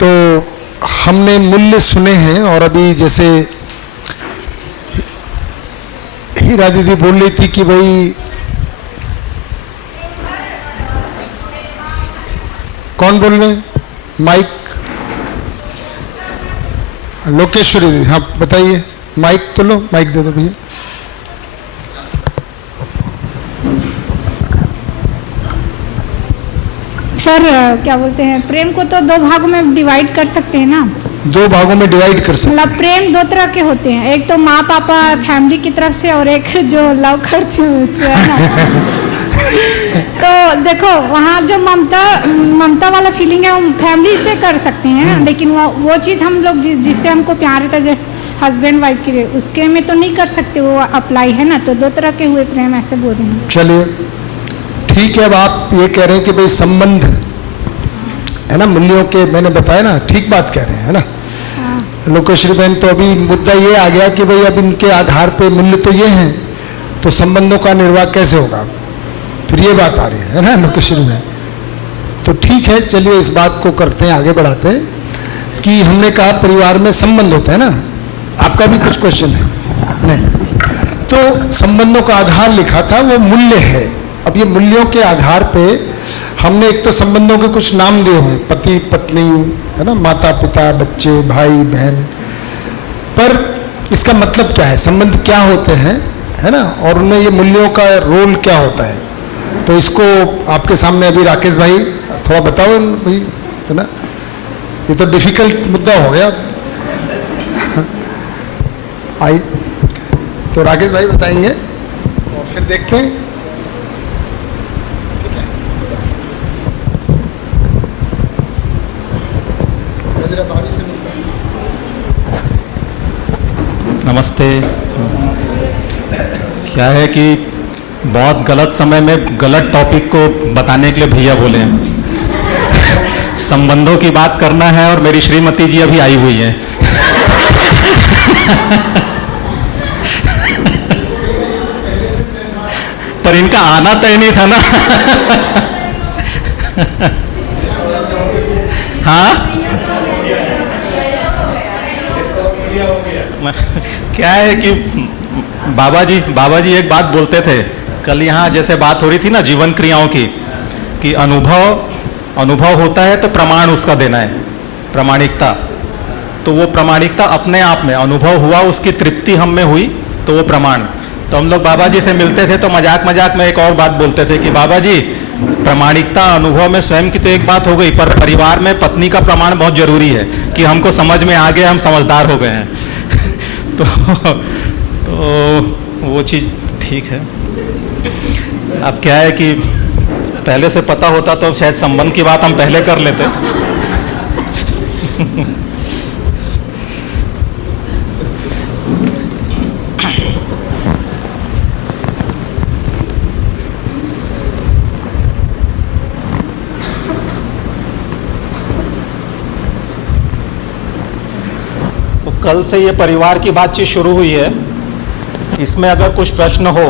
तो हमने मूल्य सुने हैं, और अभी जैसे हीरा दीदी बोल रही थी कि भाई कौन बोल रहे हैं, माइक, लोकेश्वरी दीदी, हाँ बताइए, माइक तो लो, माइक दे दो भैया। सर क्या बोलते हैं, प्रेम को तो 2 भागों में डिवाइड कर सकते हैं ना? 2 भागों में डिवाइड कर सकते हैं। मतलब प्रेम 2 तरह के होते हैं, एक तो माँ पापा फैमिली की तरफ से, और एक जो लव करते हैं उससे, है ना? तो देखो वहाँ जो ममता वाला फीलिंग है वो फैमिली से कर सकते हैं, लेकिन वो चीज़ हम लोग जिससे हमको प्यार रहता है, जैसे हस्बैंड वाइफ के लिए, उसके में तो नहीं कर सकते, वो अप्लाई है ना। तो 2 तरह के हुए प्रेम, ऐसे बोल रहे हैं। चलिए ठीक है, अब आप ये कह रहे हैं कि भाई संबंध है ना, मूल्यों के, मैंने बताया ना, ठीक बात कह रहे हैं, है ना? हाँ। लोकेश्वरी बहन, तो अभी मुद्दा ये आ गया कि भाई अब इनके आधार पे मूल्य तो ये हैं, तो संबंधों का निर्वाह कैसे होगा, फिर ये बात आ रही है ना लोकेश्वरी बहन? तो ठीक है, चलिए इस बात को करते हैं, आगे बढ़ाते हैं कि हमने कहा परिवार में संबंध होते हैं ना, आपका भी कुछ क्वेश्चन है? नहीं, तो संबंधों का आधार लिखा था वो मूल्य है। अब ये मूल्यों के आधार पे हमने एक तो संबंधों के कुछ नाम दिए हैं, पति पत्नी, है ना, माता पिता, बच्चे, भाई बहन, पर इसका मतलब क्या है, संबंध क्या होते हैं, है ना, और उनमें ये मूल्यों का रोल क्या होता है? तो इसको आपके सामने अभी राकेश भाई थोड़ा बताओ भाई, है ना, ये तो डिफिकल्ट मुद्दा हो गया। आई तो राकेश भाई बताएंगे और फिर देखते हैं, ठीक है? जरा भाभी से नमस्ते। क्या है कि बहुत गलत समय में गलत टॉपिक को बताने के लिए भैया बोले हैं। संबंधों की बात करना है और मेरी श्रीमती जी अभी आई हुई है। पर इनका आना तय नहीं था ना। हाँ, क्या है कि बाबा जी एक बात बोलते थे कल, यहाँ जैसे बात हो रही थी ना जीवन क्रियाओं की, कि अनुभव होता है तो प्रमाण उसका देना है, प्रामाणिकता। तो वो प्रामाणिकता अपने आप में अनुभव हुआ, उसकी तृप्ति हम में हुई, तो वो प्रमाण। तो हम लोग बाबा जी से मिलते थे तो मजाक में एक और बात बोलते थे कि बाबा जी, प्रामाणिकता अनुभव में स्वयं की तो एक बात हो गई, पर परिवार में पत्नी का प्रमाण बहुत जरूरी है कि हमको समझ में आ गया, हम समझदार हो गए हैं। तो वो चीज़ ठीक है। अब क्या है कि पहले से पता होता तो शायद संबंध की बात हम पहले कर लेते। तो कल से ये परिवार की बातचीत शुरू हुई है। इसमें अगर कुछ प्रश्न हो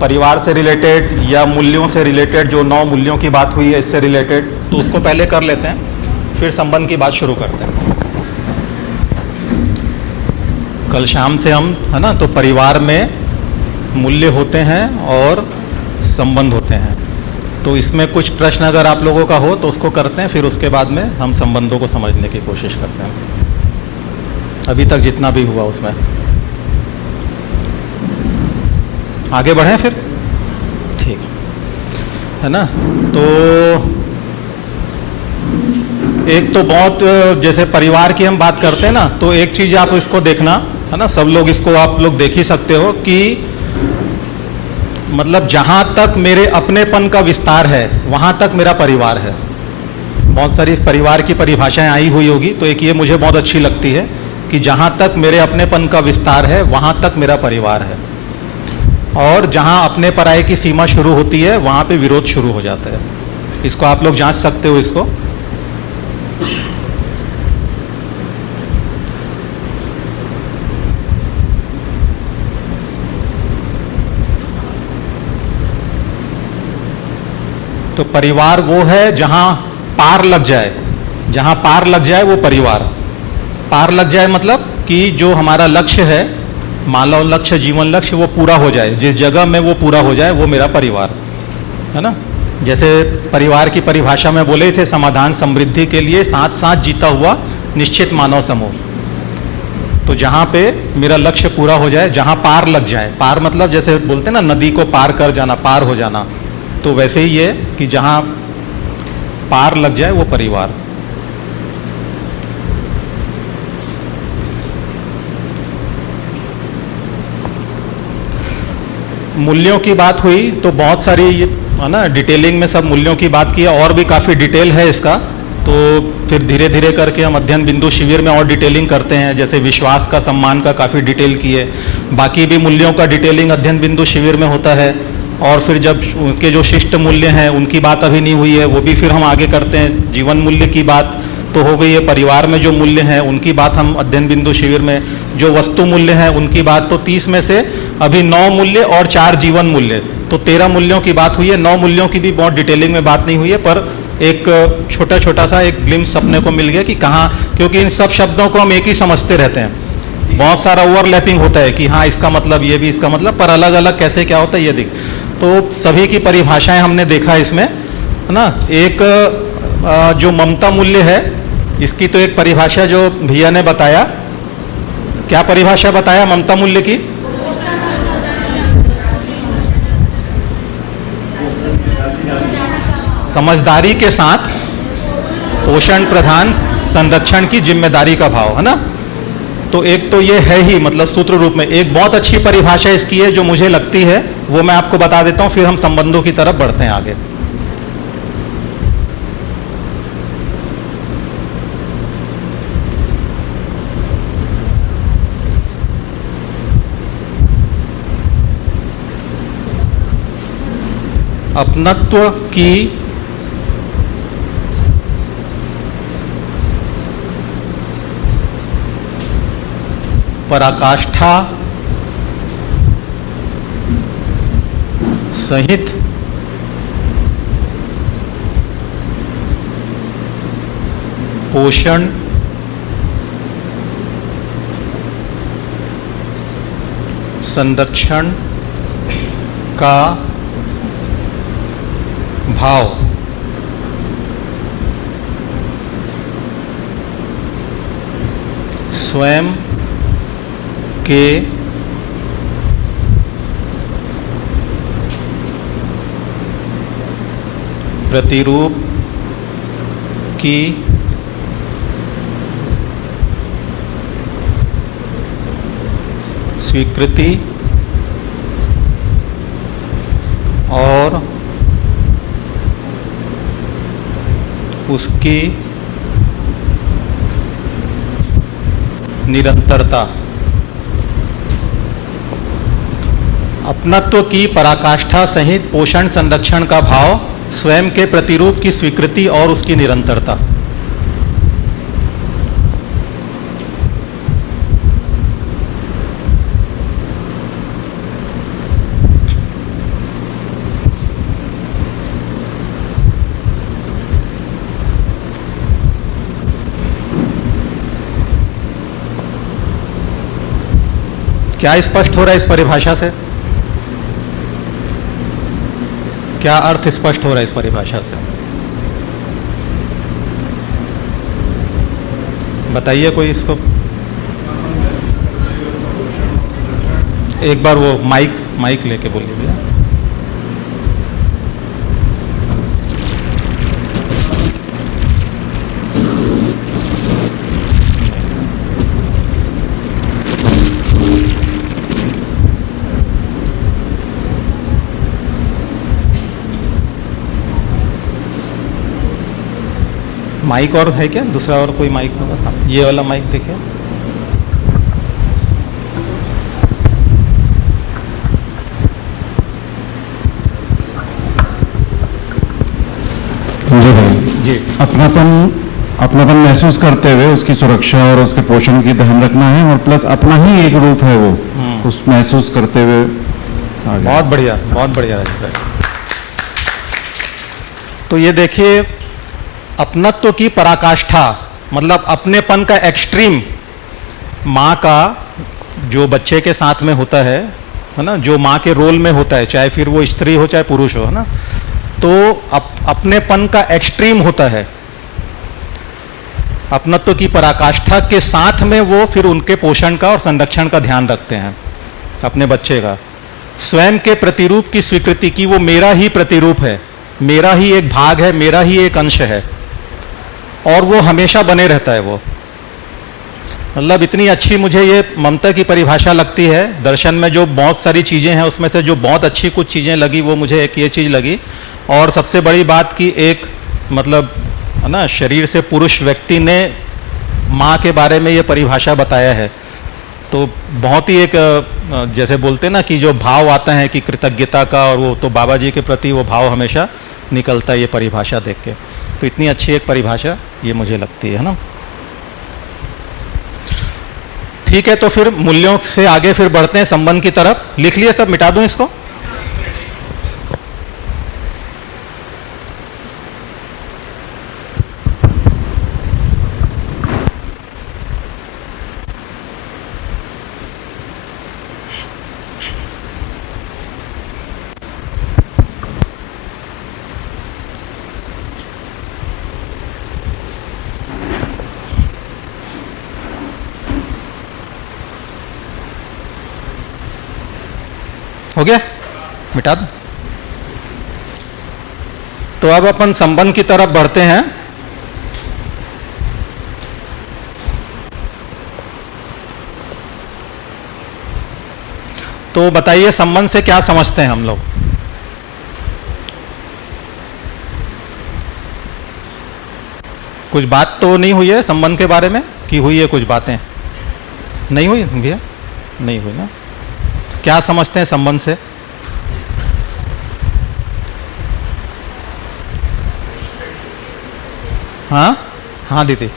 परिवार से रिलेटेड या मूल्यों से रिलेटेड, जो 9 मूल्यों की बात हुई है इससे रिलेटेड, तो उसको पहले कर लेते हैं, फिर संबंध की बात शुरू करते हैं। कल शाम से हम, है ना, तो परिवार में मूल्य होते हैं और संबंध होते हैं। तो इसमें कुछ प्रश्न अगर आप लोगों का हो तो उसको करते हैं, फिर उसके बाद में हम संबंधों को समझने की कोशिश करते हैं। अभी तक जितना भी हुआ उसमें आगे बढ़ें फिर, ठीक है ना? तो एक तो बहुत, जैसे परिवार की हम बात करते हैं ना, तो एक चीज़ आप इसको देखना, है ना, सब लोग इसको आप लोग देख ही सकते हो कि मतलब जहाँ तक मेरे अपनेपन का विस्तार है वहाँ तक मेरा परिवार है। बहुत सारी इस परिवार की परिभाषाएं आई हुई होगी, तो एक ये मुझे बहुत अच्छी लगती है कि जहाँ तक मेरे अपनेपन का विस्तार है वहाँ तक मेरा परिवार है, और जहाँ अपने पराये की सीमा शुरू होती है वहाँ पे विरोध शुरू हो जाता है। इसको आप लोग जांच सकते हो इसको। तो परिवार वो है जहाँ पार लग जाए, जहाँ पार लग जाए वो परिवार। पार लग जाए मतलब कि जो हमारा लक्ष्य है, मानव लक्ष्य, जीवन लक्ष्य, वो पूरा हो जाए, जिस जगह में वो पूरा हो जाए वो मेरा परिवार है ना। जैसे परिवार की परिभाषा में बोले थे, समाधान समृद्धि के लिए साथ साथ जीता हुआ निश्चित मानव समूह। तो जहाँ पे मेरा लक्ष्य पूरा हो जाए, जहाँ पार लग जाए, पार मतलब जैसे बोलते हैं ना नदी को पार कर जाना, पार हो जाना, तो वैसे ही ये कि जहाँ पार लग जाए वो परिवार। मूल्यों की बात हुई तो बहुत सारी है ना, डिटेलिंग में सब मूल्यों की बात की है, और भी काफ़ी डिटेल है इसका, तो फिर धीरे धीरे करके हम अध्ययन बिंदु शिविर में और डिटेलिंग करते हैं। जैसे विश्वास का, सम्मान का काफ़ी डिटेल की है, बाकी भी मूल्यों का डिटेलिंग अध्ययन बिंदु शिविर में होता है। और फिर जब उनके जो शिष्ट मूल्य हैं उनकी बात अभी नहीं हुई है, वो भी फिर हम आगे करते हैं। जीवन मूल्य की बात तो हो गई है, परिवार में जो मूल्य हैं उनकी बात हम अध्ययन बिंदु शिविर में, जो वस्तु मूल्य हैं उनकी बात तो 30 में से अभी 9 मूल्य और 4 जीवन मूल्य, तो 13 मूल्यों की बात हुई है। 9 मूल्यों की भी बहुत डिटेलिंग में बात नहीं हुई है, पर एक छोटा छोटा सा एक ग्लिम्स अपने को मिल गया कि कहाँ, क्योंकि इन सब शब्दों को हम एक ही समझते रहते हैं, बहुत सारा ओवरलैपिंग होता है कि हाँ इसका मतलब ये भी, इसका मतलब, पर अलग अलग कैसे क्या होता है ये दिख। तो सभी की परिभाषाएं हमने देखा इसमें है ना। एक जो ममता मूल्य है, इसकी तो एक परिभाषा जो भैया ने बताया, क्या परिभाषा बताया ममता मूल्य की? समझदारी के साथ पोषण प्रधान संरक्षण की जिम्मेदारी का भाव, है ना। तो एक तो ये है ही, मतलब सूत्र रूप में एक बहुत अच्छी परिभाषा इसकी है जो मुझे लगती है, वो मैं आपको बता देता हूं, फिर हम संबंधों की तरफ बढ़ते हैं आगे। अपनत्व की पराकाष्ठा सहित पोषण संरक्षण का भाव स्वयं के प्रतिरूप की स्वीकृति और उसकी निरंतरता। अपनत्व की पराकाष्ठा सहित पोषण संरक्षण का भाव, स्वयं के प्रतिरूप की स्वीकृति और उसकी निरंतरता। क्या स्पष्ट हो रहा है इस परिभाषा से? क्या अर्थ स्पष्ट हो रहा है इस परिभाषा से? बताइए कोई इसको। एक बार वो माइक लेके बोलिए भैया। माइक और है क्या? दूसरा और कोई माइक होगा सामने? ये वाला माइक देखिए। जी भाई जी। अपनापन महसूस करते हुए उसकी सुरक्षा और उसके पोषण की ध्यान रखना है, और प्लस अपना ही एक रूप है वो, उस महसूस करते हुए आगे। बहुत बढ़िया, बहुत बढ़िया राजेश भाई। तो ये देखिए, अपनत्व की पराकाष्ठा, मतलब अपनेपन का एक्सट्रीम माँ का जो बच्चे के साथ में होता है ना, जो माँ के रोल में होता है, चाहे फिर वो स्त्री हो चाहे पुरुष हो, है ना, तो अपनेपन का एक्सट्रीम होता है। अपनत्व की पराकाष्ठा के साथ में वो फिर उनके पोषण का और संरक्षण का ध्यान रखते हैं अपने बच्चे का। स्वयं के प्रतिरूप की स्वीकृति की, वो मेरा ही प्रतिरूप है, मेरा ही एक भाग है, मेरा ही एक अंश है, और वो हमेशा बने रहता है। वो मतलब इतनी अच्छी मुझे ये ममता की परिभाषा लगती है। दर्शन में जो बहुत सारी चीज़ें हैं उसमें से जो बहुत अच्छी कुछ चीज़ें लगी वो मुझे एक ये चीज़ लगी, और सबसे बड़ी बात कि एक मतलब है ना, शरीर से पुरुष व्यक्ति ने माँ के बारे में ये परिभाषा बताया है, तो बहुत ही एक जैसे बोलते हैं ना कि जो भाव आता है कि कृतज्ञता का, और वो तो बाबा जी के प्रति वो भाव हमेशा निकलता है ये परिभाषा देख के। तो इतनी अच्छी एक परिभाषा ये मुझे लगती है ना। ठीक है, तो फिर मूल्यों से आगे फिर बढ़ते हैं संबंध की तरफ। लिख लिए सब, मिटा दूं इसको? हो गया, मिटा दो। तो अब अपन संबंध की तरफ बढ़ते हैं। तो बताइए संबंध से क्या समझते हैं हम लोग? कुछ बात तो नहीं हुई है संबंध के बारे में, कि हुई है कुछ बातें? नहीं हुई भैया? नहीं हुई ना? क्या समझते हैं संबंध से? हाँ हाँ दीदी,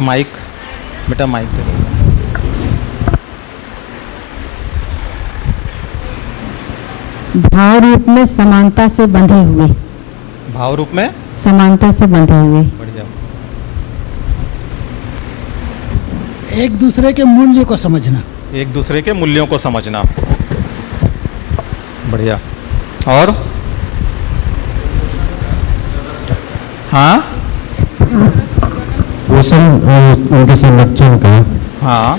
माइक बेटा, माइक दे दो। भाव रूप में समानता से बंधे हुए। भाव रूप में समानता से बंधे हुए। बढ़िया। एक दूसरे के मूल्य को समझना। एक दूसरे के मूल्यों को समझना, बढ़िया। और हाँ, पोषण उनके संरक्षण का, हाँ,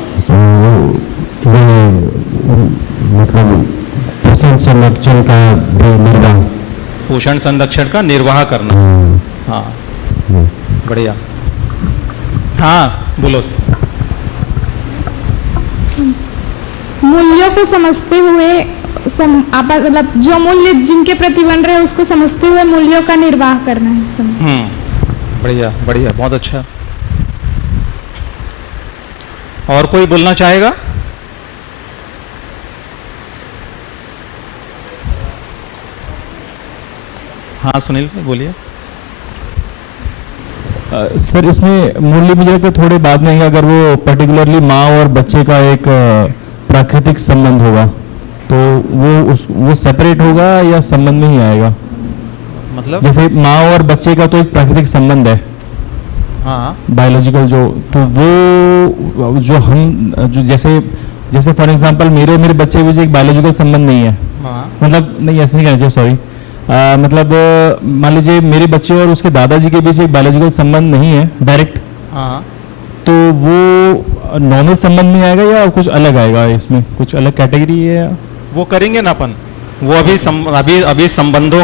ये मतलब पोषण संरक्षण का भी निर्वाह। पोषण संरक्षण का निर्वाह करना। हाँ, बढ़िया। हाँ बोलो। मूल्यों को समझते हुए मतलब जो मूल्य जिनके प्रति बन रहे हैं उसको समझते हुए मूल्यों का निर्वाह करना है। बढ़िया बढ़िया, बहुत अच्छा। और कोई बोलना चाहेगा? हाँ सुनील बोलिए। सर इसमें मूल्य मुझे लगता है थोड़े बाद में आएगा, अगर वो पर्टिकुलरली माँ और बच्चे का एक प्राकृतिक संबंध होगा तो वो सेपरेट होगा या संबंध में ही आएगा? मतलब जैसे माँ और बच्चे का तो एक प्राकृतिक संबंध है, हाँ, बायोलॉजिकल जो, तो वो जो हम जो जैसे फॉर एग्जांपल मेरे और मेरे बच्चे के बीच एक बायोलॉजिकल संबंध नहीं है, हाँ, मतलब नहीं ऐसा नहीं कहना चाहिए, सॉरी, मतलब मान लीजिए मेरे बच्चे और उसके दादाजी के बीच एक बायोलॉजिकल संबंध नहीं है डायरेक्ट, हाँ, तो वो नॉर्मल संबंध में आएगा या कुछ अलग आएगा? इसमें कुछ अलग कैटेगरी है? वो करेंगे ना अपन, वो अभी संबंधों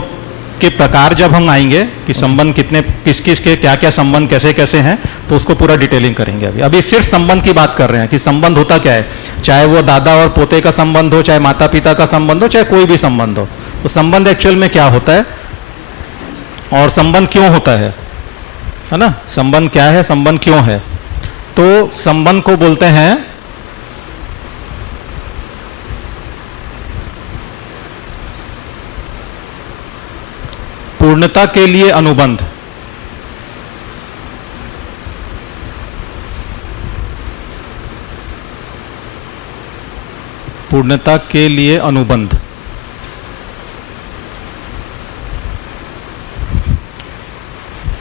के प्रकार जब हम आएंगे कि संबंध कितने, किस किस के क्या क्या संबंध कैसे कैसे हैं, तो उसको पूरा डिटेलिंग करेंगे। अभी सिर्फ संबंध की बात कर रहे हैं कि संबंध होता क्या है, चाहे वो दादा और पोते का संबंध हो, चाहे माता पिता का संबंध हो, चाहे कोई भी संबंध हो, तो संबंध एक्चुअल में क्या होता है और संबंध क्यों होता है ना? संबंध क्या है, संबंध क्यों है? तो संबंध को बोलते हैं पूर्णता के लिए अनुबंध। पूर्णता के लिए अनुबंध।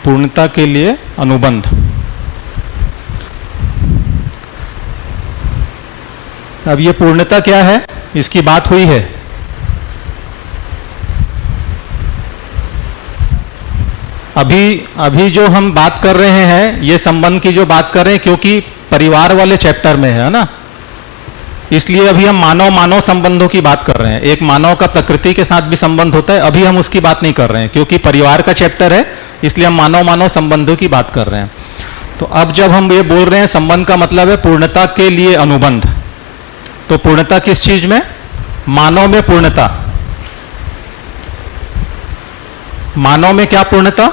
पूर्णता के लिए अनुबंध। अब ये पूर्णता क्या है, इसकी बात हुई है। अभी जो हम बात कर रहे हैं, ये संबंध की जो बात कर रहे हैं, क्योंकि परिवार वाले चैप्टर में है ना, इसलिए अभी हम मानव संबंधों की बात कर रहे हैं। एक मानव का प्रकृति के साथ भी संबंध होता है, अभी हम उसकी बात नहीं कर रहे हैं, क्योंकि परिवार का चैप्टर है, इसलिए हम मानव संबंधों की बात कर रहे हैं। तो अब जब हम ये बोल रहे हैं संबंध का मतलब है पूर्णता के लिए अनुबंध, तो पूर्णता किस चीज में? मानव में पूर्णता। मानव में क्या पूर्णता?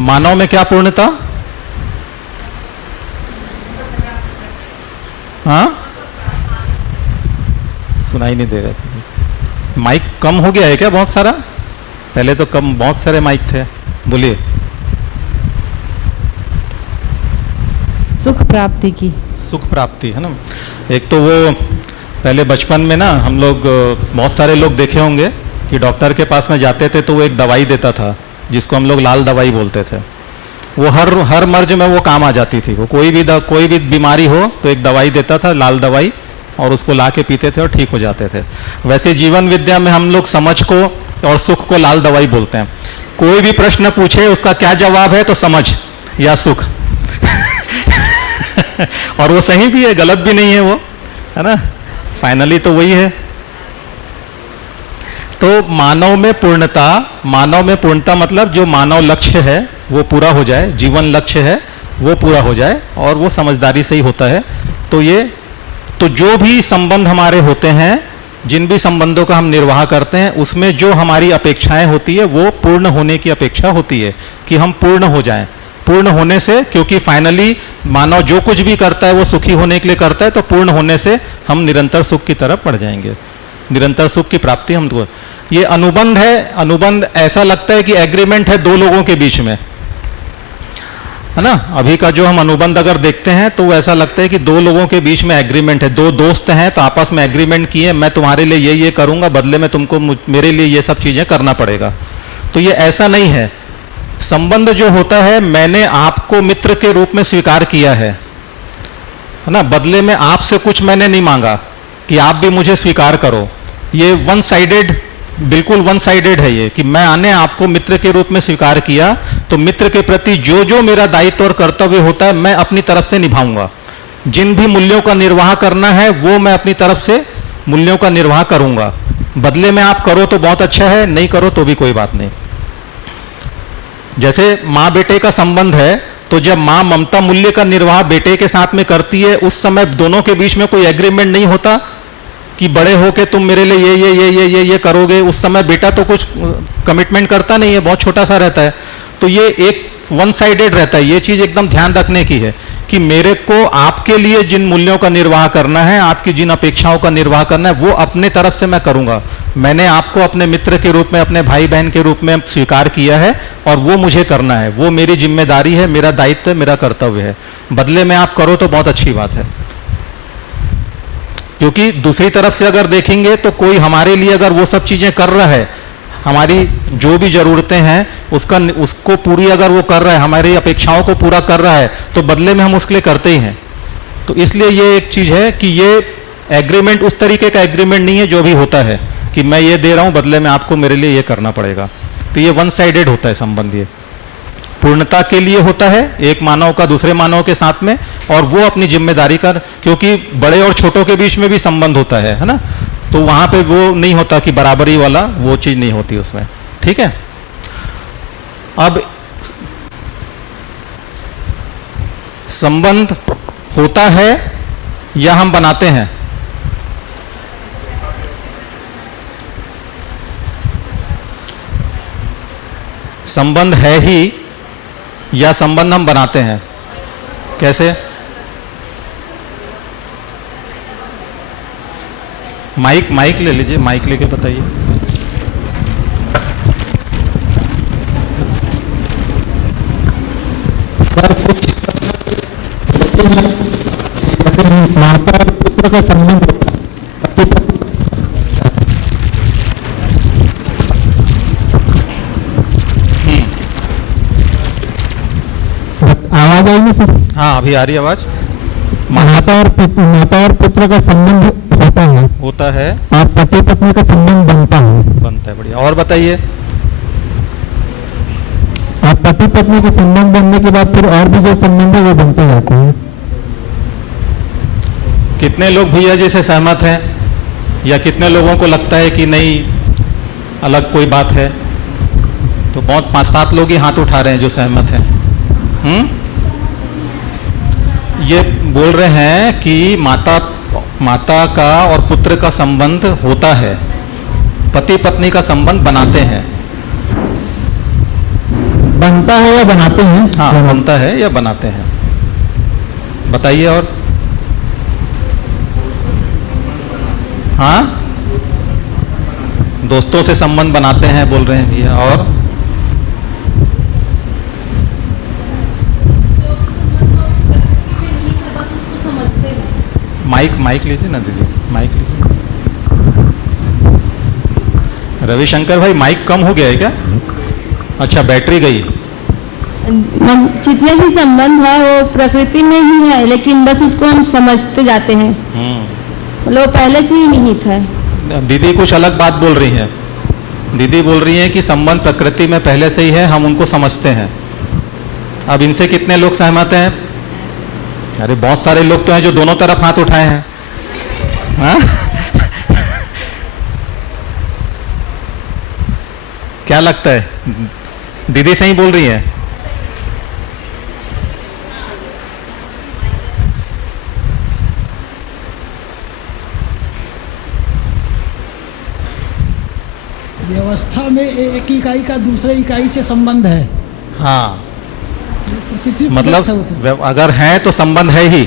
मानव में क्या पूर्णता? हाँ, सुनाई नहीं दे रहा। माइक कम हो गया है क्या बहुत सारा? पहले तो कम, बहुत सारे माइक थे। बोलिए। सुख प्राप्ति की। सुख प्राप्ति है ना। एक तो वो पहले बचपन में ना हम लोग, बहुत सारे लोग देखे होंगे कि डॉक्टर के पास में जाते थे तो वो एक दवाई देता था जिसको हम लोग लाल दवाई बोलते थे। वो हर मर्ज में वो काम आ जाती थी। वो कोई भी बीमारी हो तो एक दवाई देता था, लाल दवाई, और उसको ला के पीते थे और ठीक हो जाते थे। वैसे जीवन विद्या में हम लोग समझ को और सुख को लाल दवाई बोलते हैं। कोई भी प्रश्न पूछे उसका क्या जवाब है तो समझ या सुख और वो सही भी है, गलत भी नहीं है, वो है ना, फाइनली तो वही है। तो मानव में पूर्णता मतलब जो मानव लक्ष्य है वो पूरा हो जाए, जीवन लक्ष्य है वो पूरा हो जाए, और वो समझदारी से ही होता है। तो जो भी संबंध हमारे होते हैं, जिन भी संबंधों का हम निर्वाह करते हैं, उसमें जो हमारी अपेक्षाएं होती है वो पूर्ण होने की अपेक्षा होती है कि हम पूर्ण हो जाएं। पूर्ण होने से, क्योंकि फाइनली मानव जो कुछ भी करता है वो सुखी होने के लिए करता है, तो पूर्ण होने से हम निरंतर सुख की तरफ बढ़ जाएंगे, निरंतर सुख की प्राप्ति हमको। ये अनुबंध है। अनुबंध ऐसा लगता है कि एग्रीमेंट है दो लोगों के बीच में, है ना। अभी का जो हम अनुबंध अगर देखते हैं तो ऐसा लगता है कि दो लोगों के बीच में एग्रीमेंट है, दो दोस्त हैं तो आपस में एग्रीमेंट किए, मैं तुम्हारे लिए ये करूंगा, बदले में तुमको मेरे लिए ये सब चीजें करना पड़ेगा। तो ये ऐसा नहीं है। संबंध जो होता है, मैंने आपको मित्र के रूप में स्वीकार किया है ना, बदले में आपसे कुछ मैंने नहीं मांगा कि आप भी मुझे स्वीकार करो। ये वन साइडेड, बिल्कुल वन साइडेड है ये, कि मैंने आपको मित्र के रूप में स्वीकार किया, तो मित्र के प्रति जो मेरा दायित्व और कर्तव्य होता है मैं अपनी तरफ से निभाऊंगा। जिन भी मूल्यों का निर्वाह करना है वो मैं अपनी तरफ से मूल्यों का निर्वाह करूंगा। बदले में आप करो तो बहुत अच्छा है, नहीं करो तो भी कोई बात नहीं। जैसे माँ बेटे का संबंध है, तो जब माँ ममता मूल्य का निर्वाह बेटे के साथ में करती है, उस समय दोनों के बीच में कोई एग्रीमेंट नहीं होता कि बड़े होके तुम मेरे लिए ये करोगे। उस समय बेटा तो कुछ कमिटमेंट करता नहीं है, बहुत छोटा सा रहता है। तो ये एक वन साइडेड रहता है। ये चीज एकदम ध्यान रखने की है कि मेरे को आपके लिए जिन मूल्यों का निर्वाह करना है, आपकी जिन अपेक्षाओं का निर्वाह करना है, वो अपने तरफ से मैं करूंगा। मैंने आपको अपने मित्र के रूप में, अपने भाई बहन के रूप में स्वीकार किया है और वो मुझे करना है, वो मेरी जिम्मेदारी है, मेरा दायित्व है, मेरा कर्तव्य है। बदले में आप करो तो बहुत अच्छी बात है। क्योंकि दूसरी तरफ से अगर देखेंगे तो कोई हमारे लिए अगर वो सब चीजें कर रहा है, हमारी जो भी जरूरतें हैं उसको पूरी अगर वो कर रहा है, हमारी अपेक्षाओं को पूरा कर रहा है, तो बदले में हम उसके लिए करते ही हैं। तो इसलिए ये एक चीज है कि ये एग्रीमेंट उस तरीके का एग्रीमेंट नहीं है जो भी होता है कि मैं ये दे रहा हूं, बदले में आपको मेरे लिए ये करना पड़ेगा। तो ये वन साइडेड होता है संबंध। ये पूर्णता के लिए होता है, एक मानव का दूसरे मानव के साथ में, और वो अपनी जिम्मेदारी कर, क्योंकि बड़े और छोटों के बीच में भी संबंध होता है ना, तो वहां पे वो नहीं होता कि बराबरी वाला, वो चीज नहीं होती उसमें। ठीक है। अब संबंध होता है या हम बनाते हैं? संबंध है ही या संबंध हम बनाते हैं? कैसे? माइक ले लीजिए, माइक लेके बताइए। सर, कुछ माता और पुत्र का संबंध होता है, ना सर? हाँ अभी आ रही है आवाज। माता और पुत्र का संबंध होता है होता है, और पति पत्नी का संबंध बनता है, बनता है। बढ़िया, और बताइए। और पति पत्नी का संबंध बनने के बाद फिर और भी जो संबंध है वो बनते जाते हैं। कितने लोग भैया जी से सहमत हैं, या कितने लोगों को लगता है कि नहीं अलग कोई बात है? तो बहुत 5-7 लोग ही हाथ उठा रहे हैं जो सहमत हैं। ये बोल रहे हैं कि माता का और पुत्र का संबंध होता है, पति पत्नी का संबंध बनाते हैं। बनता है या बनाते हैं? हाँ, बनता है या बनाते हैं। बताइए। और हाँ, दोस्तों से संबंध बनाते हैं बोल रहे हैं भैया। और माइक लीजिए ना दीदी, माइक लीजिए। रविशंकर भाई माइक कम हो गया है क्या? अच्छा, बैटरी गई। जितने भी संबंध है वो प्रकृति में ही है, लेकिन बस उसको हम समझते जाते हैं, मतलब वो पहले से ही निहित है। दीदी कुछ अलग बात बोल रही है। दीदी बोल रही है कि संबंध प्रकृति में पहले से ही है, हम उनको समझते हैं। अब इनसे कितने लोग सहमत हैं? अरे बहुत सारे लोग तो हैं जो दोनों तरफ हाथ उठाए हैं। हाँ? क्या लगता है, दीदी सही बोल रही है? व्यवस्था में एक इकाई का दूसरे इकाई से संबंध है। हाँ, किसी मतलब अगर है तो संबंध है ही।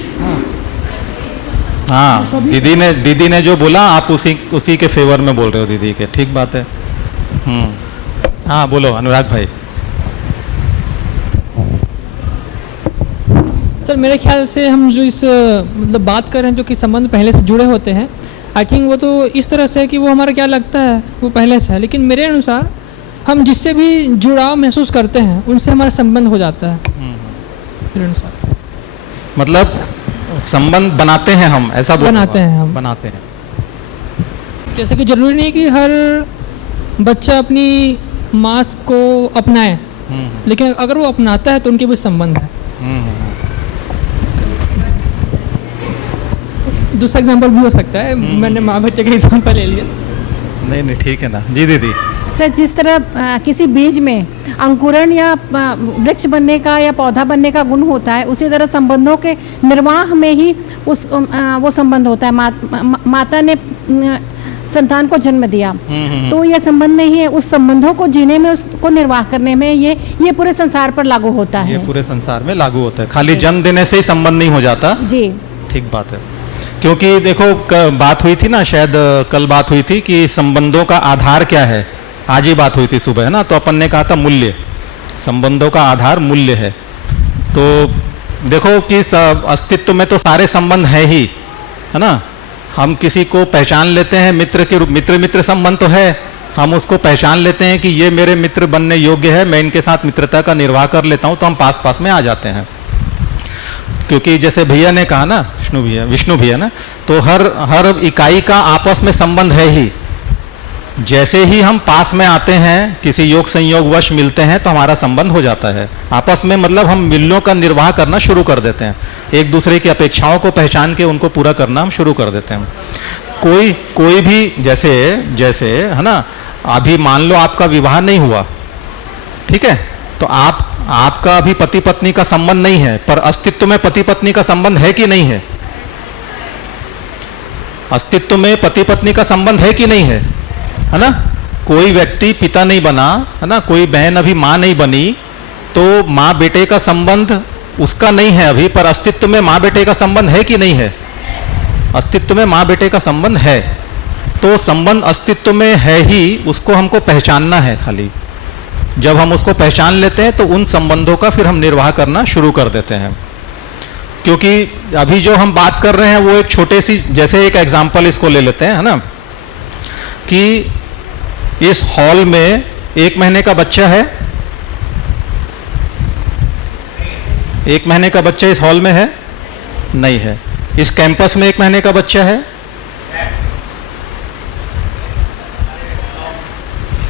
हाँ, दीदी ने जो बोला आप उसी के फेवर में बोल रहे हो दीदी के। ठीक बात है। हाँ बोलो अनुराग भाई। सर मेरे ख्याल से हम जो इस मतलब बात कर रहे हैं जो कि संबंध पहले से जुड़े होते हैं, आई थिंक वो तो इस तरह से है कि वो हमारा क्या लगता है वो पहले से है, लेकिन मेरे अनुसार हम जिससे भी जुड़ाव महसूस करते हैं उनसे हमारा संबंध हो जाता है मेरे अनुसार। मतलब संबंध बनाते हैं हम, ऐसा बनाते हैं हम। बनाते हैं। जैसे कि जरूरी नहीं कि हर बच्चा अपनी माँ को अपनाए, लेकिन अगर वो अपनाता है तो उनके भी संबंध है। दूसरा एग्जांपल भी हो सकता है, मैंने माँ बच्चे का एग्जांपल ले लिया। नहीं ठीक है ना जी दीदी। सर जिस तरह किसी बीज में अंकुरण या वृक्ष बनने का या पौधा बनने का गुण होता है, उसी तरह संबंधों के निर्वाह में ही वो संबंध होता है। माता ने संतान को जन्म दिया तो यह संबंध नहीं है, उस संबंधों को जीने में, उसको निर्वाह करने में ये पूरे संसार पर लागू होता है। ये पूरे संसार में लागू होता है, खाली जन्म देने से ही संबंध नहीं हो जाता जी। ठीक बात है। क्योंकि देखो बात हुई थी ना, शायद कल बात हुई थी कि संबंधों का आधार क्या है। आज ही बात हुई थी सुबह, है ना। तो अपन ने कहा था मूल्य, संबंधों का आधार मूल्य है। तो देखो कि अस्तित्व में तो सारे संबंध है ही, है ना। हम किसी को पहचान लेते हैं मित्र के रूप, मित्र संबंध तो है, हम उसको पहचान लेते हैं कि ये मेरे मित्र बनने योग्य है, मैं इनके साथ मित्रता का निर्वाह कर लेता हूँ, तो हम पास में आ जाते हैं। क्योंकि जैसे भैया ने कहा ना, विष्णु भैया ना, तो हर इकाई का आपस में संबंध है ही। जैसे ही हम पास में आते हैं, किसी योग संयोगवश मिलते हैं, तो हमारा संबंध हो जाता है आपस में। मतलब हम मूल्यों का निर्वाह करना शुरू कर देते हैं, एक दूसरे की अपेक्षाओं को पहचान के उनको पूरा करना हम शुरू कर देते हैं। कोई भी जैसे है ना, अभी मान लो आपका विवाह नहीं हुआ, ठीक है, तो आपका अभी पति पत्नी का संबंध नहीं है, पर अस्तित्व में पति पत्नी का संबंध है कि नहीं है? अस्तित्व में पति पत्नी का संबंध है कि नहीं है ना। कोई व्यक्ति पिता नहीं बना, है ना, कोई बहन अभी माँ नहीं बनी, तो माँ बेटे का संबंध उसका नहीं है अभी, पर अस्तित्व में माँ बेटे का संबंध है कि नहीं है? अस्तित्व में माँ बेटे का संबंध है। तो संबंध अस्तित्व में है ही, उसको हमको पहचानना है खाली। जब हम उसको पहचान लेते हैं तो उन संबंधों का फिर हम निर्वाह करना शुरू कर देते हैं। क्योंकि अभी जो हम बात कर रहे हैं वो एक छोटे सी, जैसे एक एग्जांपल इसको ले लेते हैं, है ना, कि इस हॉल में 1 महीने का बच्चा है, 1 महीने का बच्चा इस हॉल में है? नहीं है। इस कैंपस में 1 महीने का बच्चा है?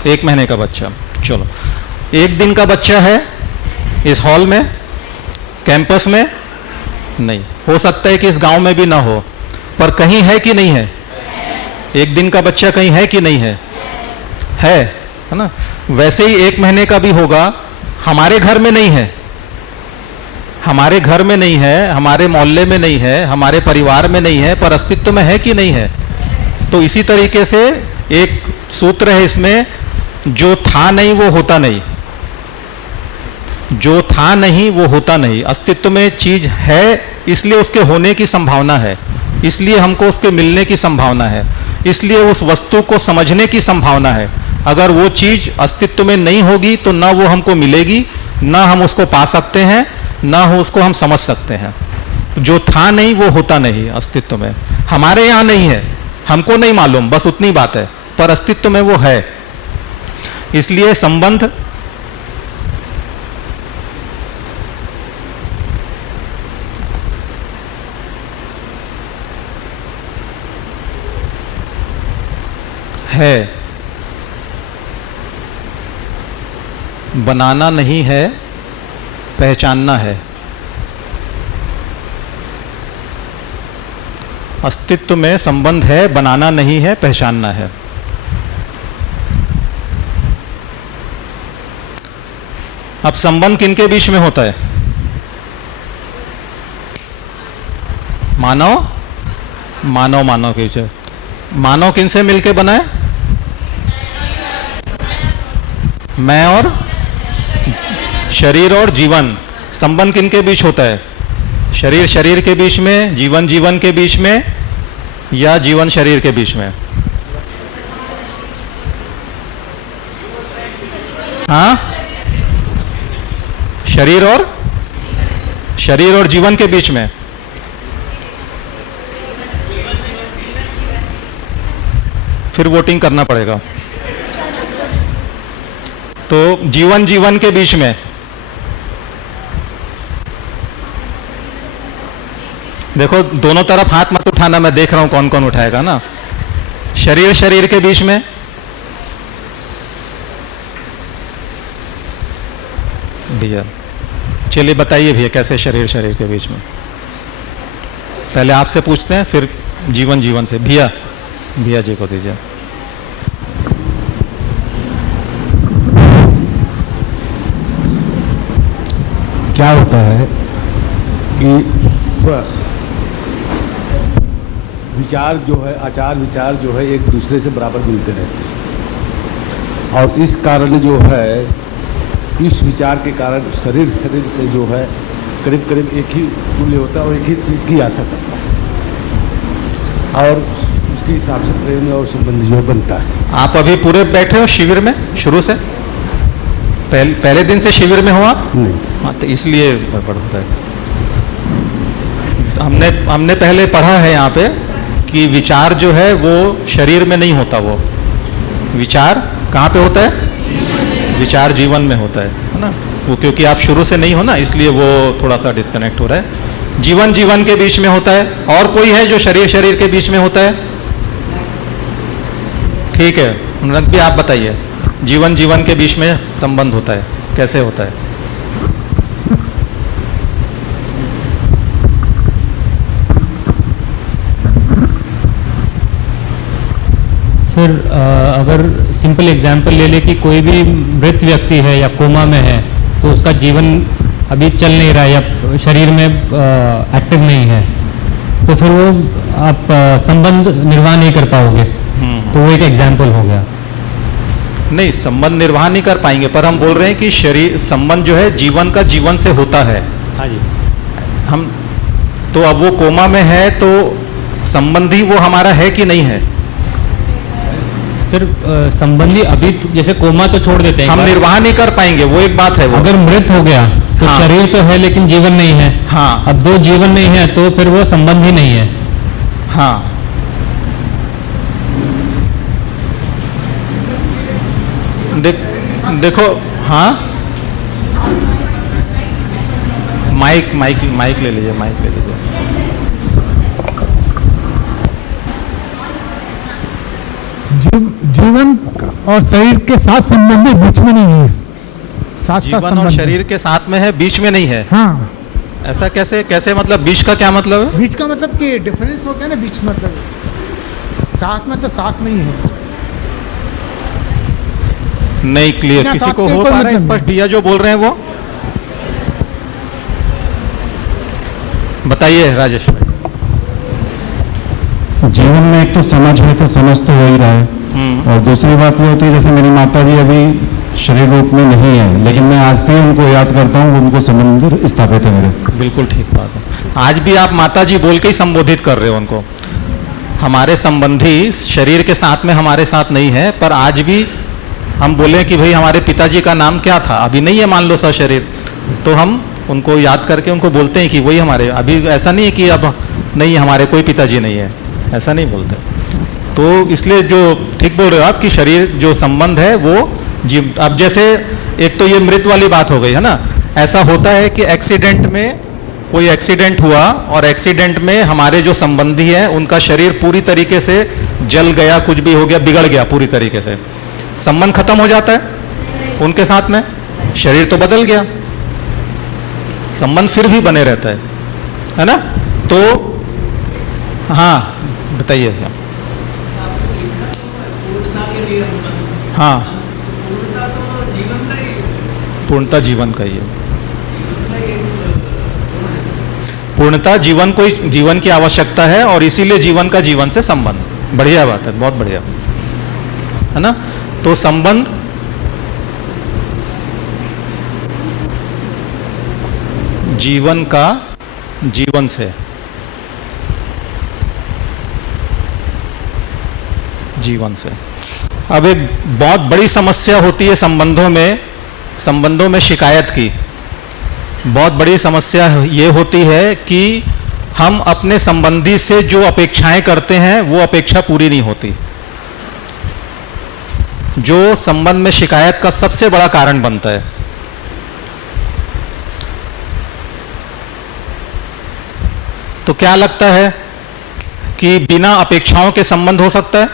1 महीने का बच्चा, चलो। 1 दिन का बच्चा है इस हॉल में, कैंपस में? नहीं। हो सकता है कि इस गांव में भी ना हो, पर कहीं है कि नहीं है? 1 दिन का बच्चा कहीं है कि नहीं है? है ना? वैसे ही 1 महीने का भी होगा, हमारे घर में नहीं है, हमारे घर में नहीं है, हमारे मोहल्ले में नहीं है, हमारे परिवार में नहीं है, पर अस्तित्व में है कि नहीं है? तो इसी तरीके से एक सूत्र है इसमें, जो था नहीं वो होता नहीं, जो था नहीं वो होता नहीं। अस्तित्व में चीज है इसलिए उसके होने की संभावना है, इसलिए हमको उसके मिलने की संभावना है, इसलिए उस वस्तु को समझने की संभावना है। अगर वो चीज अस्तित्व में नहीं होगी तो ना वो हमको मिलेगी, ना हम उसको पा सकते हैं, ना हो उसको हम समझ सकते हैं। जो था नहीं वो होता नहीं अस्तित्व में। हमारे यहाँ नहीं है, हमको नहीं मालूम, बस उतनी बात है, पर अस्तित्व में वो है। इसलिए संबंध है, बनाना नहीं है, पहचानना है। अस्तित्व में संबंध है, बनाना नहीं है, पहचानना है। अब संबंध किनके बीच में होता है? मानव मानव मानव के बीच। मानव किनसे मिलके बना है? मैं और शरीर और जीवन। संबंध किनके बीच होता है? शरीर शरीर के बीच में, जीवन जीवन के बीच में, या जीवन शरीर के बीच में? हाँ, शरीर और जीवन के बीच में। फिर वोटिंग करना पड़ेगा। तो जीवन जीवन के बीच में, देखो दोनों तरफ हाथ मत उठाना, मैं देख रहा हूं कौन कौन उठाएगा ना। शरीर शरीर के बीच में, भैया चलिए बताइए भैया कैसे शरीर शरीर के बीच में? पहले आपसे पूछते हैं फिर जीवन जीवन से। भैया जी को दीजिए। क्या होता है कि विचार जो है, आचार विचार जो है एक दूसरे से बराबर मिलते रहते हैं, और इस कारण जो है, इस विचार के कारण शरीर शरीर से जो है करीब करीब एक ही मूल्य होता है और एक ही चीज़ की आशा करता है, और उसके हिसाब से प्रेम और संबंध जो बनता है। आप अभी पूरे बैठे हो शिविर में शुरू से? पहले दिन से शिविर में हो आप? नहीं। हाँ, तो इसलिए गड़बड़ होता है। हमने पहले पढ़ा है यहाँ पे कि विचार जो है वो शरीर में नहीं होता, वो विचार कहाँ पे होता है? विचार जीवन में होता है ना? वो क्योंकि आप शुरू से नहीं हो ना, इसलिए वो थोड़ा सा डिस्कनेक्ट हो रहा है। जीवन जीवन के बीच में होता है। और कोई है जो शरीर शरीर के बीच में होता है? ठीक है, अनुरंग भी आप बताइए। जीवन जीवन के बीच में संबंध होता है, कैसे होता है? सर अगर सिंपल एग्जांपल ले ले कि कोई भी मृत व्यक्ति है या कोमा में है, तो उसका जीवन अभी चल नहीं रहा है या शरीर में एक्टिव नहीं है, तो फिर वो आप संबंध निर्वाह नहीं कर पाओगे। तो वो एक एग्जांपल हो गया। नहीं, संबंध निर्वाह नहीं कर पाएंगे, पर हम बोल रहे हैं कि शरीर संबंध जो है जीवन का जीवन से होता है। हाँ जी। हम तो अब वो कोमा में है तो संबंधी वो हमारा है कि नहीं है? सर संबंधी अभी जैसे कोमा तो छोड़ देते हैं, हम निर्वाह नहीं कर पाएंगे, वो एक बात है। वो अगर मृत हो गया तो हाँ। शरीर तो है लेकिन जीवन नहीं है। हाँ। अब दो जीवन नहीं है तो फिर वो संबंध ही नहीं है। हाँ, देखो, हाँ, माइक माइक माइक ले लीजिए, माइक ले लीजिए। जीवन और शरीर के साथ संबंध है, बीच में नहीं है। साथ जीवन और शरीर के साथ में है, बीच में नहीं है। हाँ, ऐसा कैसे? कैसे मतलब? बीच का क्या मतलब है? बीच का मतलब कि डिफरेंस हो गया ना, बीच मतलब साथ में, तो साथ में ही है। नहीं क्लियर, किसी को हो पा रहा है स्पष्ट? भैया जो बोल रहे हैं वो बताइए राजेश। जीवन में एक तो समझ है, तो समझ तो हो ही रहा है, और दूसरी बात ये होती है जैसे मेरी माता जी अभी शरीर रूप में नहीं है, लेकिन मैं आज भी उनको याद करता हूँ, उनको संबंध स्थापित है मेरे। बिल्कुल ठीक बात है। आज भी आप माता जी बोल के ही संबोधित कर रहे हो उनको। हमारे संबंधी शरीर के साथ में हमारे साथ नहीं है, पर आज भी हम बोले कि भाई हमारे पिताजी का नाम क्या था, अभी नहीं है मान लो सशरीर, तो हम उनको याद करके उनको बोलते हैं कि वही हमारे। अभी ऐसा नहीं है कि अब नहीं हमारे कोई पिताजी नहीं है, ऐसा नहीं बोलते। तो इसलिए जो ठीक बोल रहे हो आप कि शरीर जो संबंध है वो जीव। अब जैसे एक तो ये मृत वाली बात हो गई है ना, ऐसा होता है कि एक्सीडेंट में, कोई एक्सीडेंट हुआ और एक्सीडेंट में हमारे जो संबंधी हैं उनका शरीर पूरी तरीके से जल गया, कुछ भी हो गया, बिगड़ गया पूरी तरीके से, संबंध खत्म हो जाता है उनके साथ में, शरीर तो बदल गया, संबंध फिर भी बने रहता है ना। तो हाँ बताइए। हाँ, पूर्णता जीवन का ही है। पूर्णता जीवन को, जीवन की आवश्यकता है, और इसीलिए जीवन का जीवन से संबंध। बढ़िया बात है, बहुत बढ़िया है ना। तो संबंध जीवन का जीवन से, जीवन से। अब एक बहुत बड़ी समस्या होती है संबंधों में शिकायत की। बहुत बड़ी समस्या ये होती है कि हम अपने संबंधी से जो अपेक्षाएं करते हैं वो अपेक्षा पूरी नहीं होती, जो संबंध में शिकायत का सबसे बड़ा कारण बनता है। तो क्या लगता है कि बिना अपेक्षाओं के संबंध हो सकता है?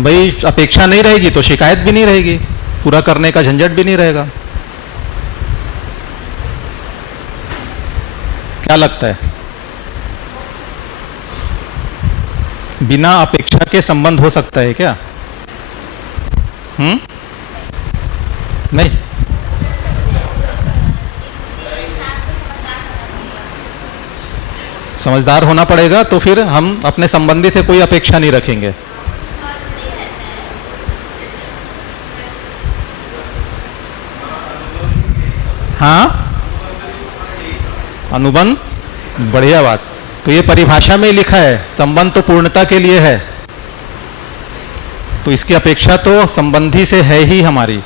भाई अपेक्षा नहीं रहेगी तो शिकायत भी नहीं रहेगी, पूरा करने का झंझट भी नहीं रहेगा। क्या लगता है? बिना अपेक्षा के संबंध हो सकता है क्या? नहीं। समझदार होना पड़ेगा, तो फिर हम अपने संबंधी से कोई अपेक्षा नहीं रखेंगे। हाँ, अनुबंध, बढ़िया बात। तो ये परिभाषा में ही लिखा है, संबंध तो पूर्णता के लिए है, तो इसकी अपेक्षा तो संबंधी से है ही हमारी।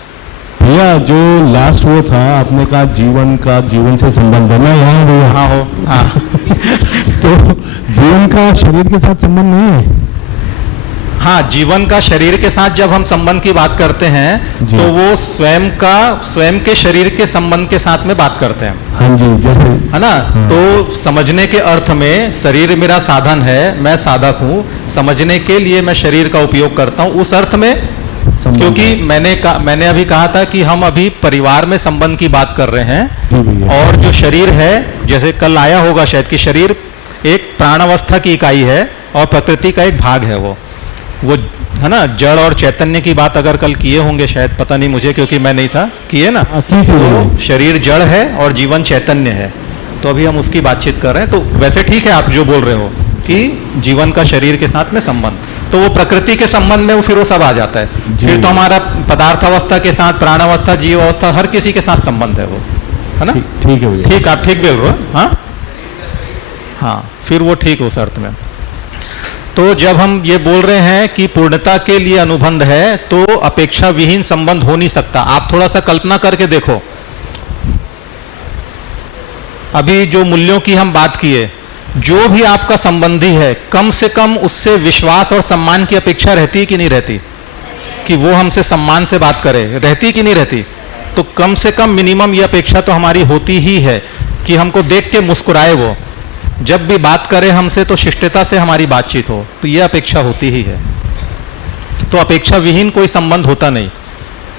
भैया जो लास्ट वो था, आपने कहा जीवन का जीवन से संबंध है, मैं यहाँ भैया। हाँ हो, हाँ। तो जीवन का शरीर के साथ संबंध नहीं है? हाँ, जीवन का शरीर के साथ जब हम संबंध की बात करते हैं तो वो स्वयं के शरीर के संबंध के साथ में बात करते हैं। हाँ जी, जैसे है ना। हाँ। तो समझने के अर्थ में शरीर मेरा साधन है, मैं साधक हूँ, समझने के लिए मैं शरीर का उपयोग करता हूँ, उस अर्थ में। क्योंकि मैंने अभी कहा था कि हम अभी परिवार में संबंध की बात कर रहे हैं, और जो शरीर है, जैसे कल आया होगा शायद, कि शरीर एक प्राणावस्था की इकाई है और प्रकृति का एक भाग है। वो है ना, जड़ और चैतन्य की बात अगर कल किए होंगे शायद, पता नहीं मुझे, क्योंकि मैं नहीं था, किए ना। तो शरीर जड़ है और जीवन चैतन्य है, तो अभी हम उसकी बातचीत कर रहे हैं। तो वैसे ठीक है आप जो बोल रहे हो कि जीवन का शरीर के साथ में संबंध, तो वो प्रकृति के संबंध में वो फिर वो सब आ जाता है। फिर तो हमारा पदार्थ अवस्था के साथ, प्राणावस्था, जीव अवस्था, हर किसी के साथ संबंध है वो, है ना। ठीक है भैया, ठीक, आप ठीक बोल रहे हो। हाँ हाँ, फिर वो ठीक उस अर्थ में। तो जब हम ये बोल रहे हैं कि पूर्णता के लिए अनुबंध है, तो अपेक्षा विहीन संबंध हो नहीं सकता। आप थोड़ा सा कल्पना करके देखो, अभी जो मूल्यों की हम बात किए, जो भी आपका संबंधी है, कम से कम उससे विश्वास और सम्मान की अपेक्षा रहती कि नहीं रहती, कि वो हमसे सम्मान से बात करे, रहती कि नहीं रहती? तो कम से कम मिनिमम ये अपेक्षा तो हमारी होती ही है कि हमको देख के मुस्कुराए वो, जब भी बात करे हमसे तो शिष्टता से हमारी बातचीत हो, तो ये अपेक्षा होती ही है। तो अपेक्षा विहीन कोई संबंध होता नहीं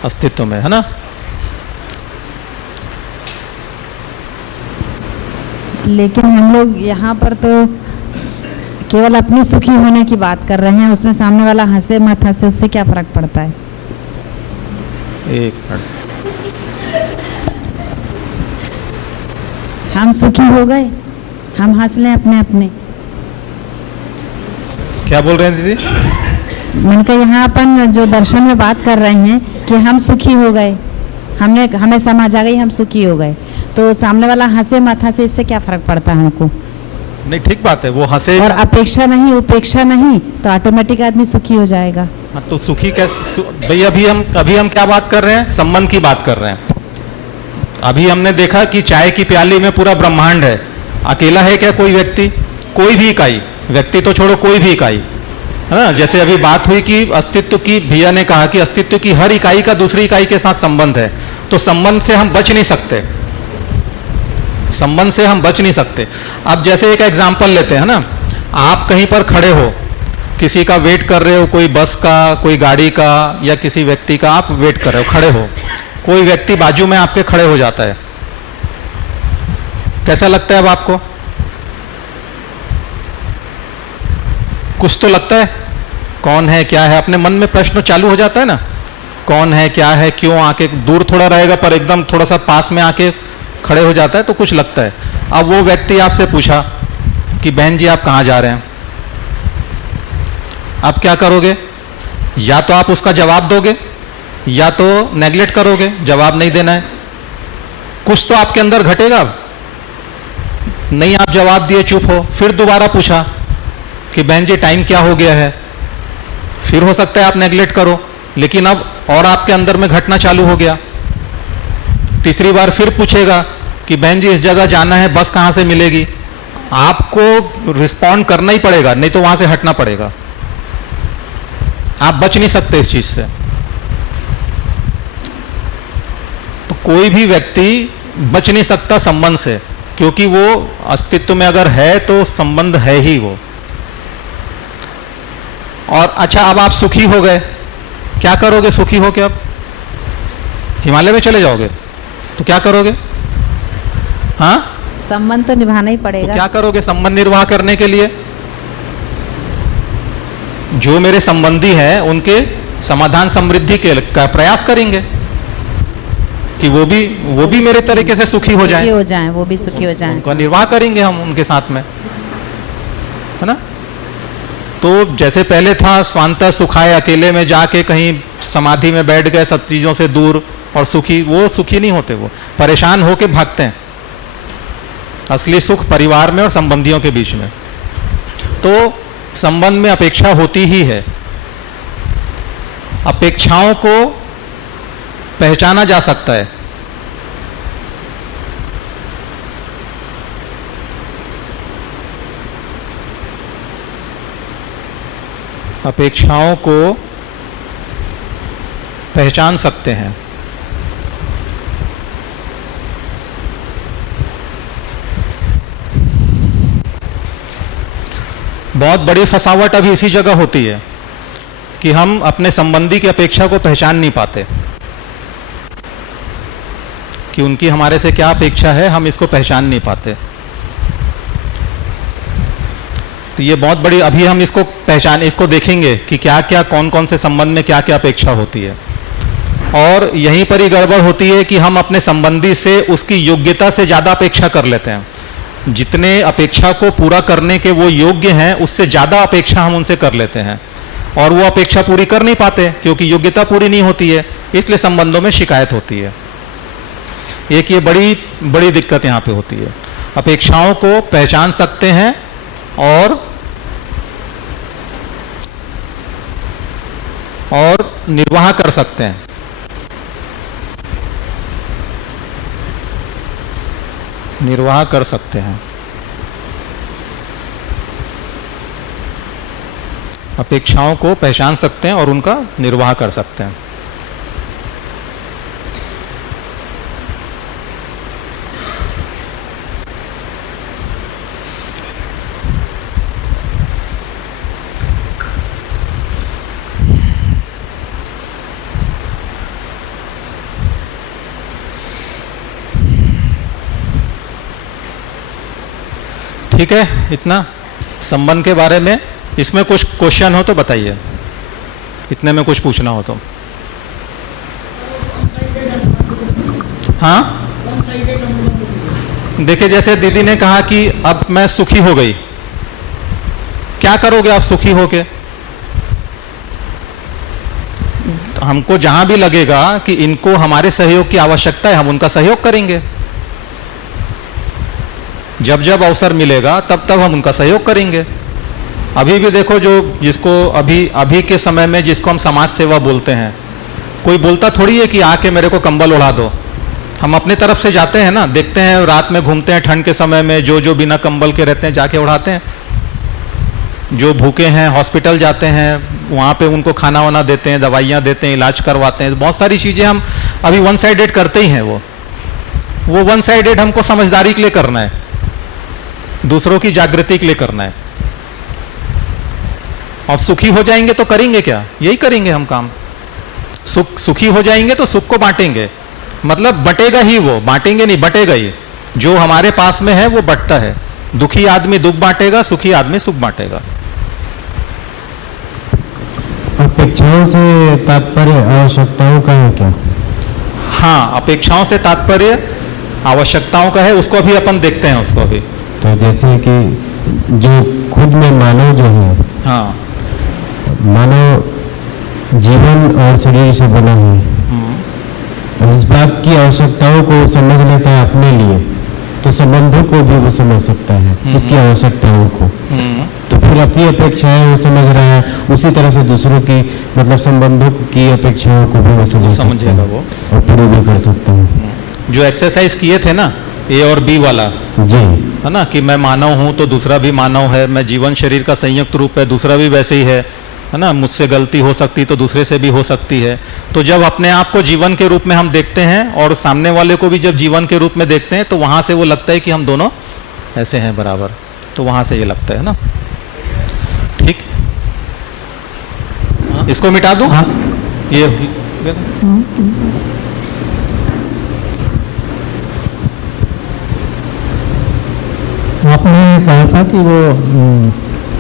अस्तित्व में, है ना। लेकिन हम लोग यहाँ पर तो केवल अपनी सुखी होने की बात कर रहे हैं, उसमें सामने वाला हंसे मत हंसे उससे क्या फर्क पड़ता है? एक मिनट, हम सुखी हो गए, हम हंस लें अपने अपने। क्या बोल रहे हैं दीदी? मैंने कहा यहाँ अपन जो दर्शन में बात कर रहे हैं कि हम सुखी हो गए, हमें समझ आ गई हम सुखी हो गए, तो सामने वाला हंसे मत हंसे इससे क्या फर्क पड़ता है हमको? नहीं, ठीक बात है, वो हंसे और अपेक्षा नहीं उपेक्षा नहीं तो ऑटोमेटिक आदमी सुखी हो जाएगा। हाँ, तो सुखी कैसे भाई? अभी हम क्या बात कर रहे हैं? संबंध की बात कर रहे हैं। अभी हमने देखा कि चाय की प्याली में पूरा ब्रह्मांड है, अकेला है क्या कोई व्यक्ति? कोई भी इकाई, व्यक्ति तो छोड़ो, कोई भी इकाई, है ना। जैसे अभी बात हुई कि अस्तित्व की, भैया ने कहा कि अस्तित्व की हर इकाई का दूसरी इकाई के साथ संबंध है, तो संबंध से हम बच नहीं सकते, संबंध से हम बच नहीं सकते। अब जैसे एक एग्जाम्पल लेते हैं ना, आप कहीं पर खड़े हो, किसी का वेट कर रहे हो, कोई बस का, कोई गाड़ी का या किसी व्यक्ति का आप वेट कर रहे हो, खड़े हो, कोई व्यक्ति बाजू में आपके खड़े हो जाता है, कैसा लगता है अब आपको? कुछ तो लगता है, कौन है क्या है, अपने मन में प्रश्न चालू हो जाता है ना, कौन है क्या है, क्यों आके दूर थोड़ा रहेगा पर एकदम थोड़ा सा पास में आके खड़े हो जाता है तो कुछ लगता है। अब वो व्यक्ति आपसे पूछा कि बहन जी आप कहाँ जा रहे हैं, आप क्या करोगे? या तो आप उसका जवाब दोगे या तो नेग्लेक्ट करोगे, जवाब नहीं देना है। कुछ तो आपके अंदर घटेगा, नहीं आप जवाब दिए, चुप हो, फिर दोबारा पूछा कि बहन जी टाइम क्या हो गया है, फिर हो सकता है आप नेग्लेक्ट करो, लेकिन अब और आपके अंदर में घटना चालू हो गया। तीसरी बार फिर पूछेगा कि बहन जी इस जगह जाना है, बस कहाँ से मिलेगी, आपको रिस्पॉन्ड करना ही पड़ेगा, नहीं तो वहां से हटना पड़ेगा, आप बच नहीं सकते इस चीज से। तो कोई भी व्यक्ति बच नहीं सकता संबंध से, क्योंकि वो अस्तित्व में अगर है तो संबंध है ही वो। और अच्छा, अब आप सुखी हो गए, क्या करोगे सुखी हो के? अब हिमालय में चले जाओगे तो क्या करोगे? हाँ, संबंध तो निभाना ही पड़ेगा। तो क्या करोगे संबंध निर्वाह करने के लिए? जो मेरे संबंधी हैं उनके समाधान समृद्धि के का प्रयास करेंगे कि वो भी मेरे तरीके से सुखी हो जाएं, वो भी सुखी हो जाएं, उनका निर्वाह करेंगे हम उनके साथ में, है ना। तो जैसे पहले था स्वांतः सुखाय, अकेले में जाके कहीं समाधि में बैठ गए सब चीजों से दूर और सुखी, वो सुखी नहीं होते, वो परेशान होके भागते हैं। असली सुख परिवार में और संबंधियों के बीच में। तो संबंध में अपेक्षा होती ही है। अपेक्षाओं को पहचाना जा सकता है। अपेक्षाओं को पहचान सकते हैं। बहुत बड़ी फसावट अभी इसी जगह होती है कि हम अपने संबंधी की अपेक्षा को पहचान नहीं पाते कि उनकी हमारे से क्या अपेक्षा है, हम इसको पहचान नहीं पाते। तो ये बहुत बड़ी, अभी हम इसको देखेंगे कि क्या क्या कौन कौन से संबंध में क्या क्या अपेक्षा होती है। और यहीं पर ही गड़बड़ होती है कि हम अपने संबंधी से उसकी योग्यता से ज़्यादा अपेक्षा कर लेते हैं। जितने अपेक्षा को पूरा करने के वो योग्य हैं, उससे ज़्यादा अपेक्षा हम उनसे कर लेते हैं और वो अपेक्षा पूरी कर नहीं पाते क्योंकि योग्यता पूरी नहीं होती है, इसलिए संबंधों में शिकायत होती है। एक ये बड़ी बड़ी दिक्कत यहाँ पे होती है। अपेक्षाओं को पहचान सकते हैं और निर्वाह कर सकते हैं। निर्वाह कर सकते हैं। अपेक्षाओं को पहचान सकते हैं और उनका निर्वाह कर सकते हैं। ठीक है, इतना संबंध के बारे में। इसमें कुछ क्वेश्चन हो तो बताइए, इतने में कुछ पूछना हो तो। हाँ, देखिए जैसे दीदी ने कहा कि अब मैं सुखी हो गई, क्या करोगे आप सुखी होके? हमको जहां भी लगेगा कि इनको हमारे सहयोग की आवश्यकता है, हम उनका सहयोग करेंगे। जब जब अवसर मिलेगा तब तब हम उनका सहयोग करेंगे। अभी भी देखो, जो जिसको अभी के समय में जिसको हम समाज सेवा बोलते हैं, कोई बोलता थोड़ी है कि आके मेरे को कंबल उड़ा दो। हम अपनी तरफ से जाते हैं ना, देखते हैं रात में घूमते हैं ठंड के समय में, जो बिना कंबल के रहते हैं जाके उड़ाते हैं। जो भूखे हैं हॉस्पिटल जाते हैं, वहाँ पे उनको खाना वाना देते हैं, दवाइयाँ देते हैं, इलाज करवाते हैं। बहुत सारी चीज़ें हम अभी वन साइडेड करते ही हैं। वो वन साइडेड हमको समझदारी के लिए करना है, दूसरों की जागृति के लिए करना है। और सुखी हो जाएंगे तो करेंगे क्या? यही करेंगे हम काम। सुखी हो जाएंगे तो सुख को बांटेंगे, मतलब बटेगा ही, वो बांटेंगे नहीं, बटेगा ही। जो हमारे पास में है वो बटता है। दुखी आदमी दुख बांटेगा, सुखी आदमी सुख बांटेगा। अपेक्षाओं से तात्पर्य आवश्यकताओं का है क्या? हाँ, अपेक्षाओं से तात्पर्य आवश्यकताओं का है, उसको अभी अपन देखते हैं उसको अभी। तो जैसे कि जो खुद में मानव जो है, हाँ, मानव जीवन और शरीर से बना है, इस बात की आवश्यकताओं को समझ लेता है अपने लिए, तो संबंधों को भी वो समझ सकता है, उसकी आवश्यकताओं को। तो फिर अपनी अपेक्षाएं वो समझ रहा है, उसी तरह से दूसरों की, मतलब संबंधों की अपेक्षाओं को भी वो समझेगा वो, और पूरी भी कर सकता है। जो एक्सरसाइज किए थे ना, ए और बी वाला, जी, है ना, कि मैं मानव हूं तो दूसरा भी मानव है, मैं जीवन शरीर का संयुक्त रूप है, दूसरा भी वैसे ही है ना, मुझसे गलती हो सकती तो दूसरे से भी हो सकती है। तो जब अपने आप को जीवन के रूप में हम देखते हैं और सामने वाले को भी जब जीवन के रूप में देखते हैं, तो वहां से वो लगता है कि हम दोनों ऐसे हैं बराबर। तो वहां से ये लगता है ना। ठीक, इसको मिटा दूं? ये आपने कहा था कि वो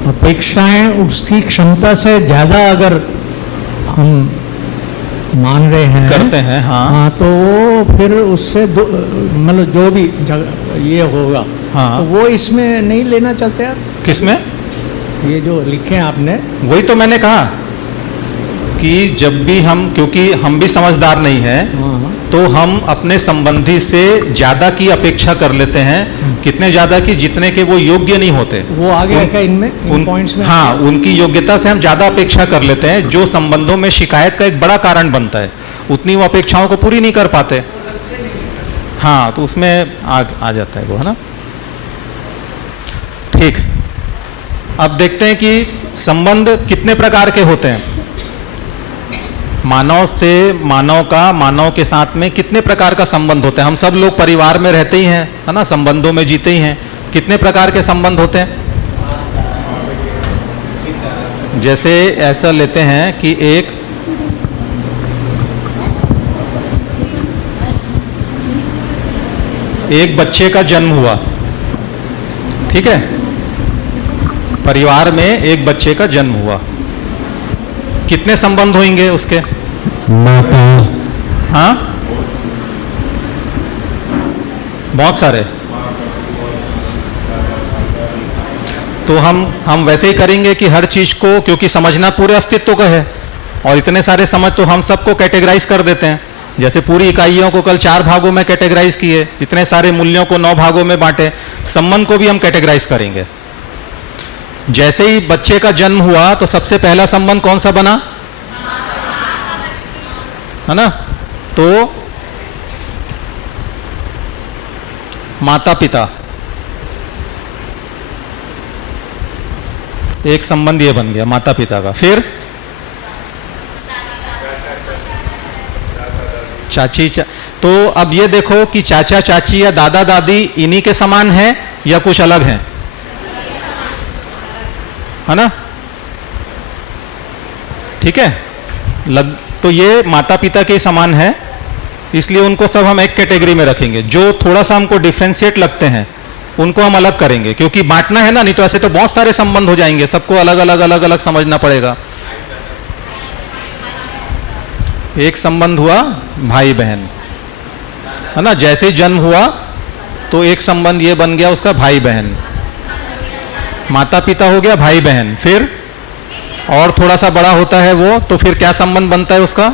अपेक्षाएं उसकी क्षमता से ज़्यादा अगर हम मान रहे हैं, करते हैं, हाँ, तो वो फिर उससे मतलब जो भी ये होगा, हाँ, तो वो इसमें नहीं लेना चाहते आप? किसमें? ये जो लिखे हैं आपने, वही तो मैंने कहा कि जब भी हम, क्योंकि हम भी समझदार नहीं हैं, तो हम अपने संबंधी से ज्यादा की अपेक्षा कर लेते हैं। कितने ज्यादा की? जितने के वो योग्य नहीं होते। वो आगे है क्या इनमें, इन पॉइंट्स में? हाँ, उनकी योग्यता से हम ज्यादा अपेक्षा कर लेते हैं, जो संबंधों में शिकायत का एक बड़ा कारण बनता है। उतनी वो अपेक्षाओं को पूरी नहीं कर पाते। हाँ, तो उसमें आ जाता है वो, है ना। ठीक, अब देखते हैं कि संबंध कितने प्रकार के होते हैं। मानव से मानव का, मानव के साथ में कितने प्रकार का संबंध होता है। हम सब लोग परिवार में रहते ही हैं, है ना, संबंधों में जीते ही हैं। कितने प्रकार के संबंध होते हैं? जैसे ऐसा लेते हैं कि एक बच्चे का जन्म हुआ, ठीक है, परिवार में एक बच्चे का जन्म हुआ, कितने संबंध होंगे उसके? हाँ, बहुत सारे। तो हम वैसे ही करेंगे कि हर चीज को, क्योंकि समझना पूरे अस्तित्व का है, और इतने सारे समझ तो हम सबको कैटेगराइज कर देते हैं। जैसे पूरी इकाइयों को कल 4 भागों में कैटेगराइज किए, इतने सारे मूल्यों को 9 भागों में बांटे, संबंध को भी हम कैटेगराइज करेंगे। जैसे ही बच्चे का जन्म हुआ तो सबसे पहला संबंध कौन सा बना, है ना? तो माता पिता, एक संबंध ये बन गया माता पिता का। फिर चाची तो अब ये देखो कि चाचा चाची या दादा दादी इन्हीं के समान है या कुछ अलग हैं, है ना? ठीक है, तो ये माता पिता के समान है, इसलिए उनको सब हम एक कैटेगरी में रखेंगे। जो थोड़ा सा हमको डिफ्रेंशिएट लगते हैं उनको हम अलग करेंगे, क्योंकि बांटना है ना, नहीं तो ऐसे तो बहुत सारे संबंध हो जाएंगे, सबको अलग अलग अलग अलग समझना पड़ेगा। एक संबंध हुआ भाई बहन, है ना, जैसे ही जन्म हुआ तो एक संबंध ये बन गया उसका भाई बहन, माता पिता हो गया भाई बहन, फिर और थोड़ा सा बड़ा होता है वो, तो फिर क्या संबंध बनता है उसका?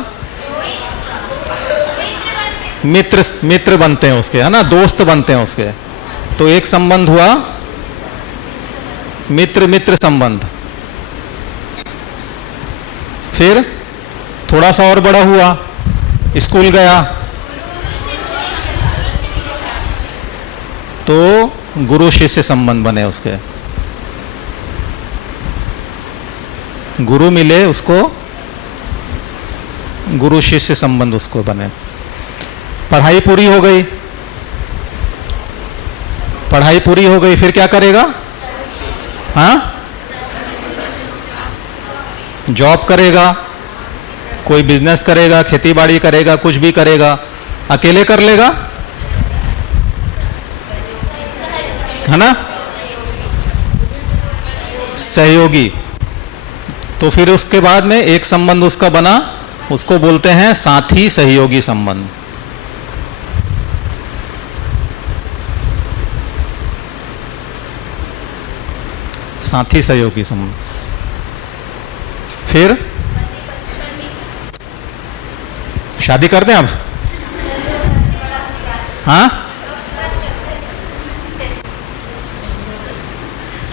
मित्र बनते हैं उसके, है ना, दोस्त बनते हैं उसके। तो एक संबंध हुआ मित्र संबंध, फिर थोड़ा सा और बड़ा हुआ, स्कूल गया तो गुरु शिष्य संबंध बने उसके, गुरु मिले उसको, गुरु शिष्य संबंध उसको बने। पढ़ाई पूरी हो गई, पढ़ाई पूरी हो गई, फिर क्या करेगा? हाँ, जॉब करेगा, कोई बिजनेस करेगा, खेती बाड़ी करेगा, कुछ भी करेगा। अकेले कर लेगा, है ना, सहयोगी। तो फिर उसके बाद में एक संबंध उसका बना, उसको बोलते हैं साथी सहयोगी संबंध। साथी सहयोगी संबंध। फिर शादी कर दें अब? हाँ,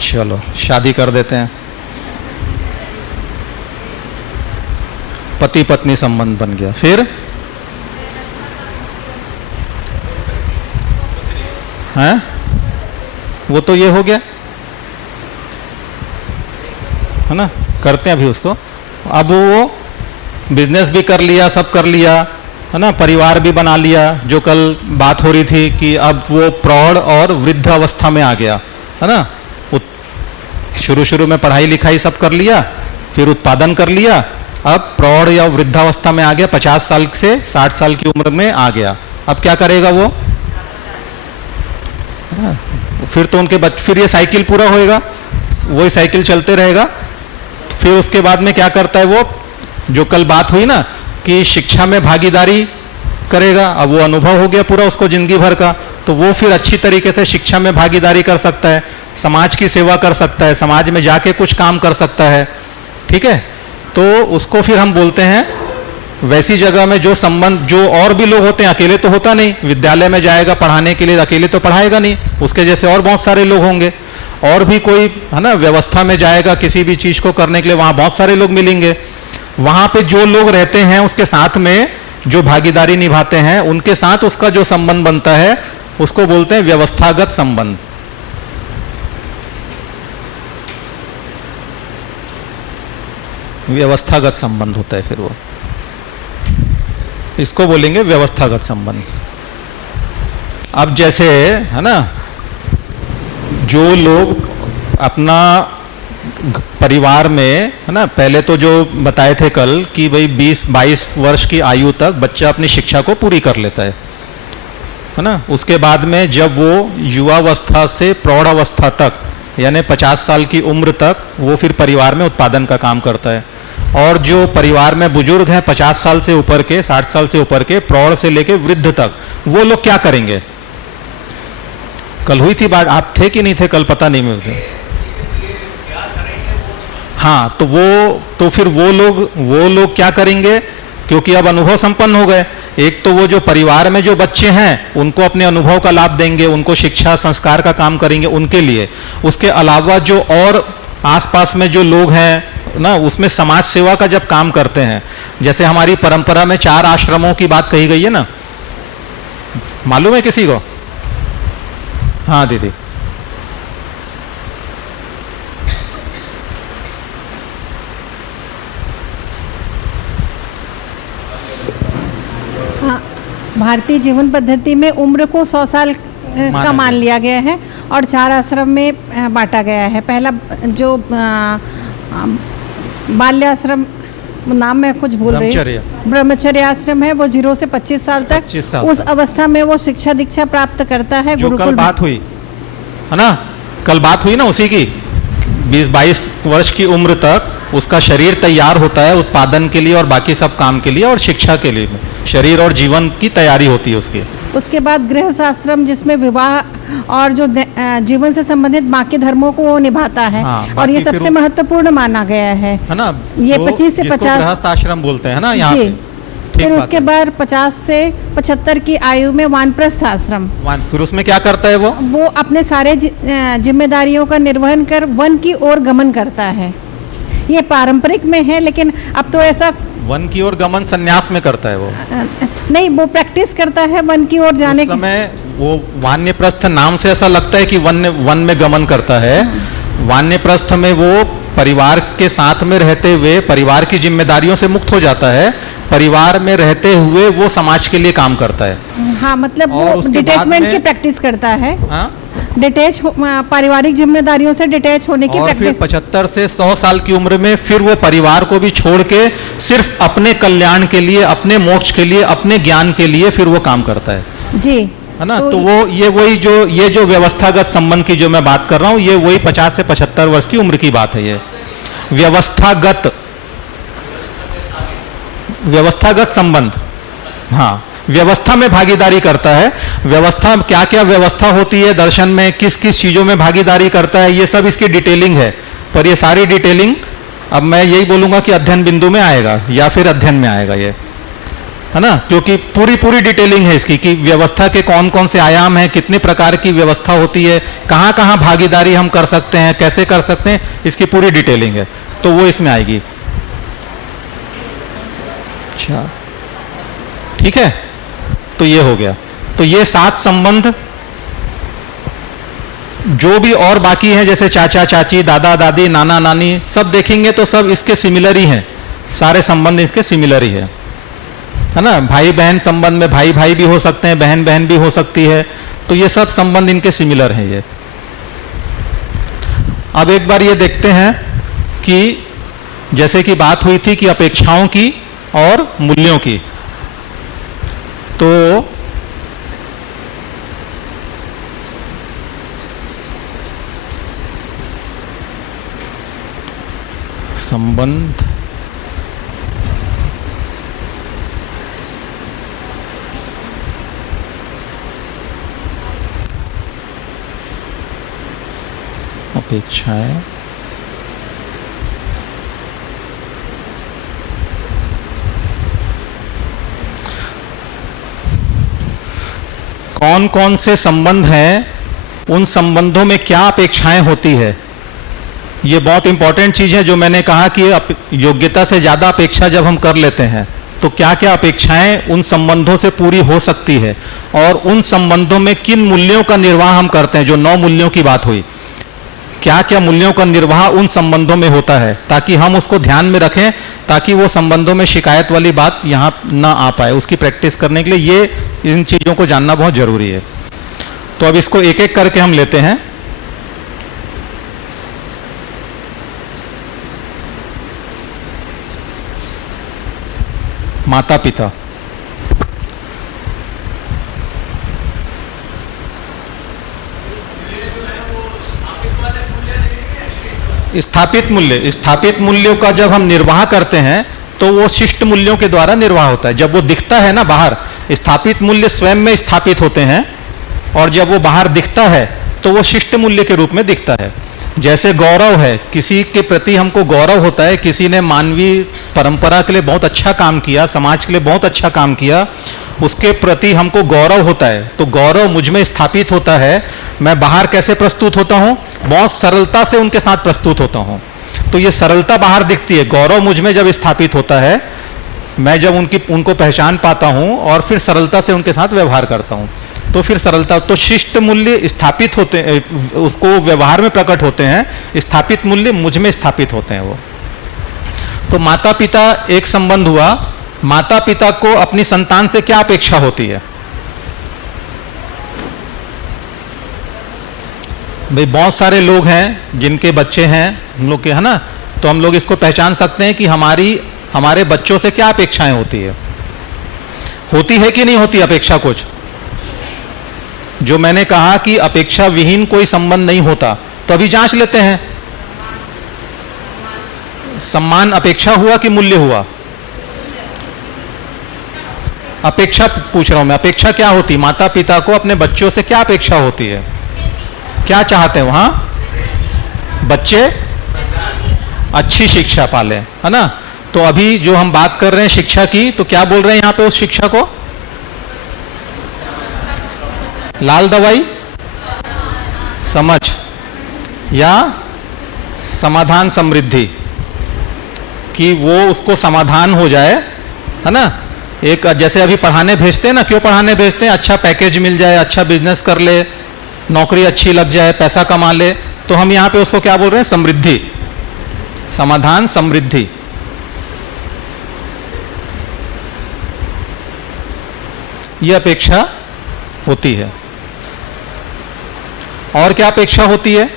चलो शादी कर देते हैं। पति पत्नी संबंध बन गया। फिर हैं, वो तो ये हो गया, है ना, करते हैं अभी उसको। अब वो बिजनेस भी कर लिया, सब कर लिया, है ना, परिवार भी बना लिया। जो कल बात हो रही थी कि अब वो प्रौढ़ और वृद्ध अवस्था में आ गया, है ना। शुरू में पढ़ाई लिखाई सब कर लिया, फिर उत्पादन कर लिया, अब प्रौढ़ या वृद्धावस्था में आ गया, 50 साल से 60 साल की उम्र में आ गया। अब क्या करेगा वो? फिर तो उनके फिर ये साइकिल पूरा होएगा, वही साइकिल चलते रहेगा। फिर उसके बाद में क्या करता है वो, जो कल बात हुई ना कि शिक्षा में भागीदारी करेगा। अब वो अनुभव हो गया पूरा उसको जिंदगी भर का, तो वो फिर अच्छी तरीके से शिक्षा में भागीदारी कर सकता है, समाज की सेवा कर सकता है, समाज में जाके कुछ काम कर सकता है। ठीक है, तो उसको फिर हम बोलते हैं वैसी जगह में जो संबंध, जो और भी लोग होते हैं, अकेले तो होता नहीं। विद्यालय में जाएगा पढ़ाने के लिए, अकेले तो पढ़ाएगा नहीं, उसके जैसे और बहुत सारे लोग होंगे। और भी कोई, है ना, व्यवस्था में जाएगा किसी भी चीज को करने के लिए, वहां बहुत सारे लोग मिलेंगे। वहां पे जो लोग रहते हैं उसके साथ में जो भागीदारी निभाते हैं, उनके साथ उसका जो संबंध बनता है उसको बोलते हैं व्यवस्थागत संबंध। व्यवस्थागत संबंध होता है फिर वो, इसको बोलेंगे व्यवस्थागत संबंध। अब जैसे, है ना, जो लोग अपना परिवार में, है ना, पहले तो जो बताए थे कल कि भाई 20-22 वर्ष की आयु तक बच्चा अपनी शिक्षा को पूरी कर लेता है ना। उसके बाद में जब वो युवावस्था से प्रौढ़ावस्था तक, यानी 50 साल की उम्र तक, वो फिर परिवार में उत्पादन का काम करता है। और जो परिवार में बुजुर्ग हैं 50 साल से ऊपर के, 60 साल से ऊपर के, प्रौढ़ से लेके वृद्ध तक, वो लोग क्या करेंगे? कल हुई थी बात, आप थे कि नहीं थे कल, पता नहीं मुझे। हाँ, तो फिर वो लोग क्या करेंगे? क्योंकि अब अनुभव संपन्न हो गए। एक तो वो जो परिवार में जो बच्चे हैं उनको अपने अनुभव का लाभ देंगे, उनको शिक्षा संस्कार का काम करेंगे उनके लिए। उसके अलावा जो और आसपास में जो लोग हैं ना, उसमें समाज सेवा का जब काम करते हैं, जैसे हमारी परंपरा में 4 आश्रमों की बात कही गई है ना, मालूम है किसी को? हाँ दीदी। भारतीय जीवन पद्धति में उम्र को 100 साल का मान लिया गया है और 4 आश्रम में बांटा गया है। पहला जो बाल्य आश्रम, नाम में कुछ भूल रही हूँ, ब्रह्मचर्य आश्रम है, वो 0 से 25 साल तक, उस अवस्था में वो शिक्षा दीक्षा प्राप्त करता है। जो कल बात हुई, है ना, कल बात हुई ना उसी की, 20-22 वर्ष की उम्र तक उसका शरीर तैयार होता है उत्पादन के लिए और बाकी सब काम के लिए और शिक्षा के लिए, शरीर और जीवन की तैयारी होती है उसकी। उसके बाद गृहस्थाश्रम जिसमें विवाह और जो जीवन से संबंधित बाकी धर्मों को वो निभाता है। हाँ, और ये बाकी सबसे महत्वपूर्ण माना गया है ना, ये 25 से 50 गृहस्थाश्रम बोलते हैं ना यहाँ पे। फिर उसके बाद 50 से 75 की आयु में वानप्रस्थ आश्रम। फिर उसमें क्या करता है वो अपने सारे जिम्मेदारियों का निर्वहन कर वन की ओर गमन करता है। ये पारंपरिक में है, लेकिन अब तो ऐसा वन की ओर गमन संन्यास में करता है वो नहीं, वो प्रैक्टिस करता है वन की ओर जाने उस समय वो वान्यप्रस्थ नाम से ऐसा लगता है कि वन में गमन करता है। वान्यप्रस्थ में वो परिवार के साथ में रहते हुए परिवार की जिम्मेदारियों से मुक्त हो जाता है, परिवार में रहते हुए वो समाज के लिए काम करता है। हाँ, मतलब वो डिटैचमेंट की प्रैक्टिस करता है। हाँ? डिटैच पारिवारिक जिम्मेदारियों से डिटैच होने की प्रैक्टिस। फिर 75 से 100 साल की उम्र में फिर वो परिवार को भी छोड़ के सिर्फ अपने कल्याण के लिए, अपने मोक्ष के लिए, अपने ज्ञान के लिए फिर वो काम करता है जी, है ना। तो वो ये जो व्यवस्थागत संबंध की जो मैं बात कर रहा हूँ, ये वही 50 से 75 वर्ष की उम्र की बात है। ये व्यवस्थागत संबंध, हाँ, व्यवस्था में भागीदारी करता है। व्यवस्था क्या क्या व्यवस्था होती है दर्शन में, किस किस चीजों में भागीदारी करता है, ये सब इसकी डिटेलिंग है। पर ये सारी डिटेलिंग अब मैं यही बोलूंगा कि अध्ययन बिंदु में आएगा या फिर अध्ययन में आएगा ये, है ना, क्योंकि पूरी डिटेलिंग है इसकी कि व्यवस्था के कौन कौन से आयाम हैं, कितने प्रकार की व्यवस्था होती है, कहाँ कहाँ भागीदारी हम कर सकते हैं, कैसे कर सकते हैं, इसकी पूरी डिटेलिंग है, तो वो इसमें आएगी। अच्छा, ठीक है, तो ये हो गया। तो ये 7 संबंध जो भी और बाकी हैं, जैसे चाचा चाची, दादा दादी, नाना नानी, सब देखेंगे तो सब इसके सिमिलर ही हैं, सारे संबंध इसके सिमिलर ही है ना। भाई बहन संबंध में भाई भाई भी हो सकते हैं, बहन बहन भी हो सकती है, तो ये सब संबंध इनके सिमिलर हैं ये। अब एक बार ये देखते हैं कि जैसे कि बात हुई थी कि अपेक्षाओं की और मूल्यों की, तो संबंध अपेक्षाएं कौन कौन से संबंध हैं, उन संबंधों में क्या अपेक्षाएं होती है, ये बहुत इंपॉर्टेंट चीज है। जो मैंने कहा कि योग्यता से ज्यादा अपेक्षा जब हम कर लेते हैं तो क्या क्या अपेक्षाएं उन संबंधों से पूरी हो सकती है, और उन संबंधों में किन मूल्यों का निर्वाह हम करते हैं। जो 9 मूल्यों की बात हुई, क्या क्या मूल्यों का निर्वाह उन संबंधों में होता है, ताकि हम उसको ध्यान में रखें, ताकि वो संबंधों में शिकायत वाली बात यहाँ ना आ पाए। उसकी प्रैक्टिस करने के लिए ये इन चीज़ों को जानना बहुत जरूरी है। तो अब इसको एक एक करके हम लेते हैं। माता पिता, स्थापित मूल्यों का जब हम निर्वाह करते हैं तो वो शिष्ट मूल्यों के द्वारा निर्वाह होता है। जब वो दिखता है ना बाहर, स्थापित मूल्य स्वयं में स्थापित होते हैं, और जब वो बाहर दिखता है तो वो शिष्ट मूल्य के रूप में दिखता है। जैसे गौरव है, किसी के प्रति हमको गौरव होता है, किसी ने मानवीय परंपरा के लिए बहुत अच्छा काम किया, समाज के लिए बहुत अच्छा काम किया, उसके प्रति हमको गौरव होता है, तो गौरव मुझ में स्थापित होता है। मैं बाहर कैसे प्रस्तुत होता हूँ, बहुत सरलता से उनके साथ प्रस्तुत होता हूँ, तो ये सरलता बाहर दिखती है। गौरव मुझ में जब स्थापित होता है, मैं जब उनको पहचान पाता हूँ और फिर सरलता से उनके साथ व्यवहार करता हूँ, तो फिर सरलता, तो शिष्ट मूल्य स्थापित होते हैं, उसको व्यवहार में प्रकट होते हैं, स्थापित मूल्य मुझ में स्थापित होते हैं वो। तो माता पिता एक संबंध हुआ। माता पिता को अपनी संतान से क्या अपेक्षा होती है? भाई बहुत सारे लोग हैं जिनके बच्चे हैं हम लोग के, है ना, तो हम लोग इसको पहचान सकते हैं कि हमारे बच्चों से क्या अपेक्षाएं होती है कि नहीं होती अपेक्षा कुछ? जो मैंने कहा कि अपेक्षा विहीन कोई संबंध नहीं होता, तो अभी जांच लेते हैं। सम्मान अपेक्षा हुआ कि मूल्य हुआ? अपेक्षा पूछ रहा हूं मैं। अपेक्षा क्या होती? माता पिता को अपने बच्चों से क्या अपेक्षा होती है? क्या चाहते हैं वहां? बच्चे अच्छी शिक्षा पाले, है ना? तो अभी जो हम बात कर रहे हैं शिक्षा की, तो क्या बोल रहे हैं यहां पे उस शिक्षा को? लाल दवाई समझ या समाधान समृद्धि, कि वो उसको समाधान हो जाए, है ना? एक जैसे अभी पढ़ाने भेजते हैं ना, क्यों पढ़ाने भेजते हैं? अच्छा पैकेज मिल जाए, अच्छा बिजनेस कर ले, नौकरी अच्छी लग जाए, पैसा कमा ले। तो हम यहां पे उसको क्या बोल रहे हैं? समृद्धि, समाधान समृद्धि। यह अपेक्षा होती है। और क्या अपेक्षा होती है?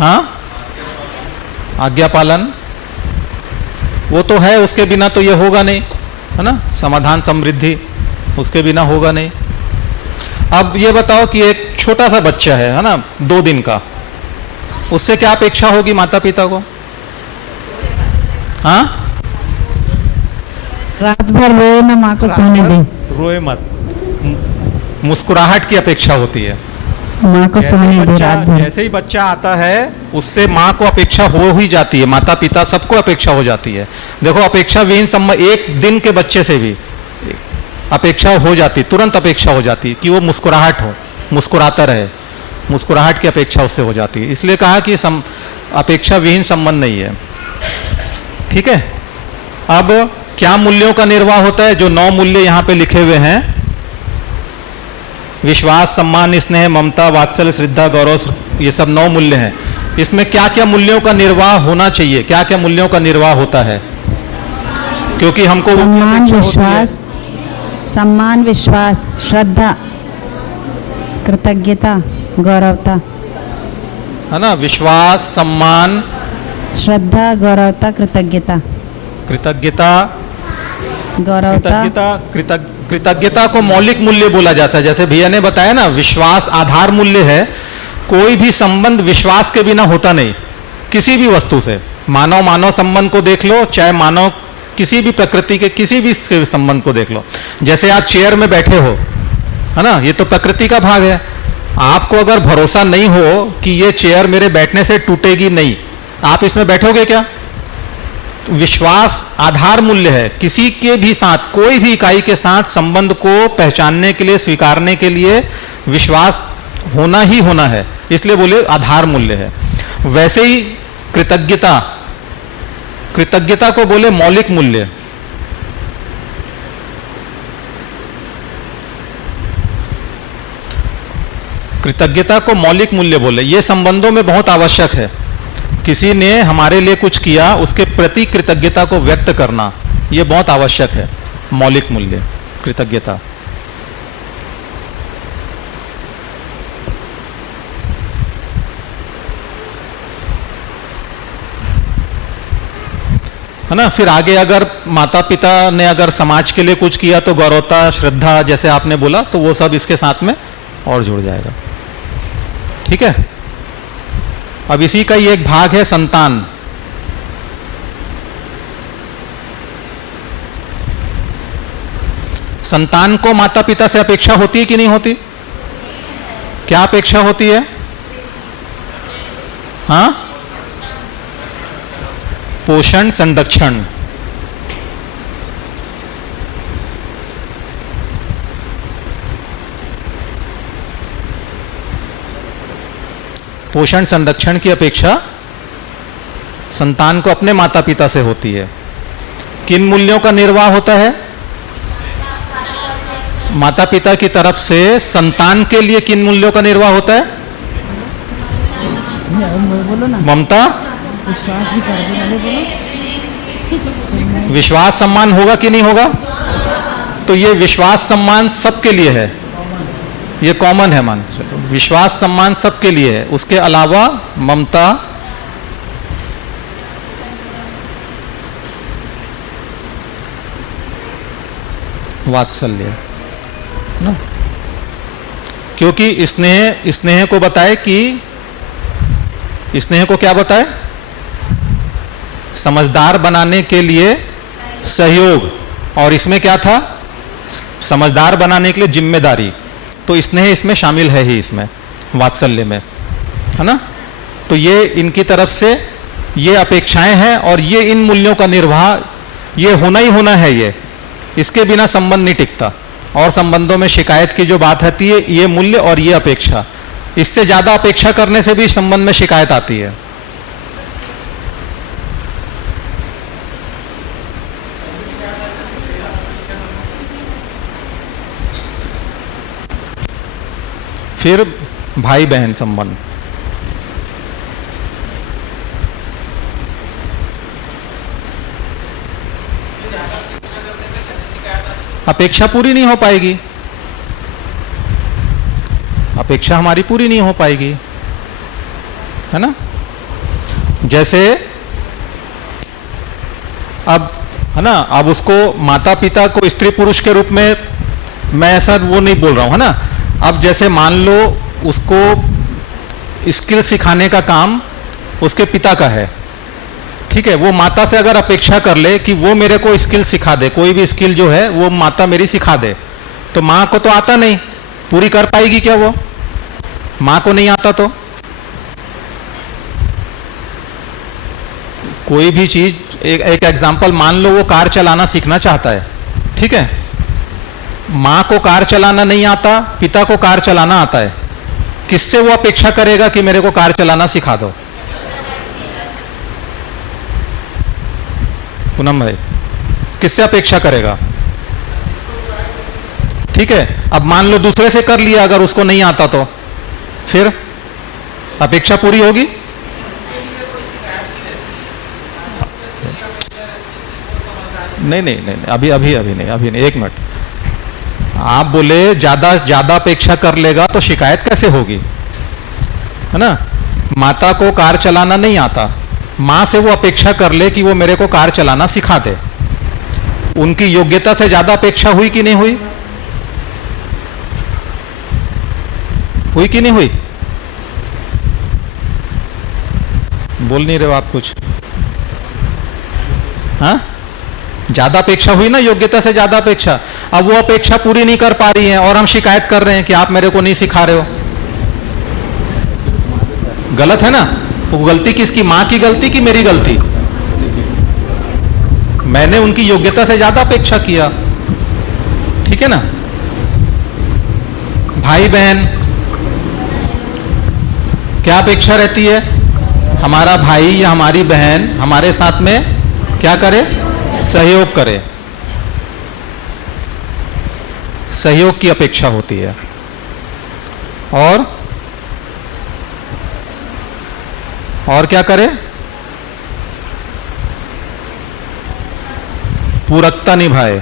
हाँ, आज्ञा पालन, वो तो है, उसके बिना तो ये होगा नहीं, है ना? समाधान समृद्धि, उसके बिना होगा नहीं। अब ये बताओ कि एक छोटा सा बच्चा है ना, 2 दिन का, उससे क्या अपेक्षा होगी माता पिता को? हाँ, रात भर रोए ना, माँ को सोने दे, रोए मत, मुस्कुराहट की अपेक्षा होती है। माँ को सोने दे रात भर। जैसे ही बच्चा आता है उससे माँ को अपेक्षा हो ही जाती है, माता पिता सबको अपेक्षा हो जाती है। देखो अपेक्षा विहीन संबंध, 1 दिन के बच्चे से भी अपेक्षा हो जाती, तुरंत अपेक्षा हो जाती कि वो मुस्कुराहट हो, मुस्कुराता रहे, मुस्कुराहट की अपेक्षा उससे हो जाती है। इसलिए कहा कि अपेक्षा विहीन संबंध नहीं है। ठीक है, अब क्या मूल्यों का निर्वाह होता है? जो 9 मूल्य यहाँ पे लिखे हुए हैं, विश्वास, सम्मान, स्नेह, ममता, वात्सल्य, श्रद्धा, गौरव, ये सब 9 मूल्य हैं। इसमें क्या क्या मूल्यों का निर्वाह होना चाहिए? क्या क्या मूल्यों का निर्वाह होता है? क्योंकि हमको सम्मान, विश्वास, सम्मान, विश्वास, श्रद्धा, कृतज्ञता, गौरवता, है ना? विश्वास, सम्मान, श्रद्धा, गौरवता, कृतज्ञता, कृतज्ञता, गौरवता, कृतज्ञता को मौलिक मूल्य बोला जाता है। जैसे भैया ने बताया ना, विश्वास आधार मूल्य है। कोई भी संबंध विश्वास के बिना होता नहीं, किसी भी वस्तु से। मानव मानव संबंध को देख लो, चाहे मानव किसी भी प्रकृति के किसी भी संबंध को देख लो। जैसे आप चेयर में बैठे हो, है ना, ये तो प्रकृति का भाग है। आपको अगर भरोसा नहीं हो कि ये चेयर मेरे बैठने से टूटेगी नहीं, आप इसमें बैठोगे क्या? विश्वास आधार मूल्य है। किसी के भी साथ, कोई भी इकाई के साथ संबंध को पहचानने के लिए, स्वीकारने के लिए विश्वास होना ही होना है, इसलिए बोले आधार मूल्य है। वैसे ही कृतज्ञता, कृतज्ञता को बोले मौलिक मूल्य। कृतज्ञता को मौलिक मूल्य बोले। ये संबंधों में बहुत आवश्यक है। किसी ने हमारे लिए कुछ किया, उसके प्रति कृतज्ञता को व्यक्त करना, यह बहुत आवश्यक है। मौलिक मूल्य कृतज्ञता। है ना? फिर आगे अगर माता पिता ने अगर समाज के लिए कुछ किया तो गौरवता, श्रद्धा, जैसे आपने बोला, तो वो सब इसके साथ में और जुड़ जाएगा। ठीक है, अब इसी का ही एक भाग है संतान। संतान को माता पिता से अपेक्षा होती है कि नहीं होती? क्या अपेक्षा होती है? हाँ, पोषण, संरक्षण। पोषण संरक्षण की अपेक्षा संतान को अपने माता पिता से होती है। किन मूल्यों का निर्वाह होता है? माता पिता की तरफ से संतान के लिए किन मूल्यों का निर्वाह होता है? ममता, विश्वास, सम्मान होगा कि नहीं होगा? तो ये विश्वास सम्मान सबके लिए है, ये कॉमन है। मान चलो विश्वास सम्मान सबके लिए है। उसके अलावा ममता, वात्सल्य ना, क्योंकि स्नेह स्नेह को बताए कि स्नेह को क्या बताए, समझदार बनाने के लिए सहयोग, और इसमें क्या था, समझदार बनाने के लिए जिम्मेदारी। तो स्नेह इसमें शामिल है ही, इसमें वात्सल्य में, है ना। तो ये इनकी तरफ से ये अपेक्षाएं हैं, और ये इन मूल्यों का निर्वाह ये होना ही होना है, ये इसके बिना संबंध नहीं टिकता। और संबंधों में शिकायत की जो बात आती है, ये मूल्य और ये अपेक्षा, इससे ज्यादा अपेक्षा करने से भी संबंध में शिकायत आती है। फिर भाई बहन संबंध, अपेक्षा पूरी नहीं हो पाएगी, अपेक्षा हमारी पूरी नहीं हो पाएगी, है ना। जैसे अब, है ना, अब उसको माता पिता को स्त्री पुरुष के रूप में मैं ऐसा वो नहीं बोल रहा हूं, है ना। अब जैसे मान लो उसको स्किल सिखाने का काम उसके पिता का है, ठीक है। वो माता से अगर अपेक्षा कर ले कि वो मेरे को स्किल सिखा दे, कोई भी स्किल जो है वो माता मेरी सिखा दे, तो माँ को तो आता नहीं, पूरी कर पाएगी क्या वो, माँ को नहीं आता तो। कोई भी चीज, एक एग्जांपल मान लो, वो कार चलाना सीखना चाहता है, ठीक है। माँ को कार चलाना नहीं आता, पिता को कार चलाना आता है, किससे वो अपेक्षा करेगा कि मेरे को कार चलाना सिखा दो? पूनम भाई, किससे अपेक्षा करेगा? ठीक है। अब मान लो दूसरे से कर लिया, अगर उसको नहीं आता तो फिर अपेक्षा पूरी होगी? नहीं नहीं नहीं, अभी अभी अभी नहीं, अभी नहीं, एक मिनट। आप बोले ज्यादा अपेक्षा कर लेगा तो शिकायत कैसे होगी, है ना। माता को कार चलाना नहीं आता, माँ से वो अपेक्षा कर ले कि वो मेरे को कार चलाना सिखा दे, उनकी योग्यता से ज्यादा अपेक्षा हुई कि नहीं हुई? हुई कि नहीं हुई? बोल नहीं रहे हो आप कुछ, हाँ? ज्यादा अपेक्षा हुई ना, योग्यता से ज्यादा अपेक्षा। अब वो अपेक्षा पूरी नहीं कर पा रही है और हम शिकायत कर रहे हैं कि आप मेरे को नहीं सिखा रहे हो। गलत है ना। वो गलती किसकी, माँ की गलती कि मेरी गलती? मैंने उनकी योग्यता से ज्यादा अपेक्षा किया, ठीक है ना। भाई बहन क्या अपेक्षा रहती है? हमारा भाई या हमारी बहन हमारे साथ में क्या करे? सहयोग करे, सहयोग की अपेक्षा होती है। और क्या करे? पूरकता निभाए।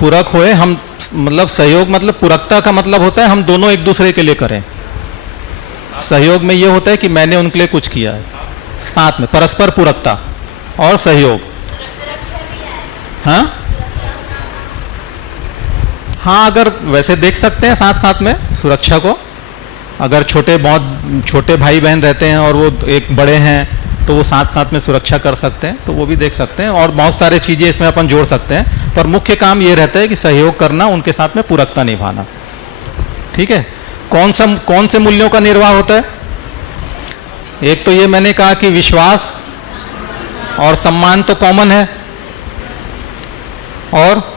पूरक होए हम, मतलब सहयोग मतलब पूरकता का मतलब होता है हम दोनों एक दूसरे के लिए करें। सहयोग में ये होता है कि मैंने उनके लिए कुछ किया है, साथ में परस्पर पूरकता और सहयोग। हाँ हाँ, अगर वैसे देख सकते हैं साथ साथ में सुरक्षा को। अगर बहुत छोटे भाई बहन रहते हैं और वो एक बड़े हैं तो वो साथ साथ में सुरक्षा कर सकते हैं, तो वो भी देख सकते हैं। और बहुत सारे चीज़ें इसमें अपन जोड़ सकते हैं, पर मुख्य काम ये रहता है कि सहयोग करना, उनके साथ में पूरकता निभाना। ठीक है। कौन से मूल्यों का निर्वाह होता है? एक तो ये मैंने कहा कि विश्वास और सम्मान तो कॉमन है, और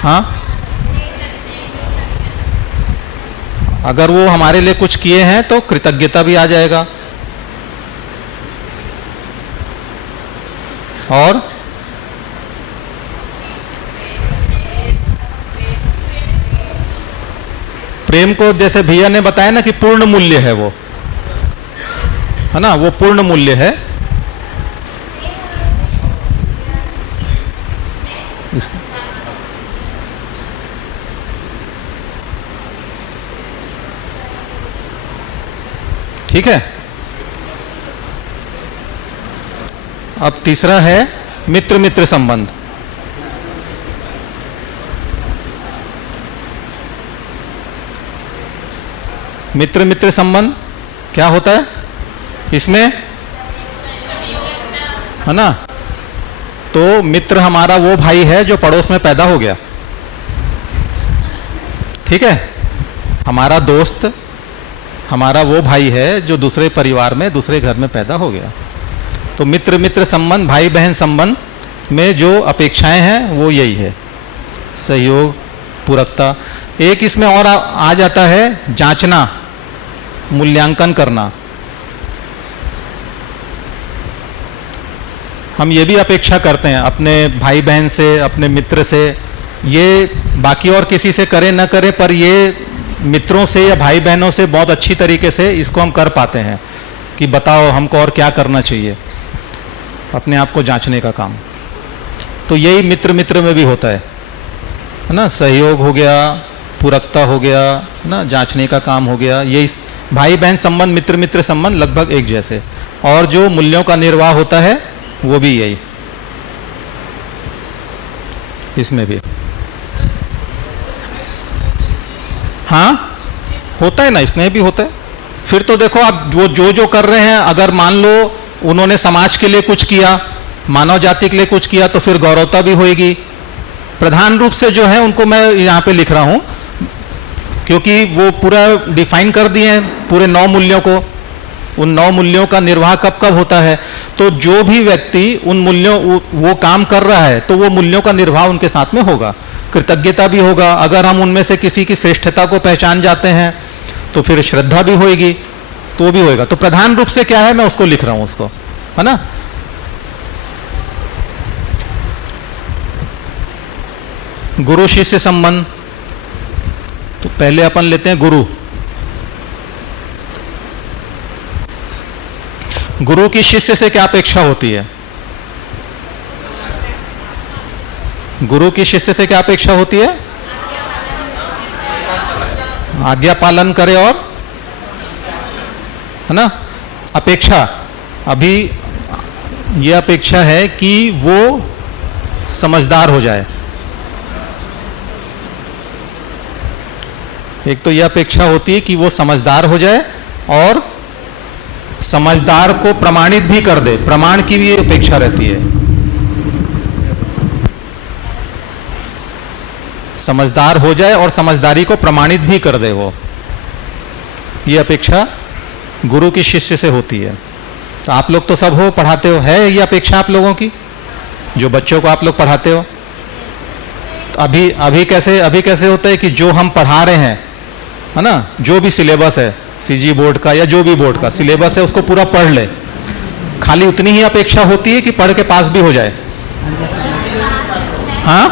हाँ, अगर वो हमारे लिए कुछ किए हैं तो कृतज्ञता भी आ जाएगा। और प्रेम को जैसे भैया ने बताया ना कि पूर्ण मूल्य है वो, है ना, वो पूर्ण मूल्य है। ठीक है। अब तीसरा है मित्र मित्र संबंध। मित्र मित्र संबंध क्या होता है इसमें, है ना? तो मित्र हमारा वो भाई है जो पड़ोस में पैदा हो गया, ठीक है? हमारा दोस्त हमारा वो भाई है जो दूसरे परिवार में दूसरे घर में पैदा हो गया। तो मित्र मित्र संबंध, भाई बहन संबंध में जो अपेक्षाएं हैं वो यही है, सहयोग, पूरकता। एक इसमें और आ जाता है जांचना, मूल्यांकन करना। हम ये भी अपेक्षा करते हैं अपने भाई बहन से, अपने मित्र से, ये बाकी और किसी से करे न करे, पर ये मित्रों से या भाई बहनों से बहुत अच्छी तरीके से इसको हम कर पाते हैं कि बताओ हमको और क्या करना चाहिए, अपने आप को जांचने का काम। तो यही मित्र मित्र में भी होता है ना? सहयोग हो गया, पूरकता हो गया ना, जांचने का काम हो गया। यही भाई बहन संबंध, मित्र मित्र संबंध लगभग एक जैसे। और जो मूल्यों का निर्वाह होता है वो भी यही, इसमें भी। हाँ होता है ना, इसमें भी होता है। फिर तो देखो आप वो जो कर रहे हैं, अगर मान लो उन्होंने समाज के लिए कुछ किया, मानव जाति के लिए कुछ किया, तो फिर गौरवता भी होगी। प्रधान रूप से जो है उनको मैं यहाँ पे लिख रहा हूँ क्योंकि वो पूरा डिफाइन कर दिए हैं पूरे 9 मूल्यों को। उन 9 मूल्यों का निर्वाह कब कब होता है, तो जो भी व्यक्ति उन मूल्यों वो काम कर रहा है तो वो मूल्यों का निर्वाह उनके साथ में होगा। कृतज्ञता भी होगा, अगर हम उनमें से किसी की श्रेष्ठता को पहचान जाते हैं तो फिर श्रद्धा भी होगी, तो भी होएगा। तो प्रधान रूप से क्या है मैं उसको लिख रहा हूं, उसको, है ना? गुरु शिष्य संबंध। तो पहले अपन लेते हैं गुरु। गुरु की शिष्य से क्या अपेक्षा होती है? गुरु की शिष्य से क्या अपेक्षा होती है? आज्ञा पालन करे और, है ना? अपेक्षा, अभी ये अपेक्षा है कि वो समझदार हो जाए। एक तो यह अपेक्षा होती है कि वो समझदार हो जाए और समझदार को प्रमाणित भी कर दे, प्रमाण की भी अपेक्षा रहती है। समझदार हो जाए और समझदारी को प्रमाणित भी कर दे वो, ये अपेक्षा गुरु की शिष्य से होती है। तो आप लोग तो सब हो, पढ़ाते हो, है ये अपेक्षा आप लोगों की, जो बच्चों को आप लोग पढ़ाते हो? तो अभी कैसे होता है कि जो हम पढ़ा रहे हैं, है ना, जो भी सिलेबस है सीजी बोर्ड का या जो भी बोर्ड का सिलेबस है उसको पूरा पढ़ ले, खाली उतनी ही अपेक्षा होती है कि पढ़ के पास भी हो जाए। हाँ,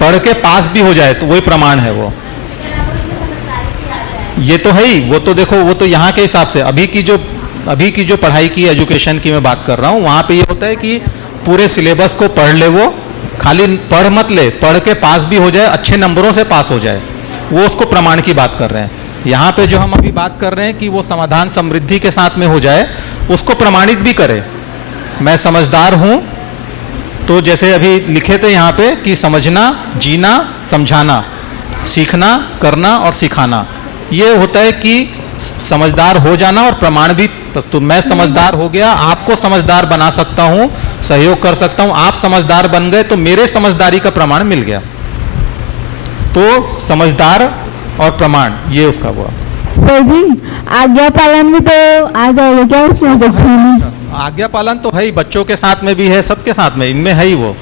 पढ़ के पास भी हो जाए तो वही प्रमाण है वो। ये तो है ही, वो तो देखो, वो तो यहाँ के हिसाब से अभी की जो पढ़ाई की, एजुकेशन की मैं बात कर रहा हूँ, वहाँ पे ये होता है कि पूरे सिलेबस को पढ़ ले, वो खाली पढ़ मत ले, पढ़ के पास भी हो जाए, अच्छे नंबरों से पास हो जाए, वो उसको प्रमाण की बात कर रहे हैं। यहाँ पे जो हम अभी बात कर रहे हैं कि वो समाधान समृद्धि के साथ में हो जाए, उसको प्रमाणित भी करे। मैं समझदार हूँ, तो जैसे अभी लिखे थे यहाँ पे कि समझना, जीना, समझाना, सीखना, करना और सिखाना, ये होता है कि समझदार हो जाना और प्रमाण भी। तो मैं समझदार हो गया, आपको समझदार बना सकता हूँ, सहयोग कर सकता हूँ, आप समझदार बन गए तो मेरे समझदारी का प्रमाण मिल गया। तो समझदार और प्रमाण, ये उसका हुआ। सर जी, आज्ञा पालन भी तो आ जाएगा क्या उसमें बच्चों में? आज्ञा पालन तो है ही, बच्चों के साथ में भी है, सबके साथ में, इनमें है ही, वो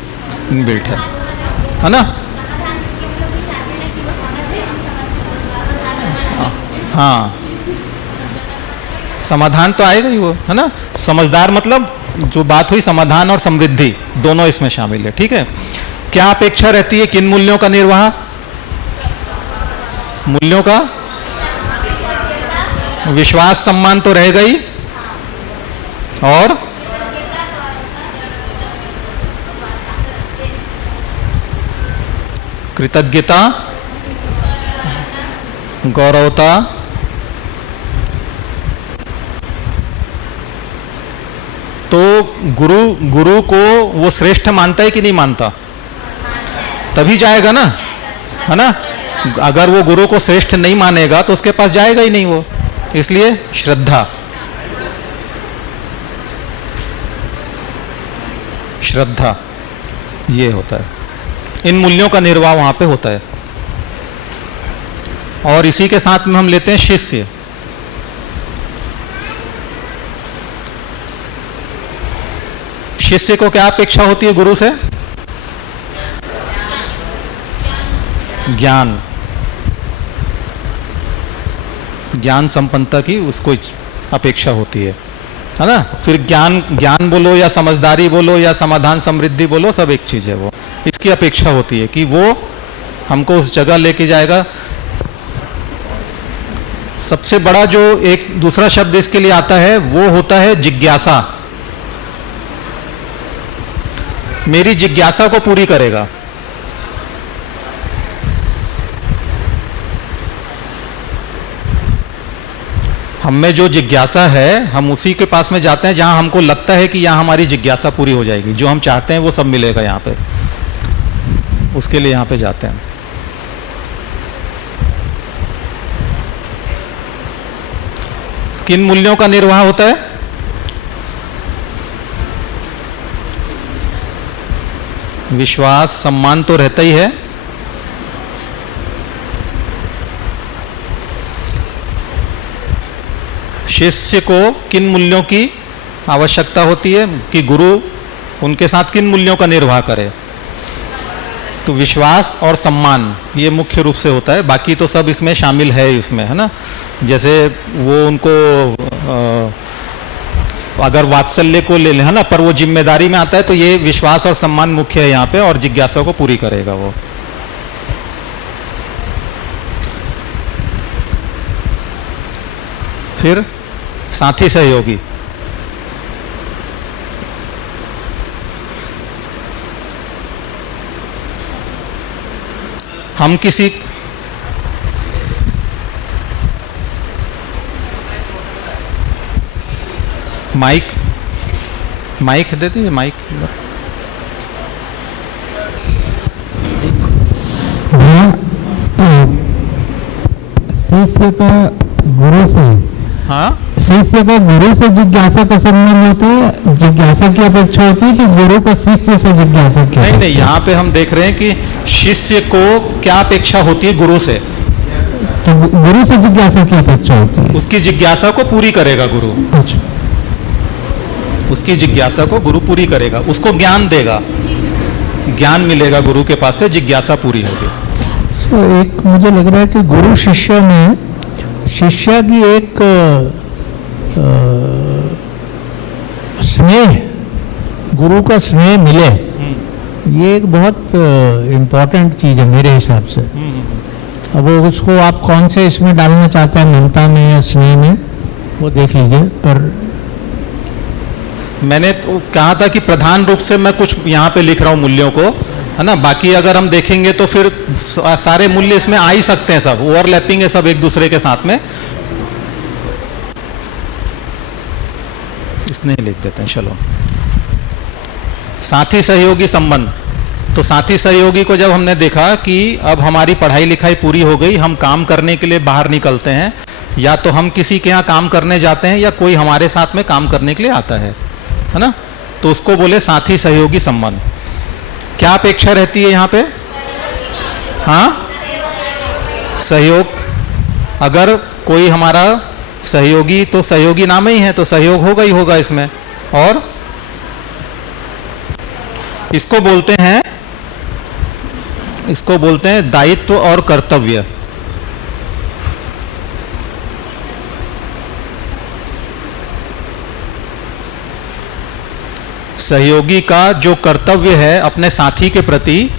इनबिल्ट है ना? हाँ, समाधान तो आएगा ही वो, है ना? समझदार मतलब जो बात हुई, समाधान और समृद्धि दोनों इसमें शामिल है। ठीक है, क्या अपेक्षा रहती है, किन मूल्यों का निर्वाह? मूल्यों का विश्वास, सम्मान तो रहेगा ही, और कृतज्ञता, गौरवता, तो गुरु को वो श्रेष्ठ मानता है कि नहीं मानता? तभी जाएगा ना, है ना। अगर वो गुरु को श्रेष्ठ नहीं मानेगा तो उसके पास जाएगा ही नहीं वो। इसलिए श्रद्धा, श्रद्धा ये होता है, इन मूल्यों का निर्वाह वहां पे होता है। और इसी के साथ में हम लेते हैं शिष्य। शिष्य को क्या अपेक्षा होती है गुरु से? ज्ञान, ज्ञान संपन्नता की उसको अपेक्षा होती है ना। फिर ज्ञान बोलो या समझदारी बोलो या समाधान समृद्धि बोलो, सब एक चीज है। वो इसकी अपेक्षा होती है कि वो हमको उस जगह लेके जाएगा। सबसे बड़ा जो एक दूसरा शब्द इसके लिए आता है वो होता है जिज्ञासा। मेरी जिज्ञासा को पूरी करेगा। हम में जो जिज्ञासा है हम उसी के पास में जाते हैं जहां हमको लगता है कि यहाँ हमारी जिज्ञासा पूरी हो जाएगी, जो हम चाहते हैं वो सब मिलेगा यहाँ पे, उसके लिए यहाँ पे जाते हैं। किन मूल्यों का निर्वाह होता है? विश्वास, सम्मान तो रहता ही है, शिष्य को किन मूल्यों की आवश्यकता होती है कि गुरु उनके साथ किन मूल्यों का निर्वाह करे? तो विश्वास और सम्मान ये मुख्य रूप से होता है, बाकी तो सब इसमें शामिल है इसमें, है ना। जैसे वो उनको अगर वात्सल्य को ले लें, है ना, पर वो जिम्मेदारी में आता है, तो ये विश्वास और सम्मान मुख्य है यहाँ पे, और जिज्ञासा को पूरी करेगा वो। फिर साथी सहयोगी, हम किसी माइक दे दीजिए, माइक। शिष्य का गुरु से, हाँ, शिष्य का गुरु से जिज्ञासा का संबंध होता है, जिज्ञासा की अपेक्षा होती है कि गुरु का शिष्य से जिज्ञासा की? नहीं, यहाँ पे हम देख रहे हैं कि शिष्य को क्या अपेक्षा होती है गुरु से, तो गुरु से जिज्ञासा की अपेक्षा होती है, उसकी जिज्ञासा को पूरी करेगा गुरु। अच्छा, उसकी जिज्ञासा को गुरु पूरी करेगा, उसको ज्ञान देगा, ज्ञान मिलेगा गुरु के पास से, जिज्ञासा पूरी होगी। तो एक मुझे लग रहा है कि गुरु शिष्य में शिष्य की एक स्नेह, गुरु का स्नेह मिले, ये एक बहुत इम्पोर्टेंट चीज़ है मेरे हिसाब से। अब वो उसको आप कौन से इसमें डालना चाहते हैं, ममता में या स्नेह में, वो देख लीजिए। पर मैंने तो कहा था कि प्रधान रूप से मैं कुछ यहाँ पे लिख रहा हूँ मूल्यों को, है ना। बाकी अगर हम देखेंगे तो फिर सारे मूल्य इसमें आ ही सकते हैं, सब ओवरलैपिंग है, सब एक दूसरे के साथ में। इसने लिख देते हैं, चलो। साथी सहयोगी संबंध। तो साथी सहयोगी को जब हमने देखा कि अब हमारी पढ़ाई लिखाई पूरी हो गई, हम काम करने के लिए बाहर निकलते हैं, या तो हम किसी के यहाँ काम करने जाते हैं या कोई हमारे साथ में काम करने के लिए आता है ना, तो उसको बोले साथी सहयोगी संबंध। क्या अपेक्षा रहती है यहाँ पे? हाँ, सहयोग। अगर कोई हमारा सहयोगी, तो सहयोगी नाम ही है तो सहयोग होगा ही होगा इसमें। और इसको बोलते हैं दायित्व और कर्तव्य। सहयोगी का जो कर्तव्य है अपने साथी के प्रति,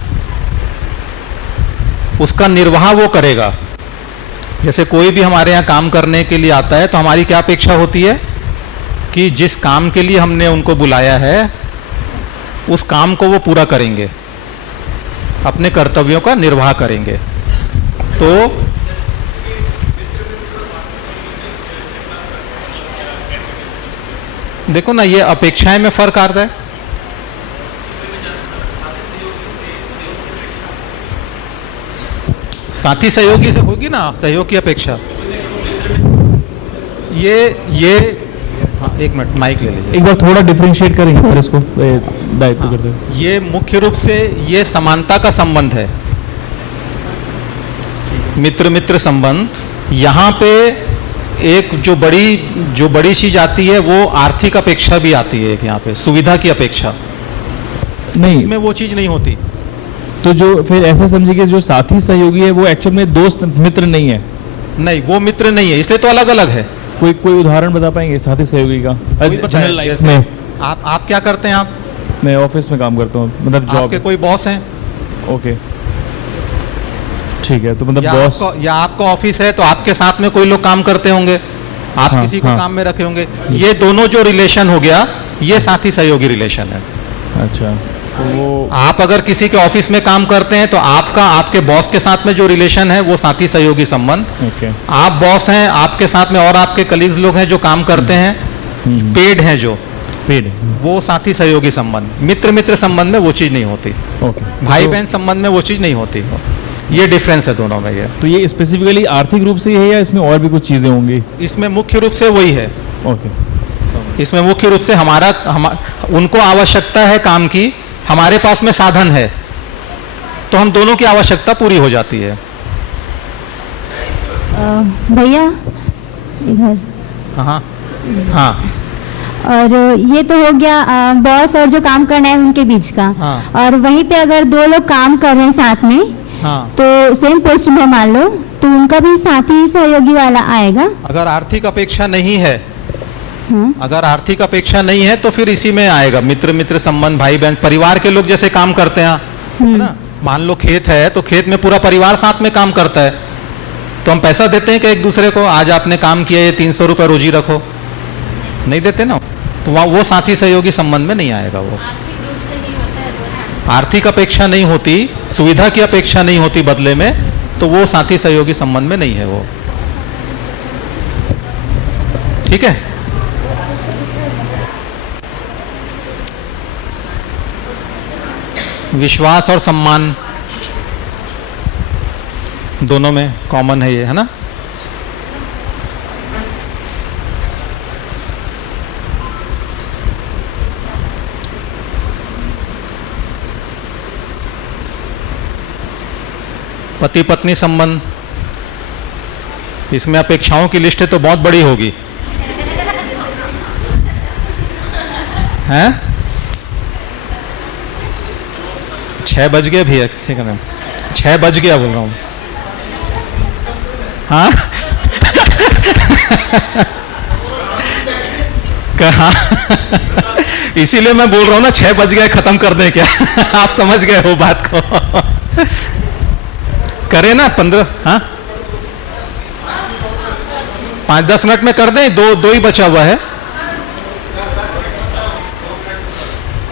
उसका निर्वाह वो करेगा। जैसे कोई भी हमारे यहाँ काम करने के लिए आता है तो हमारी क्या अपेक्षा होती है कि जिस काम के लिए हमने उनको बुलाया है उस काम को वो पूरा करेंगे, अपने कर्तव्यों का निर्वाह करेंगे। तो देखो ना, ये अपेक्षाएं में फर्क आता है। साथी सहयोगी से होगी ना सहयोग की अपेक्षा। ये हाँ, एक मिनट माइक ले लीजिए। एक बार थोड़ा डिफरेंशिएट करेंगे सर इसको दायित्व करते हुए। ये मुख्य रूप से ये समानता का संबंध है, मित्र मित्र संबंध। यहाँ पे एक जो बड़ी चीज आती है वो आर्थिक अपेक्षा भी आती है, यहाँ पे सुविधा की अपेक्षा नहीं, इसमें वो चीज नहीं होती। तो जो फिर ऐसा समझिए कि जो साथी सहयोगी है वो एक्चुअल में दोस्त मित्र नहीं है। नहीं, वो मित्र नहीं है, इसलिए तो अलग अलग है। कोई उदाहरण बता पाएंगे साथी सहयोगी का जनरल लाइफ में? आप क्या करते हैं? आप? मैं ऑफिस में काम करता हूँ, मतलब जॉब। आपके कोई बॉस हैं? ओके, ठीक है। तो मतलब बॉस या आपका ऑफिस है तो आपके साथ में कोई लोग काम करते होंगे, आप किसी को काम में रखे होंगे। ये दोनों जो रिलेशन हो गया, ये साथी सहयोगी रिलेशन है। अच्छा, तो वो आप अगर किसी के ऑफिस में काम करते हैं तो आपके बॉस के साथ में जो रिलेशन है वो साथी सहयोगी संबंध। ओके, आप बॉस हैं, आपके साथ में और आपके कलीग्स लोग हैं जो काम करते हैं, पेड हैं जो पेड, वो साथी सहयोगी संबंध। मित्र मित्र संबंध में वो चीज नहीं होती। ओके, भाई बहन संबंध में वो चीज नहीं होती। ये डिफरेंस है दोनों में। ये तो ये स्पेसिफिकली आर्थिक रूप से ही है या इसमें और भी कुछ चीजें होंगी? इसमें मुख्य रूप से वही है। ओके, इसमें मुख्य रूप से उनको आवश्यकता है काम की, हमारे पास में साधन है, तो हम दोनों की आवश्यकता पूरी हो जाती है। भैया इधर। कहाँ? हाँ, और ये तो हो गया बॉस और जो काम करना है उनके बीच का। हाँ। और वहीं पे अगर दो लोग काम कर रहे हैं साथ में, हाँ, तो सेम पोस्ट में मान लो, तो उनका भी साथी सहयोगी वाला आएगा। अगर आर्थिक अपेक्षा नहीं है, अगर आर्थिक अपेक्षा नहीं है तो फिर इसी में आएगा। मित्र मित्र संबंध, भाई बहन, परिवार के लोग जैसे काम करते हैं, है ना। मान लो खेत है तो खेत में पूरा परिवार साथ में काम करता है, तो हम पैसा देते हैं कि एक दूसरे को, आज आपने काम किया, ये 300 रुपये रोजी रखो, नहीं देते ना। तो वहाँ वो साथी सहयोगी संबंध में नहीं आएगा। वो आर्थिक अपेक्षा नहीं होती, सुविधा की अपेक्षा नहीं होती बदले में, तो वो साथी सहयोगी संबंध में नहीं है वो। ठीक है। विश्वास और सम्मान दोनों में कॉमन है ये, है ना। पति पत्नी संबंध, इसमें अपेक्षाओं की लिस्ट तो बहुत बड़ी होगी, हैं? 6 बज गए भी है किसी का नाम, 6 बज गया बोल रहा हूँ। हाँ कहाँ इसीलिए मैं बोल रहा हूँ ना, 6 बज गए, खत्म कर दें क्या? आप समझ गए हो बात को। करें ना 15, हाँ 5-10 मिनट में कर दें, दो ही बचा हुआ है।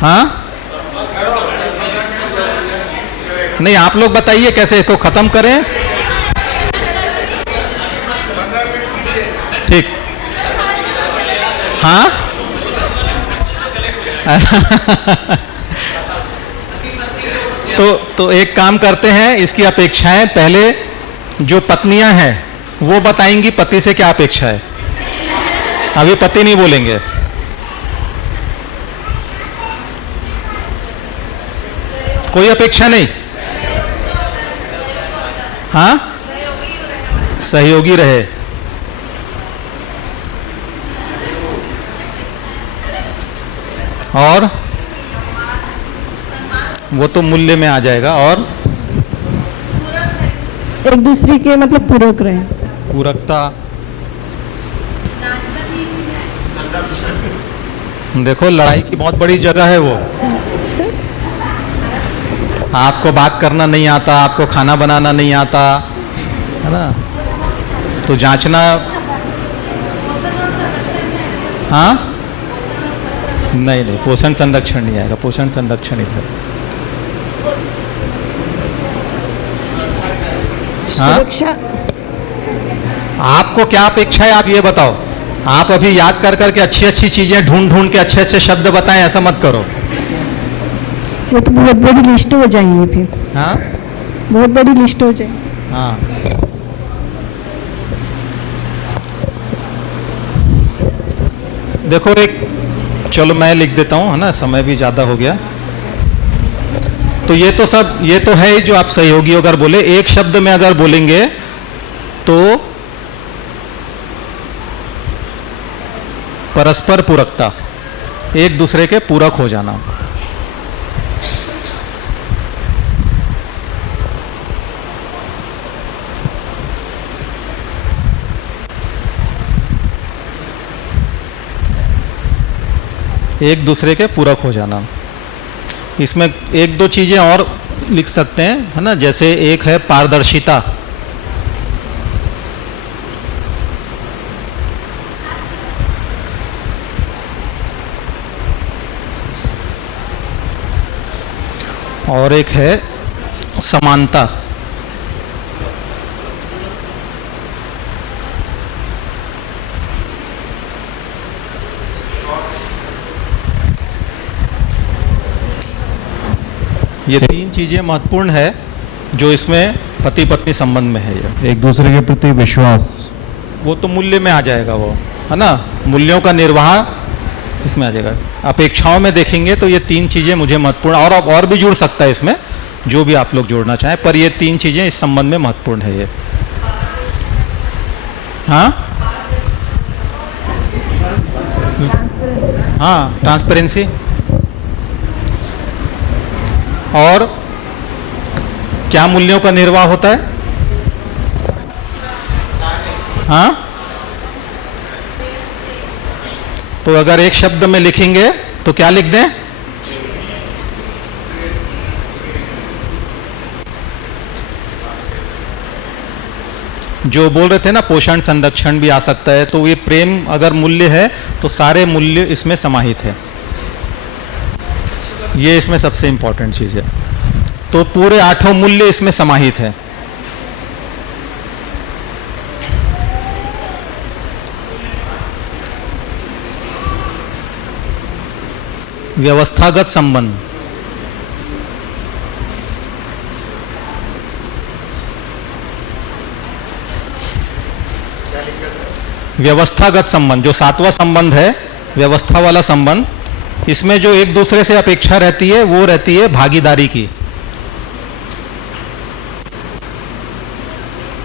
हाँ नहीं, आप लोग बताइए कैसे इसको खत्म करें। ठीक, हाँ तो एक काम करते हैं, इसकी अपेक्षाएं पहले जो पत्नियां हैं वो बताएंगी पति से क्या अपेक्षा है। अभी पति नहीं बोलेंगे। कोई अपेक्षा नहीं, हाँ सहयोगी रहे। और वो तो मूल्य में आ जाएगा। और एक दूसरे के मतलब पूरक रहे, पूरकता। देखो लड़ाई की बहुत बड़ी जगह है वो। आपको बात करना नहीं आता, आपको खाना बनाना नहीं आता, है ना, तो जांचना। हाँ नहीं, पोषण संरक्षण नहीं आएगा, पोषण संरक्षण इधर। हाँ? सुरक्षा। आपको क्या अपेक्षा है, आप ये बताओ। आप अभी याद कर करके अच्छी अच्छी चीजें ढूंढ ढूंढ के अच्छे अच्छे शब्द बताएं, ऐसा मत करो। वो तो बहुत बड़ी लिस्ट हो जाएंगी फिर। हाँ बहुत बड़ी लिस्ट हो जाए। हाँ, देखो एक, चलो मैं लिख देता हूँ, है ना, समय भी ज़्यादा हो गया। तो ये तो सब, ये तो है ही जो आप सहयोगी अगर बोले, एक शब्द में अगर बोलेंगे तो परस्पर पूरकता, एक दूसरे के पूरक हो जाना। एक दूसरे के पूरक हो जाना। इसमें एक दो चीजें और लिख सकते हैं, है ना, जैसे एक है पारदर्शिता। और एक है समानता। ये तीन चीजें महत्वपूर्ण है जो इसमें पति पत्नी संबंध में है। ये एक दूसरे के प्रति विश्वास, वो तो मूल्य में आ जाएगा, वो है ना, मूल्यों का निर्वाह इसमें आ जाएगा। अपेक्षाओं में देखेंगे तो ये तीन चीजें मुझे महत्वपूर्ण, और भी जुड़ सकता है इसमें, जो भी आप लोग जोड़ना चाहें, पर ये तीन चीजें इस संबंध में महत्वपूर्ण है ये। हाँ हाँ, ट्रांसपेरेंसी। और क्या मूल्यों का निर्वाह होता है? हाँ, तो अगर एक शब्द में लिखेंगे तो क्या लिख दें? जो बोल रहे थे ना, पोषण संरक्षण भी आ सकता है। तो ये प्रेम अगर मूल्य है तो सारे मूल्य इसमें समाहित है, ये इसमें सबसे इंपॉर्टेंट चीज है। तो पूरे 8 मूल्य इसमें समाहित है। व्यवस्थागत संबंध, व्यवस्थागत संबंध जो 7वां संबंध है, व्यवस्था वाला संबंध, इसमें जो एक दूसरे से अपेक्षा रहती है वो रहती है भागीदारी की,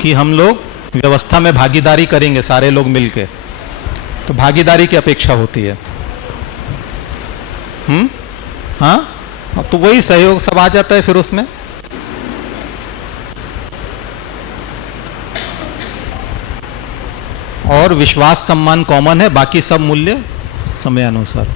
कि हम लोग व्यवस्था में भागीदारी करेंगे सारे लोग मिलके, तो भागीदारी की अपेक्षा होती है। हाँ, तो वही सहयोग सब आ जाता है फिर उसमें। और विश्वास सम्मान कॉमन है, बाकी सब मूल्य समय अनुसार।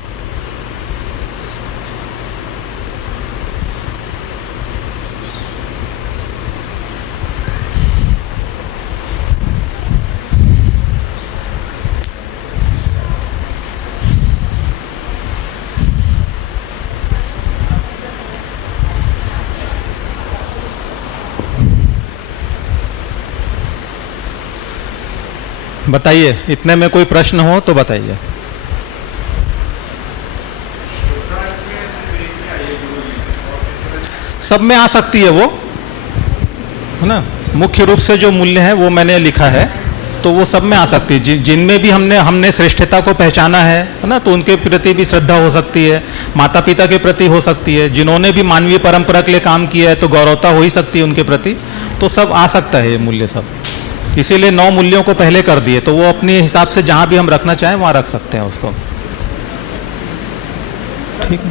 बताइए, इतने में कोई प्रश्न हो तो बताइए। सब में आ सकती है वो, है ना, मुख्य रूप से जो मूल्य है वो मैंने लिखा है, तो वो सब में आ सकती है। जिनमें भी हमने श्रेष्ठता को पहचाना है ना, तो उनके प्रति भी श्रद्धा हो सकती है, माता पिता के प्रति हो सकती है, जिन्होंने भी मानवीय परंपरा के लिए काम किया है तो गौरवता हो ही सकती है उनके प्रति, तो सब आ सकता है ये मूल्य सब। इसीलिए 9 मूल्यों को पहले कर दिए, तो वो अपने हिसाब से जहां भी हम रखना चाहें वहां रख सकते हैं उसको। ठीक है,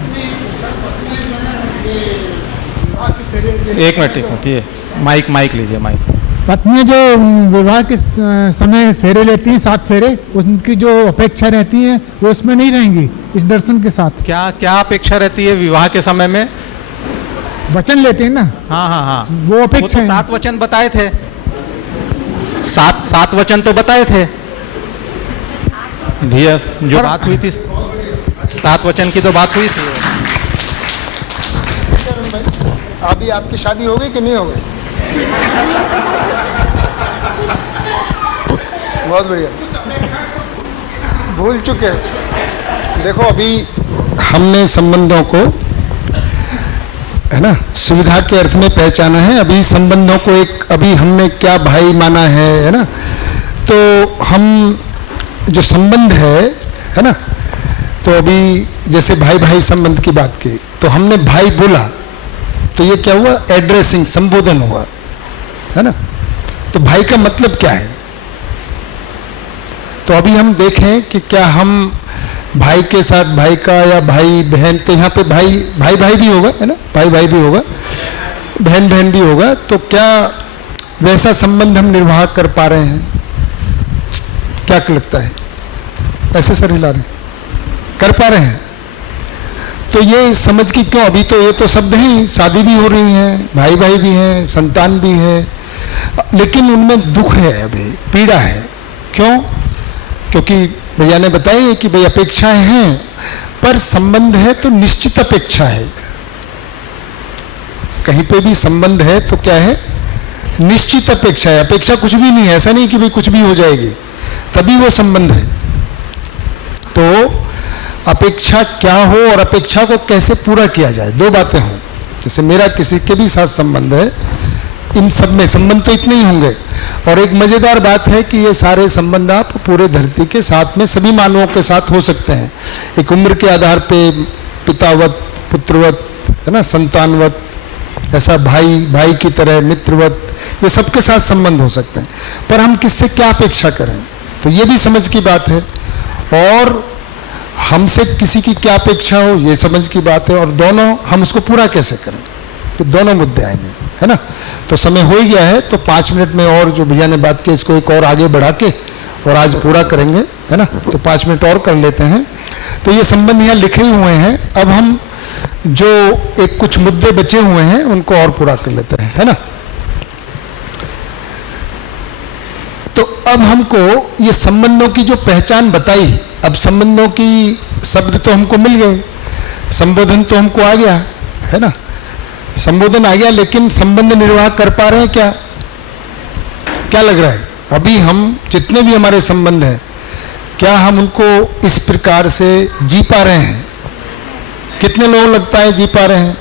एक मिनट, ठीक है, माइक लीजिए, माइक। पत्नियां जो विवाह के समय फेरे लेती हैं, 7 फेरे, उनकी जो अपेक्षा रहती है वो उसमें नहीं रहेंगी इस दर्शन के साथ। क्या अपेक्षा रहती है विवाह के समय में? वचन लेते हैं ना। हाँ, वो अपेक्षा, 7 वचन बताए थे, 7 वचन तो बताए थे भैया, जो बात हुई थी 7 वचन की तो बात हुई थी। अभी आपकी शादी हो गई कि नहीं हो गई? बहुत बढ़िया। भूल चुके हैं। देखो अभी हमने संबंधों को, है ना, सुविधा के अर्थ में पहचाना है। अभी संबंधों को अभी हमने क्या भाई माना है ना। तो हम जो संबंध है ना, तो अभी जैसे भाई भाई संबंध की बात की, तो हमने भाई बोला तो ये क्या हुआ, एड्रेसिंग, संबोधन हुआ, है ना। तो भाई का मतलब क्या है? तो अभी हम देखें कि क्या हम भाई के साथ भाई का या भाई बहन, तो यहाँ पे भाई भाई भाई भी होगा, है ना, भाई भाई भी होगा, बहन बहन भी होगा। तो क्या वैसा संबंध हम निर्वाह कर पा रहे हैं? क्या लगता है? ऐसे सर हिला रहे, कर पा रहे हैं? तो ये समझ की क्यों, अभी तो ये तो शब्द ही, शादी भी हो रही है, भाई भाई भी हैं, संतान भी है, लेकिन उनमें दुख है, अभी पीड़ा है। क्यों? क्योंकि भैया ने बताया कि भाई अपेक्षाएं हैं, पर संबंध है तो निश्चित अपेक्षा है। कहीं पे भी संबंध है तो क्या है, निश्चित अपेक्षा है। अपेक्षा कुछ भी नहीं है, ऐसा नहीं कि भाई कुछ भी हो जाएगी, तभी वो संबंध है। तो अपेक्षा क्या हो और अपेक्षा को कैसे पूरा किया जाए, दो बातें हों। जैसे मेरा किसी के भी साथ संबंध है, इन सब में संबंध तो इतने ही होंगे। और एक मजेदार बात है कि ये सारे संबंध आप पूरे धरती के साथ में सभी मानवों के साथ हो सकते हैं। एक उम्र के आधार पे पितावत, पुत्रवत, है ना, संतानवत, ऐसा भाई भाई की तरह, मित्रवत, ये सबके साथ संबंध हो सकते हैं। पर हम किससे क्या अपेक्षा करें, तो ये भी समझ की बात है। और हमसे किसी की क्या अपेक्षा हो, ये समझ की बात है। और दोनों हम उसको पूरा कैसे करें, तो दोनों मुद्दे आएंगे, है ना। तो समय हो ही गया है, तो 5 मिनट में और जो भैया ने बात की इसको एक और आगे बढ़ा के और आज पूरा करेंगे, है ना। तो 5 मिनट और कर लेते हैं। तो ये संबंध यहाँ लिखे हुए हैं। अब हम जो एक कुछ मुद्दे बचे हुए हैं उनको और पूरा कर लेते हैं, है ना। तो अब हमको ये संबंधों की जो पहचान बताई, अब संबंधों की शब्द तो हमको मिल गए, संबोधन तो हमको आ गया, है ना, संबोधन आ गया, लेकिन संबंध निर्वाह कर पा रहे हैं क्या? क्या लग रहा है? अभी हम जितने भी हमारे संबंध हैं, क्या हम उनको इस प्रकार से जी पा रहे हैं? कितने लोग लगता है जी पा रहे हैं?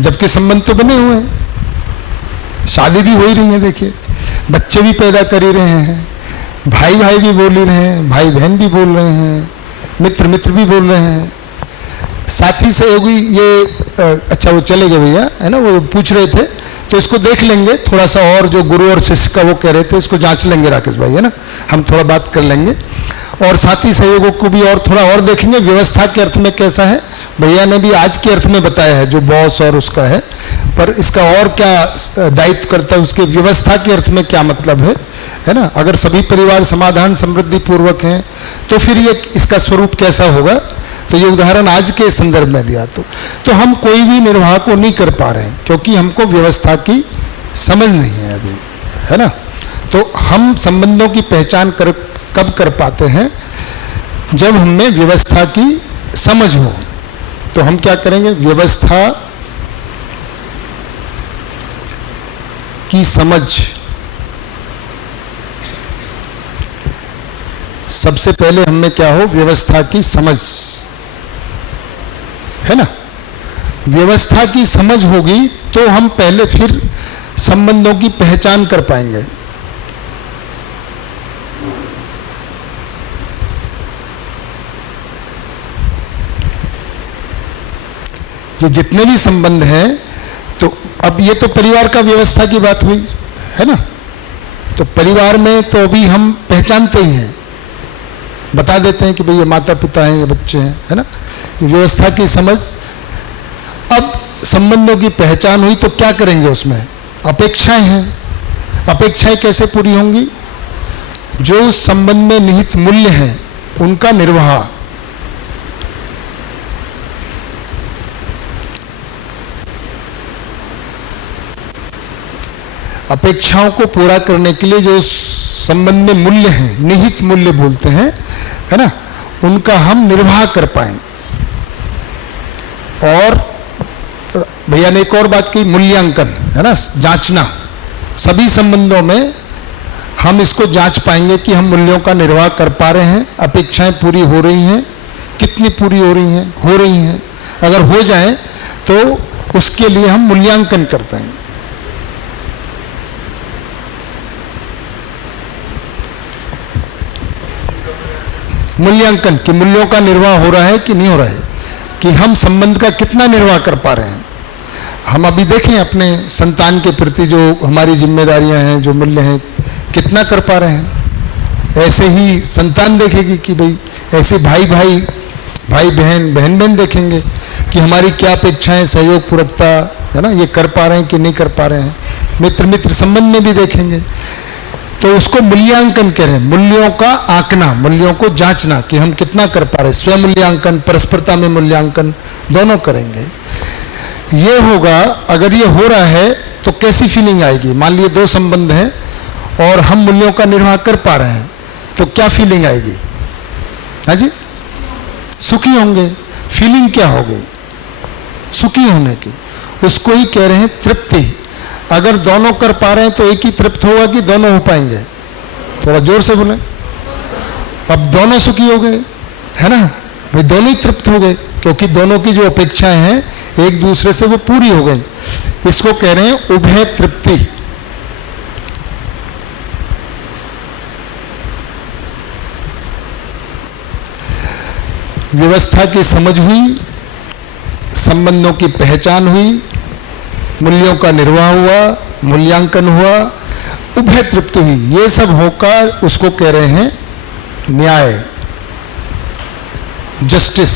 जबकि संबंध तो बने हुए हैं, शादी भी हो ही रही है, देखिए बच्चे भी पैदा कर ही रहे हैं, भाई भाई भी बोल ही रहे हैं, भाई बहन भी बोल रहे हैं, मित्र मित्र भी बोल रहे हैं, साथी सहयोगी। ये अच्छा वो चले गए भैया, है ना, वो पूछ रहे थे, तो इसको देख लेंगे थोड़ा सा और, जो गुरु और शिष्य का वो कह रहे थे, इसको जांच लेंगे राकेश भाई, है ना, हम थोड़ा बात कर लेंगे। और साथी सहयोगों को भी और थोड़ा और देखेंगे, व्यवस्था के अर्थ में कैसा है। भैया ने भी आज के अर्थ में बताया है जो बॉस और उसका है, पर इसका और क्या दायित्व करता है, उसके व्यवस्था के अर्थ में क्या मतलब है ना। अगर सभी परिवार समाधान समृद्धि पूर्वक हैं तो फिर ये इसका स्वरूप कैसा होगा। तो ये उदाहरण आज के संदर्भ में दिया। तो हम कोई भी निर्वाह को नहीं कर पा रहे हैं क्योंकि हमको व्यवस्था की समझ नहीं है अभी, है ना। तो हम संबंधों की पहचान कब कर पाते हैं? जब हमें व्यवस्था की समझ हो। तो हम क्या करेंगे? व्यवस्था की समझ। सबसे पहले हमें क्या हो? व्यवस्था की समझ, है ना। व्यवस्था की समझ होगी तो हम पहले फिर संबंधों की पहचान कर पाएंगे। ये जितने भी संबंध हैं, तो अब ये तो परिवार का व्यवस्था की बात हुई, है ना। तो परिवार में तो अभी हम पहचानते ही हैं, बता देते हैं कि भाई ये माता पिता हैं, ये बच्चे हैं, है ना। व्यवस्था की समझ। अब संबंधों की पहचान हुई तो क्या करेंगे? उसमें अपेक्षाएं हैं। अपेक्षाएं कैसे पूरी होंगी? जो उस संबंध में निहित मूल्य हैं उनका निर्वाह। अपेक्षाओं को पूरा करने के लिए जो संबंध में मूल्य हैं, निहित मूल्य बोलते हैं, है ना, उनका हम निर्वाह कर पाएं। और भैया ने एक और बात की, मूल्यांकन, है ना, जांचना। सभी संबंधों में हम इसको जांच पाएंगे कि हम मूल्यों का निर्वाह कर पा रहे हैं, अपेक्षाएं पूरी हो रही हैं, कितनी पूरी हो रही हैं। अगर हो जाए तो उसके लिए हम मूल्यांकन करते हैं। मूल्यांकन कि मूल्यों का निर्वाह हो रहा है कि नहीं हो रहा है, कि हम संबंध का कितना निर्वाह कर पा रहे हैं। हम अभी देखें अपने संतान के प्रति जो हमारी जिम्मेदारियां हैं, जो मूल्य हैं, कितना कर पा रहे हैं। ऐसे ही संतान देखेगी कि भाई ऐसे भाई बहन देखेंगे कि हमारी क्या अपेक्षाएं, सहयोग, पूरकता है ना, ये कर पा रहे हैं कि नहीं कर पा रहे हैं। मित्र संबंध में भी देखेंगे। तो उसको मूल्यांकन कह रहे हैं, मूल्यों का आंकना, मूल्यों को जांचना कि हम कितना कर पा रहे हैं। स्वयं मूल्यांकन, परस्परता में मूल्यांकन दोनों करेंगे। ये होगा, अगर ये हो रहा है तो कैसी फीलिंग आएगी। मान लिए दो संबंध हैं और हम मूल्यों का निर्वाह कर पा रहे हैं, तो क्या फीलिंग आएगी? हाँ जी, सुखी होंगे। फीलिंग क्या होगी? सुखी होने की। उसको ही कह रहे हैं तृप्ति। अगर दोनों कर पा रहे हैं तो एक ही तृप्त होगा कि दोनों हो पाएंगे? थोड़ा जोर से बोले। अब दोनों सुखी हो गए, है ना भाई, दोनों ही तृप्त हो गए, क्योंकि दोनों की जो अपेक्षाएं हैं एक दूसरे से वो पूरी हो गई। इसको कह रहे हैं उभय तृप्ति। व्यवस्था की समझ हुई, संबंधों की पहचान हुई, मूल्यों का निर्वाह हुआ, मूल्यांकन हुआ, उभय तृप्ति हुई। ये सब होकर उसको कह रहे हैं न्याय, जस्टिस।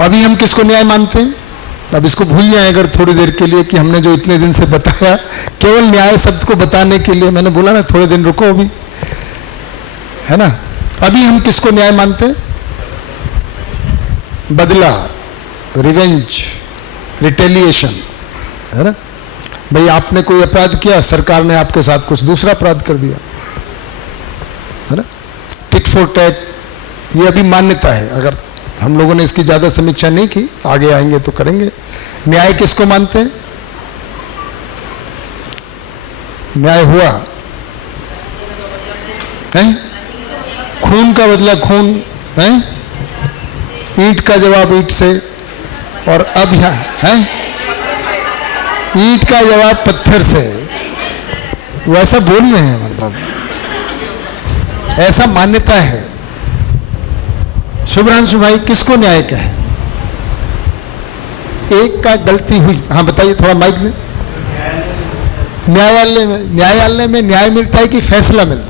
अभी हम किसको न्याय मानते हैं? अब इसको भूल जाए अगर थोड़ी देर के लिए कि हमने जो इतने दिन से बताया केवल न्याय शब्द को बताने के लिए। मैंने बोला ना थोड़े दिन रुको अभी, है ना। अभी हम किसको न्याय मानते हैं? बदला, रिवेंज, रिटेलिएशन, है ना। भाई आपने कोई अपराध किया, सरकार ने आपके साथ कुछ दूसरा अपराध कर दिया, है ना। टिट फॉर टैट, ये अभी मान्यता है। अगर हम लोगों ने इसकी ज्यादा समीक्षा नहीं की, आगे आएंगे तो करेंगे। न्याय किसको मानते हैं? न्याय हुआ है, खून का बदला खून है, ईंट का जवाब ईंट से, और अब यहाँ है ईंट का जवाब पत्थर से। वैसा बोल रहे हैं, मतलब ऐसा मान्यता है। शुभ्रांशु भाई किसको न्याय कहे? एक का गलती हुई, हाँ बताइए, थोड़ा माइक दे। न्यायालय में न्याय मिलता है कि फैसला मिलता?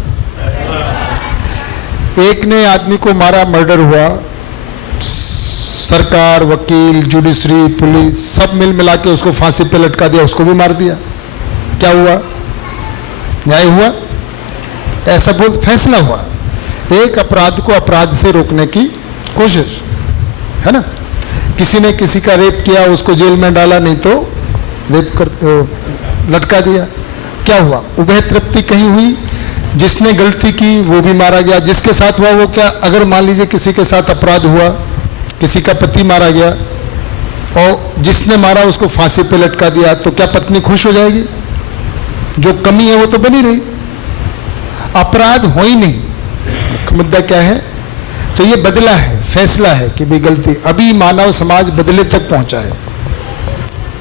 एक ने आदमी को मारा, मर्डर हुआ, सरकार, वकील, जुडिशरी, पुलिस सब मिल मिला के उसको फांसी पे लटका दिया, उसको भी मार दिया। क्या हुआ? न्याय हुआ? ऐसा बोल, फैसला हुआ। एक अपराध को अपराध से रोकने की कोशिश, है ना। किसी ने किसी का रेप किया, उसको जेल में डाला, नहीं तो रेप कर लटका दिया। क्या हुआ? उभय तृप्ति कहीं हुई। जिसने गलती की वो भी मारा गया, जिसके साथ हुआ वो क्या, अगर मान लीजिए किसी के साथ अपराध हुआ, किसी का पति मारा गया और जिसने मारा उसको फांसी पे लटका दिया, तो क्या पत्नी खुश हो जाएगी? जो कमी है वो तो बनी रही, अपराध हो ही नहीं। मुद्दा क्या है? तो ये बदला है, फैसला है कि भाई गलती। अभी मानव समाज बदले तक पहुंचा है,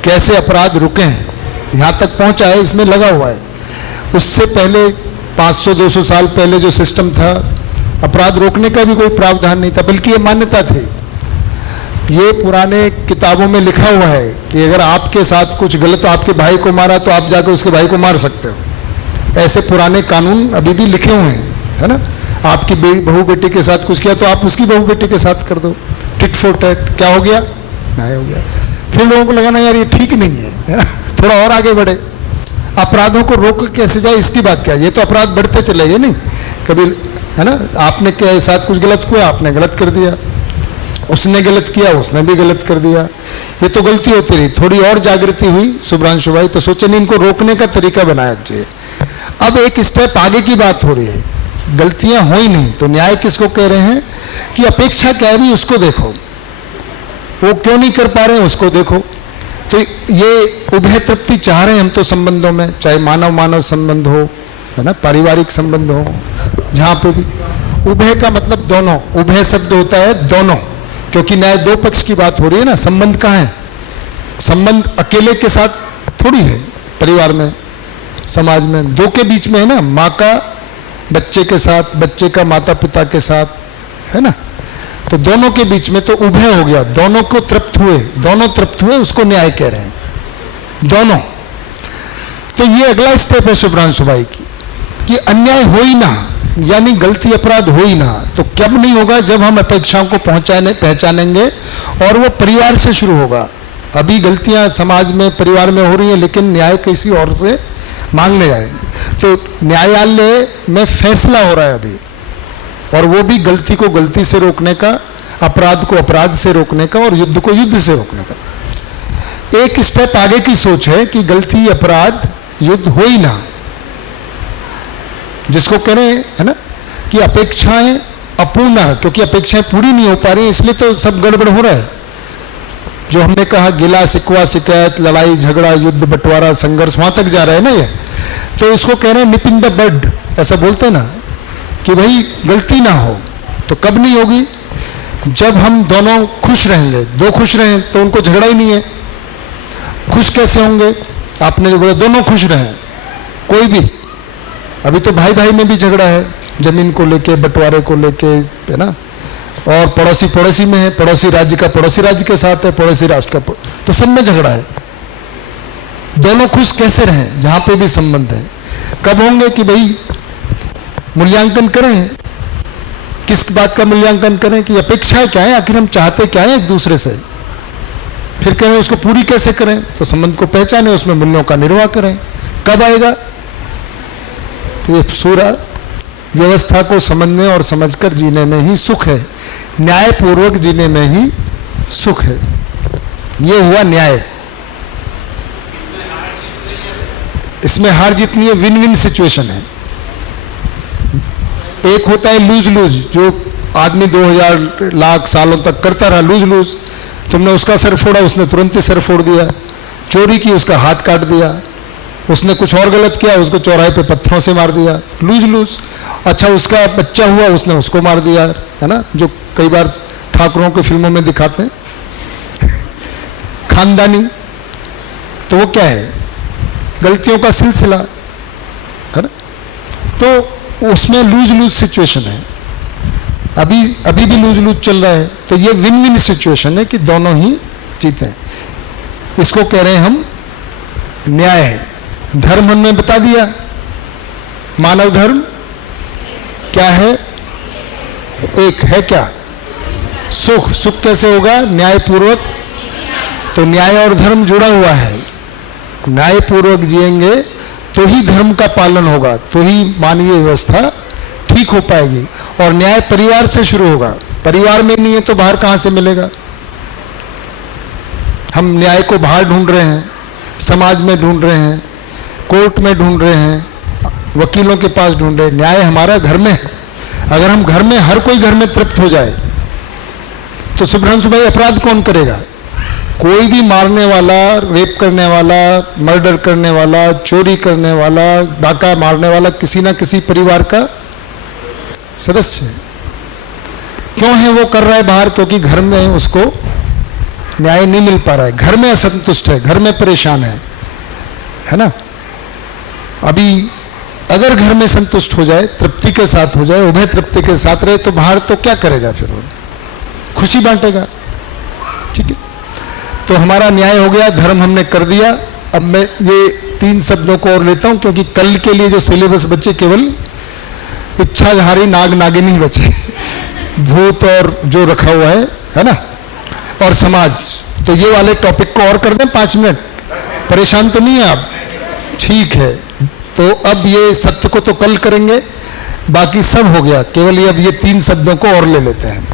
कैसे अपराध रुके हैं यहां तक पहुंचा है, इसमें लगा हुआ है। उससे पहले 500-200 साल पहले जो सिस्टम था, अपराध रोकने का भी कोई प्रावधान नहीं था, बल्कि ये मान्यता थी। ये पुराने किताबों में लिखा हुआ है कि अगर आपके साथ कुछ गलत, आपके भाई को मारा तो आप जाकर उसके भाई को मार सकते हो। ऐसे पुराने कानून अभी भी लिखे हुए हैं, है ना। आपकी बहू बेटी के साथ कुछ किया तो आप उसकी बहू बेटी के साथ कर दो। टिट फॉर टैट, क्या हो गया? न्याय हो गया। फिर लोगों को लगा ना यार ये ठीक नहीं है ना, थोड़ा और आगे बढ़े, अपराधों को रोक कैसे जाए, इसकी बात क्या है। ये तो अपराध बढ़ते चले गए, नहीं कभी, है ना। आपने के साथ कुछ गलत किया, आपने गलत कर दिया, उसने गलत किया, उसने भी गलत कर दिया, ये तो गलती होती रही। थोड़ी और जागृति हुई शुभ्रांशु भाई, तो सोचे नहीं इनको रोकने का तरीका बनाया चाहिए। अब एक स्टेप आगे की बात हो रही है, गलतियां हो ही नहीं, तो न्याय किसको कह रहे हैं कि अपेक्षा क्या है भी उसको देखो, वो क्यों नहीं कर पा रहे हैं उसको देखो, तो ये उभय तृप्ति चाह रहे हैं हम तो संबंधों में, चाहे मानव मानव संबंध हो, है ना, पारिवारिक संबंध हो, जहाँ पे भी। उभय का मतलब दोनों, उभय शब्द होता है दोनों, क्योंकि न्याय दो पक्ष की बात हो रही है ना। संबंध कहाँ है? संबंध अकेले के साथ थोड़ी है, परिवार में, समाज में, दो के बीच में है ना, माँ का बच्चे के साथ, बच्चे का माता पिता के साथ, है ना। तो दोनों के बीच में तो उभय हो गया, दोनों को तृप्त हुए, दोनों तृप्त हुए, उसको न्याय कह रहे हैं, दोनों। तो ये अगला स्टेप है शुभ्रांशु भाई की, कि अन्याय हो ही ना, यानी गलती अपराध हो ही ना। तो कब नहीं होगा? जब हम अपेक्षाओं को पहचानेंगे और वो परिवार से शुरू होगा। अभी गलतियां समाज में, परिवार में हो रही है, लेकिन न्याय किसी और से मांगने जाएंगे। तो न्यायालय में फैसला हो रहा है अभी, और वो भी गलती को गलती से रोकने का, अपराध को अपराध से रोकने का, और युद्ध को युद्ध से रोकने का। एक स्टेप आगे की सोच है कि गलती, अपराध, युद्ध हो ही ना, जिसको कह रहे हैं, है ना, कि अपेक्षाएं अपूर्ण, क्योंकि अपेक्षाएं पूरी नहीं हो पा रही, इसलिए तो सब गड़बड़ हो रहा है। जो हमने कहा गिला शिकवा शिकायत, लड़ाई झगड़ा, युद्ध बंटवारा, संघर्ष, वहां तक जा रहे हैं ना ये। तो इसको कह रहे हैं निप इन द बड, ऐसा बोलते हैं ना, कि भाई गलती ना हो। तो कब नहीं होगी? जब हम दोनों खुश रहेंगे। दो खुश रहें तो उनको झगड़ा ही नहीं है। खुश कैसे होंगे? आपने जो बोला दोनों खुश रहें, कोई भी। अभी तो भाई भाई में भी झगड़ा है, जमीन को लेके, बंटवारे को लेके, है ना, और पड़ोसी पड़ोसी में है, पड़ोसी राज्य का पड़ोसी राज्य के साथ है, पड़ोसी राष्ट्र का, तो सब में झगड़ा है। दोनों खुश कैसे रहें जहां पे भी संबंध है? कब होंगे? कि भाई मूल्यांकन करें। किस बात का मूल्यांकन करें? कि अपेक्षाएं क्या है, आखिर हम चाहते क्या है एक दूसरे से, फिर करें उसको पूरी कैसे करें। तो संबंध को पहचाने, उसमें मूल्यों का निर्वाह करें। कब आएगा? ये पूरा व्यवस्था को समझने और समझकर जीने में ही सुख है, न्यायपूर्वक जीने में ही सुख है। ये हुआ न्याय। इसमें हार जीत नहीं है, विन विन सिचुएशन है। एक होता है लूज लूज, जो आदमी 2000 लाख सालों तक करता रहा, लूज लूज। तुमने उसका सर फोड़ा, उसने तुरंत ही सर फोड़ दिया। चोरी की, उसका हाथ काट दिया। उसने कुछ और गलत किया, उसको चौराहे पे पत्थरों से मार दिया, लूज लूज। अच्छा, उसका बच्चा हुआ, उसने उसको मार दिया, है ना, जो कई बार ठाकुरों की फिल्मों में दिखाते हैं। खानदानी, तो वो क्या है? गलतियों का सिलसिला, है ना। तो उसमें लूज लूज सिचुएशन है। अभी भी लूज लूज चल रहा है। तो ये विन विन सिचुएशन है कि दोनों ही जीते। इसको कह रहे हैं हम न्याय है। धर्म हमने बता दिया। मानव धर्म क्या है? एक है क्या? सुख। सुख कैसे होगा? न्यायपूर्वक। तो न्याय और धर्म जुड़ा हुआ है। न्यायपूर्वक जिएंगे तो ही धर्म का पालन होगा, तो ही मानवीय व्यवस्था ठीक हो पाएगी। और न्याय परिवार से शुरू होगा। परिवार में नहीं है तो बाहर कहाँ से मिलेगा? हम न्याय को बाहर ढूंढ रहे हैं, समाज में ढूंढ रहे हैं, कोर्ट में ढूंढ रहे हैं, वकीलों के पास ढूंढ रहे हैं। न्याय हमारा घर में है। अगर हम घर में, हर कोई घर में तृप्त हो जाए तो शुभ्रांशु भाई अपराध कौन करेगा? कोई भी मारने वाला, रेप करने वाला, मर्डर करने वाला, चोरी करने वाला, डाका मारने वाला किसी ना किसी परिवार का सदस्य है। क्यों है वो कर रहा है बाहर? क्योंकि घर में उसको न्याय नहीं मिल पा रहा है, घर में असंतुष्ट है, घर में परेशान है ना। अभी अगर घर में संतुष्ट हो जाए, तृप्ति के साथ हो जाए, उभय तृप्ति के साथ रहे, तो बाहर तो क्या करेगा? फिर वो खुशी बांटेगा। ठीक है, तो हमारा न्याय हो गया, धर्म हमने कर दिया। अब मैं ये 3 शब्दों को और लेता हूं, क्योंकि कल के लिए जो सिलेबस बचे केवल इच्छाधारी नाग नागिनी बचे, भूत और जो रखा हुआ है ना, और समाज। तो ये वाले टॉपिक को और कर दें 5 मिनट। परेशान तो नहीं है आप? ठीक है, तो अब ये सत्य को तो कल करेंगे, बाकी सब हो गया, केवल ये अब ये 3 शब्दों को और ले लेते हैं।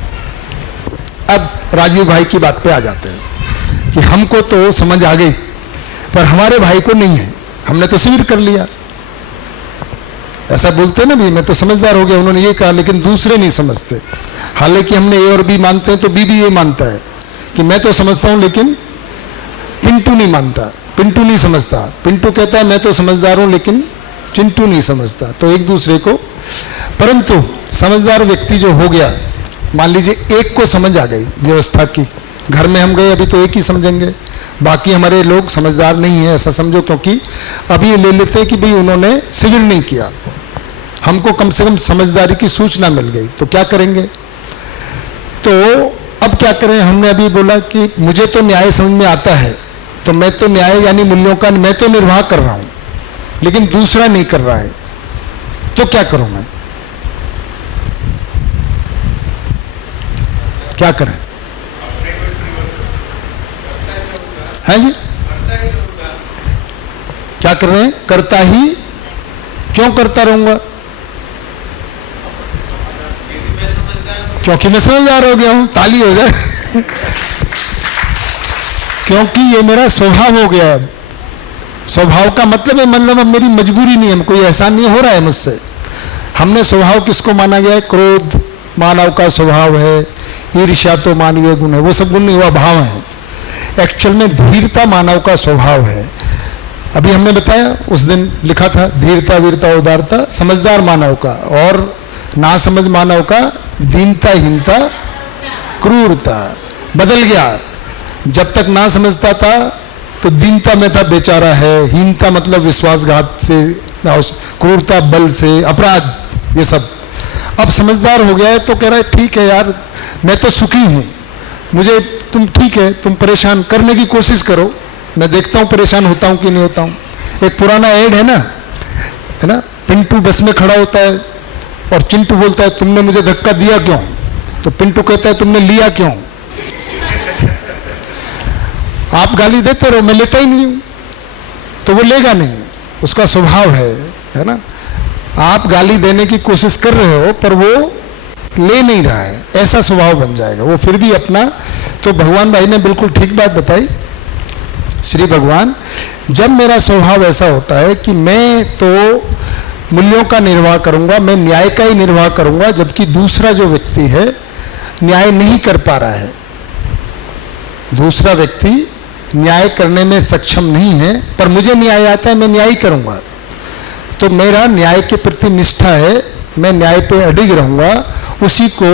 अब राजीव भाई की बात पे आ जाते हैं कि हमको तो समझ आ गई, पर हमारे भाई को नहीं है। हमने तो शिविर कर लिया, ऐसा बोलते हैं ना भी, मैं तो समझदार हो गया, उन्होंने ये कहा, लेकिन दूसरे नहीं समझते। हालांकि हमने ए और बी मानते हैं, तो बी भी ये मानता है कि मैं तो समझता हूं, लेकिन पिंटू नहीं मानता, पिंटू नहीं समझता। पिंटू कहता है मैं तो समझदार हूं, लेकिन चिंटू नहीं समझता। तो एक दूसरे को, परंतु समझदार व्यक्ति जो हो गया, मान लीजिए एक को समझ आ गई व्यवस्था की, घर में हम गए अभी तो एक ही समझेंगे, बाकी हमारे लोग समझदार नहीं है ऐसा समझो, क्योंकि अभी ले लेते हैं कि भाई उन्होंने सिविल नहीं किया, हमको कम से कम समझदारी की सूचना मिल गई, तो क्या करेंगे? तो अब क्या करें? हमने अभी बोला कि मुझे तो न्याय समझ में आता है, तो मैं तो न्याय यानी मूल्यों का मैं तो निर्वाह कर रहा हूं, लेकिन दूसरा नहीं कर रहा है, तो क्या करूं मैं? क्या करें? है जी, क्या कर रहे हैं? करता ही क्यों करता रहूंगा? क्योंकि मैं समझदार हो गया हूं, ताली हो जाए क्योंकि ये मेरा स्वभाव हो गया है। स्वभाव का मतलब है, मतलब अब मेरी मजबूरी नहीं है, कोई एहसान नहीं हो रहा है मुझसे। हमने स्वभाव किसको माना गया है? क्रोध मानव का स्वभाव है, ईर्ष्या तो मानवीय गुण है, वो सब गुण नहीं, वह भाव है। एक्चुअल में धीरता मानव का स्वभाव है। अभी हमने बताया, उस दिन लिखा था धीरता वीरता उदारता समझदार मानव का, और ना समझ मानव का दीनता हीनता क्रूरता। बदल गया, जब तक ना समझता था तो दीनता में था, बेचारा है, हीनता मतलब विश्वासघात से, क्रूरता बल से, अपराध, ये सब। अब समझदार हो गया है तो कह रहा है ठीक है यार, मैं तो सुखी हूं, मुझे तुम ठीक है, तुम परेशान करने की कोशिश करो, मैं देखता हूं परेशान होता हूं कि नहीं होता हूं। एक पुराना ऐड है ना, पिंटू बस में खड़ा होता है और चिंटू बोलता है तुमने मुझे धक्का दिया क्यों? तो पिंटू कहता है तुमने लिया क्यों? आप गाली देते रहो, मैं लेता ही नहीं हूं, तो वो लेगा नहीं, उसका स्वभाव है ना। आप गाली देने की कोशिश कर रहे हो पर वो ले नहीं रहा है, ऐसा स्वभाव बन जाएगा वो फिर भी अपना। तो भगवान भाई ने बिल्कुल ठीक बात बताई, श्री भगवान, जब मेरा स्वभाव ऐसा होता है कि मैं तो मूल्यों का निर्वाह करूंगा, मैं न्याय का ही निर्वाह करूंगा, जबकि दूसरा जो व्यक्ति है न्याय नहीं कर पा रहा है, दूसरा व्यक्ति न्याय करने में सक्षम नहीं है, पर मुझे न्याय आता है, मैं न्याय करूंगा, तो मेरा न्याय के प्रति निष्ठा है, मैं न्याय पे अडिग रहूंगा, उसी को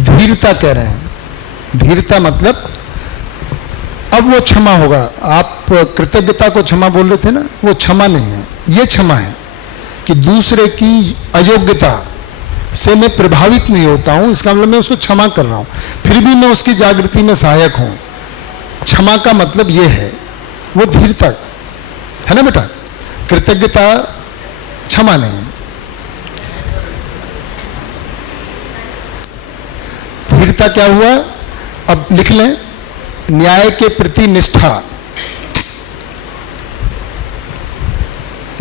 धीरता कह रहे हैं। धीरता मतलब अब वो क्षमा होगा। आप कृतज्ञता को क्षमा बोल रहे थे ना, वो क्षमा नहीं है, ये क्षमा है कि दूसरे की अयोग्यता से मैं प्रभावित नहीं होता हूं, इसका मतलब मैं उसको क्षमा कर रहा हूं, फिर भी मैं उसकी जागृति में सहायक हूं। क्षमा का मतलब ये है, वो धीरता है ना बेटा। कृतज्ञता क्षमा नहीं। धीरता क्या हुआ? अब लिख लें, न्याय के प्रति निष्ठा,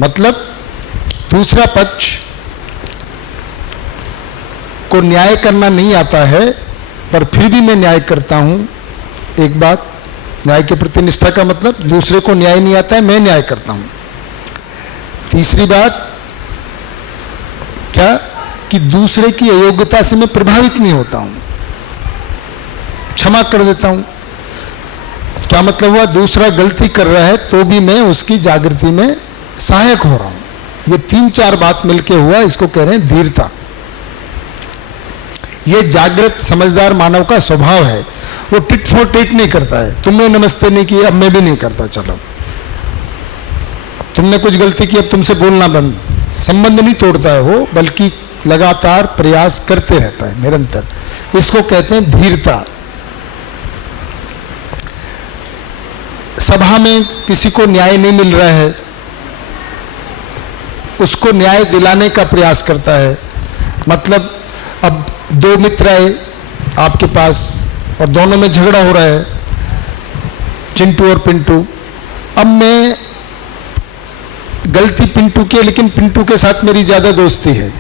मतलब दूसरा पक्ष को न्याय करना नहीं आता है पर फिर भी मैं न्याय करता हूं। एक बात, न्याय के प्रति निष्ठा का मतलब दूसरे को न्याय नहीं आता है, मैं न्याय करता हूं। तीसरी बात क्या? कि दूसरे की अयोग्यता से मैं प्रभावित नहीं होता हूं, क्षमा कर देता हूं। क्या मतलब हुआ? दूसरा गलती कर रहा है तो भी मैं उसकी जागृति में सहायक हो रहा हूं। ये 3-4 बात मिलके हुआ, इसको कह रहे हैं धीरता। ये जागृत समझदार मानव का स्वभाव है, वो टिट फॉर टेट नहीं करता है। तुमने नमस्ते नहीं की, अब मैं भी नहीं करता, चलो। तुमने कुछ गलती की, अब तुमसे बोलना बंद। संबंध नहीं तोड़ता है वो, बल्कि लगातार प्रयास करते रहता है, निरंतर। इसको कहते हैं धीरता। सभा में किसी को न्याय नहीं मिल रहा है, उसको न्याय दिलाने का प्रयास करता है। मतलब अब 2 मित्र आए आपके पास और दोनों में झगड़ा हो रहा है, चिंटू और पिंटू। अब मैं, गलती पिंटू की है लेकिन पिंटू के साथ मेरी ज्यादा दोस्ती है,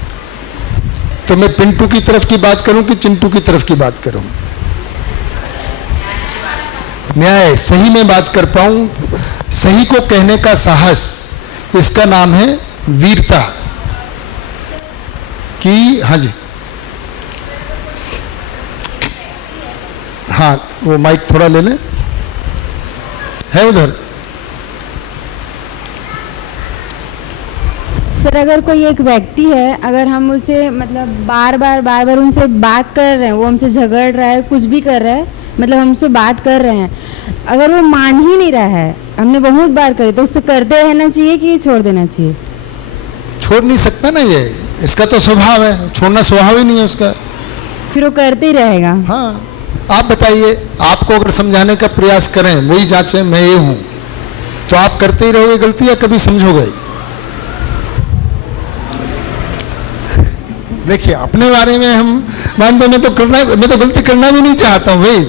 तो मैं पिंटू की तरफ की बात करूं कि चिंटू की तरफ की बात करूं? न्याय सही में बात कर पाऊं, सही को कहने का साहस, इसका नाम है वीरता। कि हाँ जी, हाँ वो माइक थोड़ा ले लें। है उधर। सर अगर कोई एक व्यक्ति है, अगर हम उसे मतलब बार बार उनसे बात कर रहे हैं, वो हमसे झगड़ रहा है, कुछ भी कर रहा है, मतलब हम उससे बात कर रहे हैं, अगर वो मान ही नहीं रहा है, हमने बहुत बार करे, तो उससे करते रहना चाहिए कि छोड़ देना चाहिए? छोड़ नहीं सकता ना, ये इसका तो स्वभाव है, छोड़ना स्वभाव ही नहीं है उसका। फिर वो करते ही रहेगा। हाँ, आप बताइए, आपको अगर समझाने का प्रयास करें, वही जांचें मैं ये हूं, तो आप करते ही रहोगे गलती या कभी समझोगे? देखिए, अपने बारे में हम मानते, मैं तो गलती करना भी नहीं चाहता हूँ भाई,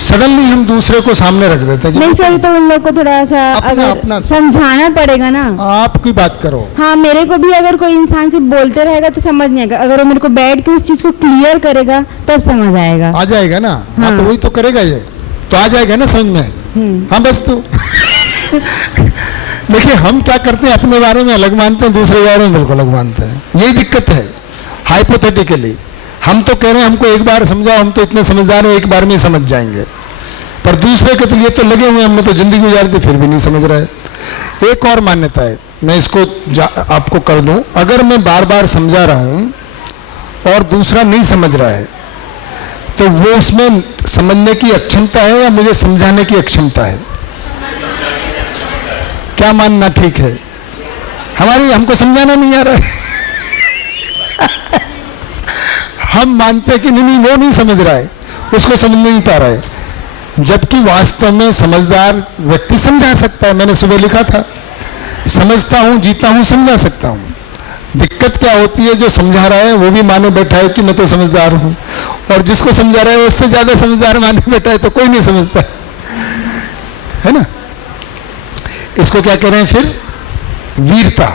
सडनली हम दूसरे को सामने रख देते हैं। नहीं सर, तो उन लोग को थोड़ा सा अपना समझाना पड़ेगा ना। आपकी बात करो। हाँ, मेरे को भी अगर कोई इंसान से बोलते रहेगा तो समझ नहीं आएगा, अगर वो मेरे को बैठ के उस चीज को क्लियर करेगा तब समझ आएगा। आ जाएगा ना। हाँ, तो वही तो करेगा ये, तो आ जाएगा ना समझ में। हाँ बस तो देखिए, हम क्या करते हैं, अपने बारे में अलग मानते हैं, दूसरे बारे में बिल्कुल अलग मानते हैं, यही दिक्कत है। हाइपोथेटिकली हम तो कह रहे हैं हमको एक बार समझाओ, हम तो इतने समझदार हैं, एक बार में ही समझ जाएंगे, पर दूसरे के तो लिए तो लगे हुए, हमने तो जिंदगी गुजार दी फिर भी नहीं समझ रहे। एक और मान्यता है, मैं इसको आपको कर दूं, अगर मैं बार बार समझा रहा हूं और दूसरा नहीं समझ रहा है, तो वो उसमें समझने की अक्षमता है या मुझे समझाने की अक्षमता है? क्या मानना ठीक है? हमको समझाना नहीं आ रहा है हम मानते हैं कि नहीं वो नहीं समझ रहा है, उसको समझ नहीं पा रहा है, जबकि वास्तव में समझदार व्यक्ति समझा सकता है। मैंने सुबह लिखा था, समझता हूं, जीता हूं, समझा सकता हूं। दिक्कत क्या होती है, जो समझा रहा है वो भी माने बैठा है कि मैं तो समझदार हूं, और जिसको समझा रहा है उससे ज्यादा समझदार माने बैठा है, तो कोई नहीं समझता है ना। इसको क्या कह रहे हैं फिर? वीरता।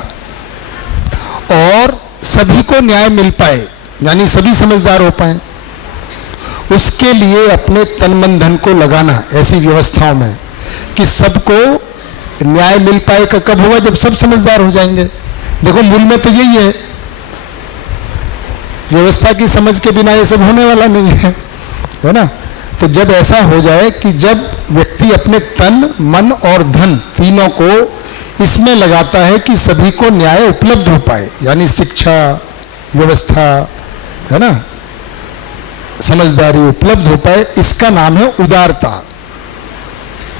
और सभी को न्याय मिल पाए, यानी सभी समझदार हो पाए, उसके लिए अपने तन मन धन को लगाना ऐसी व्यवस्थाओं में कि सबको न्याय मिल पाए। का कब होगा? जब सब समझदार हो जाएंगे। देखो, मूल में तो यही है, व्यवस्था की समझ के बिना ये सब होने वाला नहीं है ना। तो जब ऐसा हो जाए कि जब व्यक्ति अपने तन मन और धन तीनों को इसमें लगाता है कि सभी को न्याय उपलब्ध हो पाए, यानी शिक्षा व्यवस्था है ना, समझदारी उपलब्ध हो पाए, इसका नाम है उदारता।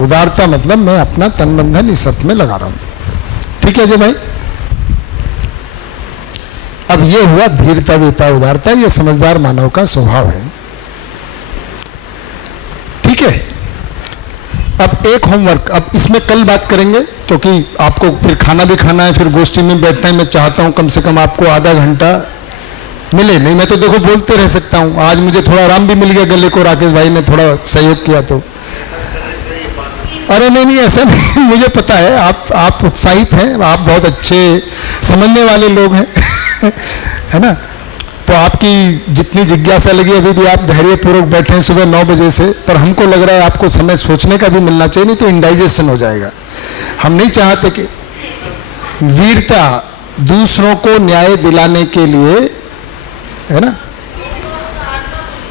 उदारता मतलब मैं अपना तन मन धन इस सब में लगा रहा हूं। ठीक है जी भाई। अब ये हुआ धीरता, वीरता, उदारता, ये समझदार मानव का स्वभाव है। ठीक है। अब एक होमवर्क, अब इसमें कल बात करेंगे, क्योंकि आपको फिर खाना भी खाना है, फिर गोष्ठी में बैठना है। मैं चाहता हूं कम से कम आपको आधा घंटा मिले। नहीं, मैं तो देखो बोलते रह सकता हूं। आज मुझे थोड़ा आराम भी मिल गया गले को, राकेश भाई ने थोड़ा सहयोग किया तो। अरे नहीं, ऐसा नहीं मुझे पता है आप उत्साहित हैं, आप बहुत अच्छे समझने वाले लोग हैं है ना। तो आपकी जितनी जिज्ञासा लगी, अभी भी आप धैर्यपूर्वक बैठे हैं सुबह 9 बजे से, पर हमको लग रहा है आपको समय सोचने का भी मिलना चाहिए, नहीं तो इंडाइजेशन हो जाएगा। हम नहीं चाहते कि वीरता, दूसरों को न्याय दिलाने के लिए है ना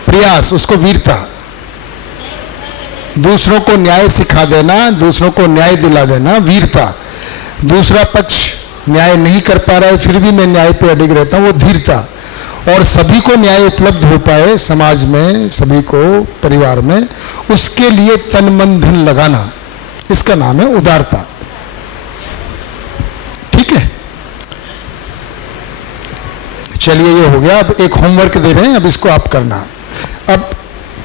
प्रयास, उसको वीरता। दूसरों को न्याय सिखा देना, दूसरों को न्याय दिला देना, वीरता। दूसरा पक्ष न्याय नहीं कर पा रहा है फिर भी मैं न्याय पे अडिग रहता हूं, वो धीरता। और सभी को न्याय उपलब्ध हो पाए समाज में, सभी को परिवार में, उसके लिए तन मन धन लगाना, इसका नाम है उदारता। ठीक है, चलिए ये हो गया। अब एक होमवर्क दे रहे हैं, अब इसको आप करना। अब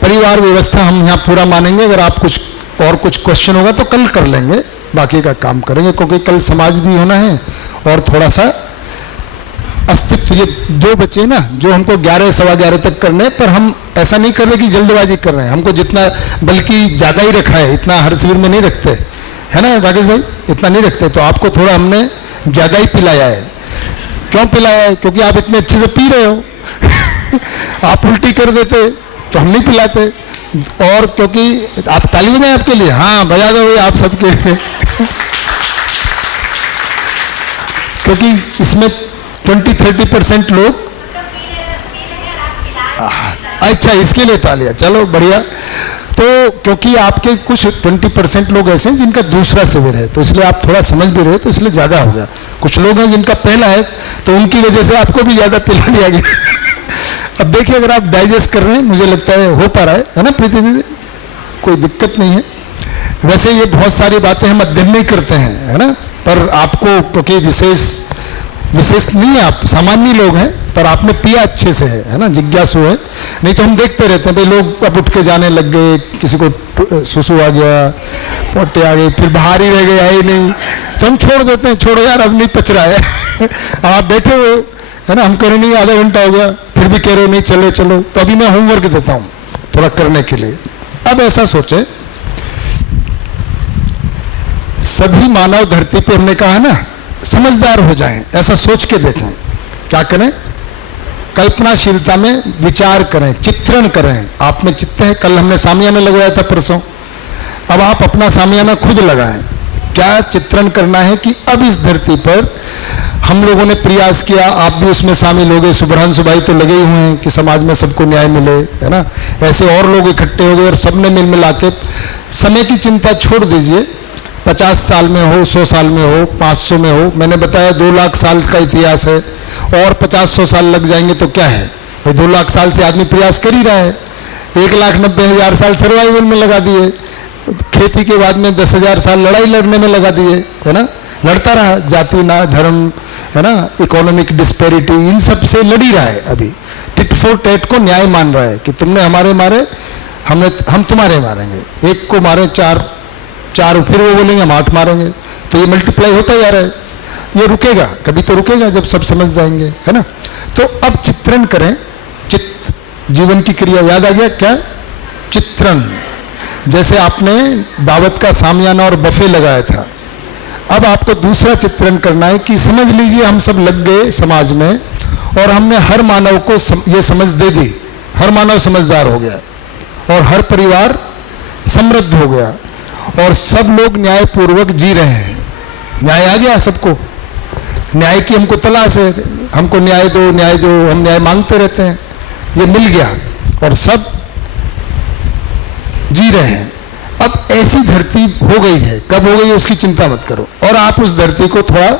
परिवार व्यवस्था हम यहाँ पूरा मानेंगे, अगर आप कुछ क्वेश्चन होगा तो कल कर लेंगे, बाकी का काम करेंगे, क्योंकि कल समाज भी होना है और थोड़ा सा अस्तित्व। ये 2 बचे ना जो हमको 11 सवा 11 तक करने, पर हम ऐसा नहीं कर रहे कि जल्दबाजी कर रहे हैं, हमको जितना बल्कि ज़्यादा ही रखा है, इतना हर शिविर में नहीं रखते है ना राकेश भाई, इतना नहीं रखते। तो आपको थोड़ा हमने ज़्यादा ही पिलाया है। क्यों पिलाया है? क्योंकि आप इतने अच्छे से पी रहे हो आप उल्टी कर देते तो हम नहीं पिलाते। और क्योंकि आप ताली बजाएं आपके लिए, हाँ बजा दो भाई आप सबके लिए क्योंकि इसमें 20-30% लोग, अच्छा इसके लिए तालियां, चलो बढ़िया। तो क्योंकि आपके कुछ 20% लोग ऐसे हैं जिनका दूसरा शिविर है, तो इसलिए आप थोड़ा समझ भी रहे हो, तो इसलिए ज़्यादा हो गया। कुछ लोग हैं जिनका पहला है, तो उनकी वजह से आपको भी ज़्यादा पिला दिया गया। अब देखिए, अगर आप डाइजेस्ट कर रहे हैं, मुझे लगता है हो पा रहा है ना प्रीति दीदी, कोई दिक्कत नहीं है। वैसे ये बहुत सारी बातें हम अध्ययन नहीं करते हैं, है ना, पर आपको क्योंकि विशेष नहीं है, आप सामान्य लोग हैं, पर आपने पिया अच्छे से है ना, जिज्ञासु है। नहीं तो हम देखते रहते हैं भाई लोग अब उठ के जाने लग गए, किसी को सुसु आ गया, पोटे आ गए, फिर बाहर ही रह गए, आए नहीं, तो हम छोड़ देते हैं, छोड़ो यार अब नहीं पच रहा है। आप बैठे हुए है ना, हम करें नहीं, आधा घंटा हो गया, फिर भी कह रहे हो नहीं चलो चलो, तो अभी मैं होमवर्क देता हूँ थोड़ा करने के लिए। अब ऐसा सोचे, सभी मानव धरती पे हमने कहा ना समझदार हो जाएं, ऐसा सोच के देखें। क्या करें? कल्पनाशीलता में विचार करें, चित्रण करें। आप में चित्त है, कल हमने सामियाना लगवाया था परसों, अब आप अपना सामियाना खुद लगाएं। क्या चित्रण करना है कि अब इस धरती पर हम लोगों ने प्रयास किया, आप भी उसमें शामिल हो गए, सुब्रहांशु भाई तो लगे ही हुए हैं कि समाज में सबको न्याय मिले, है ना, ऐसे और लोग इकट्ठे हो गए और सबने मिल मिला के, समय की चिंता छोड़ दीजिए, 50 साल में हो, 100 साल में हो, 500 में हो, मैंने बताया 2 लाख साल का इतिहास है, और 50-100 साल लग जाएंगे तो क्या है भाई, 2 लाख साल से आदमी प्रयास कर ही रहा है। 1,90,000 साल सर्वाइवल में लगा दिए, खेती के बाद में 10,000 साल लड़ाई लड़ने में लगा दिए, है ना, लड़ता रहा, जाति ना धर्म, है ना, इकोनॉमिक डिस्पेरिटी, इन सब से लड़ ही रहा है। अभी टिट फॉर टैट को न्याय मान रहा है कि तुमने हमारे मारे, हम तुम्हारे मारेंगे, एक को मारे चार, फिर वो बोलेंगे हम 8 मारेंगे, तो ये मल्टीप्लाई होता जा रहा है। ये रुकेगा, कभी तो रुकेगा जब सब समझ जाएंगे, है ना। तो अब चित्रण करें, जीवन की क्रिया याद आ गया क्या? चित्रण। जैसे आपने दावत का सामियाना और बफे लगाया था, अब आपको दूसरा चित्रण करना है कि समझ लीजिए हम सब लग गए समाज में और हमने हर मानव को ये समझ दे दी, हर मानव समझदार हो गया और हर परिवार समृद्ध हो गया और सब लोग न्यायपूर्वक जी रहे हैं। न्याय आ गया सबको, न्याय की हमको तलाश है, हमको न्याय दो, हम न्याय मांगते रहते हैं, ये मिल गया और सब जी रहे हैं। अब ऐसी धरती हो गई है, कब हो गई है उसकी चिंता मत करो, और आप उस धरती को थोड़ा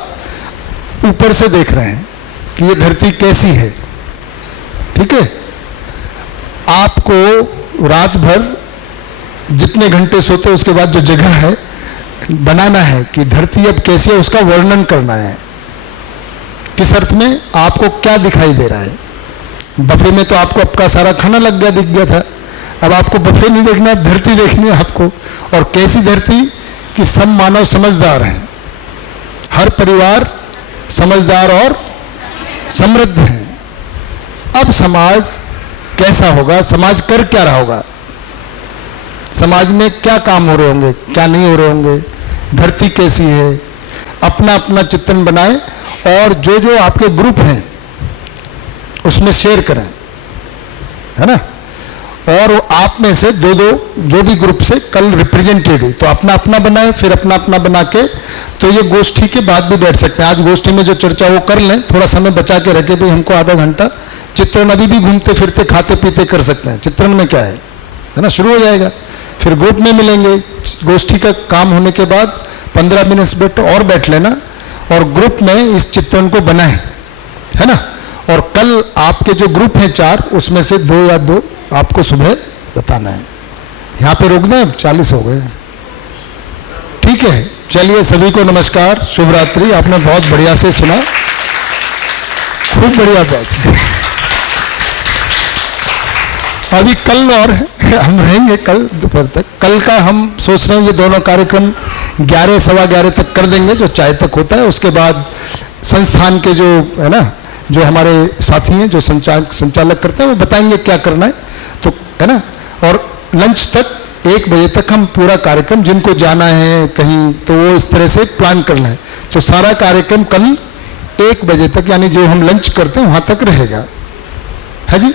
ऊपर से देख रहे हैं कि ये धरती कैसी है, ठीक है। आपको रात भर जितने घंटे सोते हैं उसके बाद जो जगह है बनाना है कि धरती अब कैसी है, उसका वर्णन करना है। किस अर्थ में? आपको क्या दिखाई दे रहा है? बफे में तो आपको आपका सारा खाना लग गया, दिख गया था, अब आपको बफे नहीं देखना, अब धरती देखनी है आपको। और कैसी धरती? कि सब मानव समझदार हैं, हर परिवार समझदार और समृद्ध है। अब समाज कैसा होगा, समाज कर क्या रहा होगा, समाज में क्या काम हो रहे होंगे, क्या नहीं हो रहे होंगे, धरती कैसी है, अपना अपना चित्रण बनाएं और जो जो आपके ग्रुप हैं उसमें शेयर करें, है ना। और आप में से 2-2 जो भी ग्रुप से कल रिप्रेजेंटेड हुई तो अपना अपना बनाए, फिर अपना अपना बना के तो ये गोष्ठी के बाद भी बैठ सकते हैं। आज गोष्ठी में जो चर्चा वो कर लें, थोड़ा समय बचा के रखे भाई, हमको आधा घंटा चित्रण अभी भी घूमते फिरते खाते पीते कर सकते हैं, चित्रण में क्या है ना, शुरू हो जाएगा। फिर ग्रुप में मिलेंगे, गोष्ठी का काम होने के बाद 15 मिनट और बैठ लेना और ग्रुप में इस चित्रण को बनाएं, है ना। और कल आपके जो ग्रुप हैं 4, उसमें से 2 या 2 आपको सुबह बताना है। यहाँ पे रोक दें, अब 40 हो गए, ठीक है। चलिए सभी को नमस्कार, शुभ रात्रि। आपने बहुत बढ़िया से सुना, खूब बढ़िया बात। अभी कल और हम रहेंगे, कल दोपहर तक। कल का हम सोच रहे हैं ये दोनों कार्यक्रम 11 सवा 11 तक कर देंगे, जो चाय तक होता है। उसके बाद संस्थान के जो है ना, जो हमारे साथी हैं जो संचालक करते हैं, वो बताएंगे क्या करना है, तो है ना। और लंच तक 1 बजे तक हम पूरा कार्यक्रम, जिनको जाना है कहीं तो वो इस तरह से प्लान करना है, तो सारा कार्यक्रम कल 1 बजे तक, यानी जो हम लंच करते हैं वहां तक रहेगा, है जी।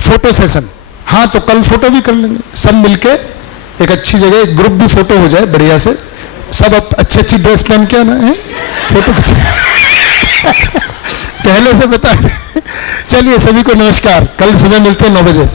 फोटो सेशन, हाँ, तो कल फोटो भी कर लेंगे सब मिलके, एक अच्छी जगह, एक ग्रुप भी फोटो हो जाए बढ़िया से, सब अच्छी अच्छी ड्रेस पहन के आना है, फोटो पहले से बता। चलिए सभी को नमस्कार, कल सुबह मिलते हैं 9 बजे।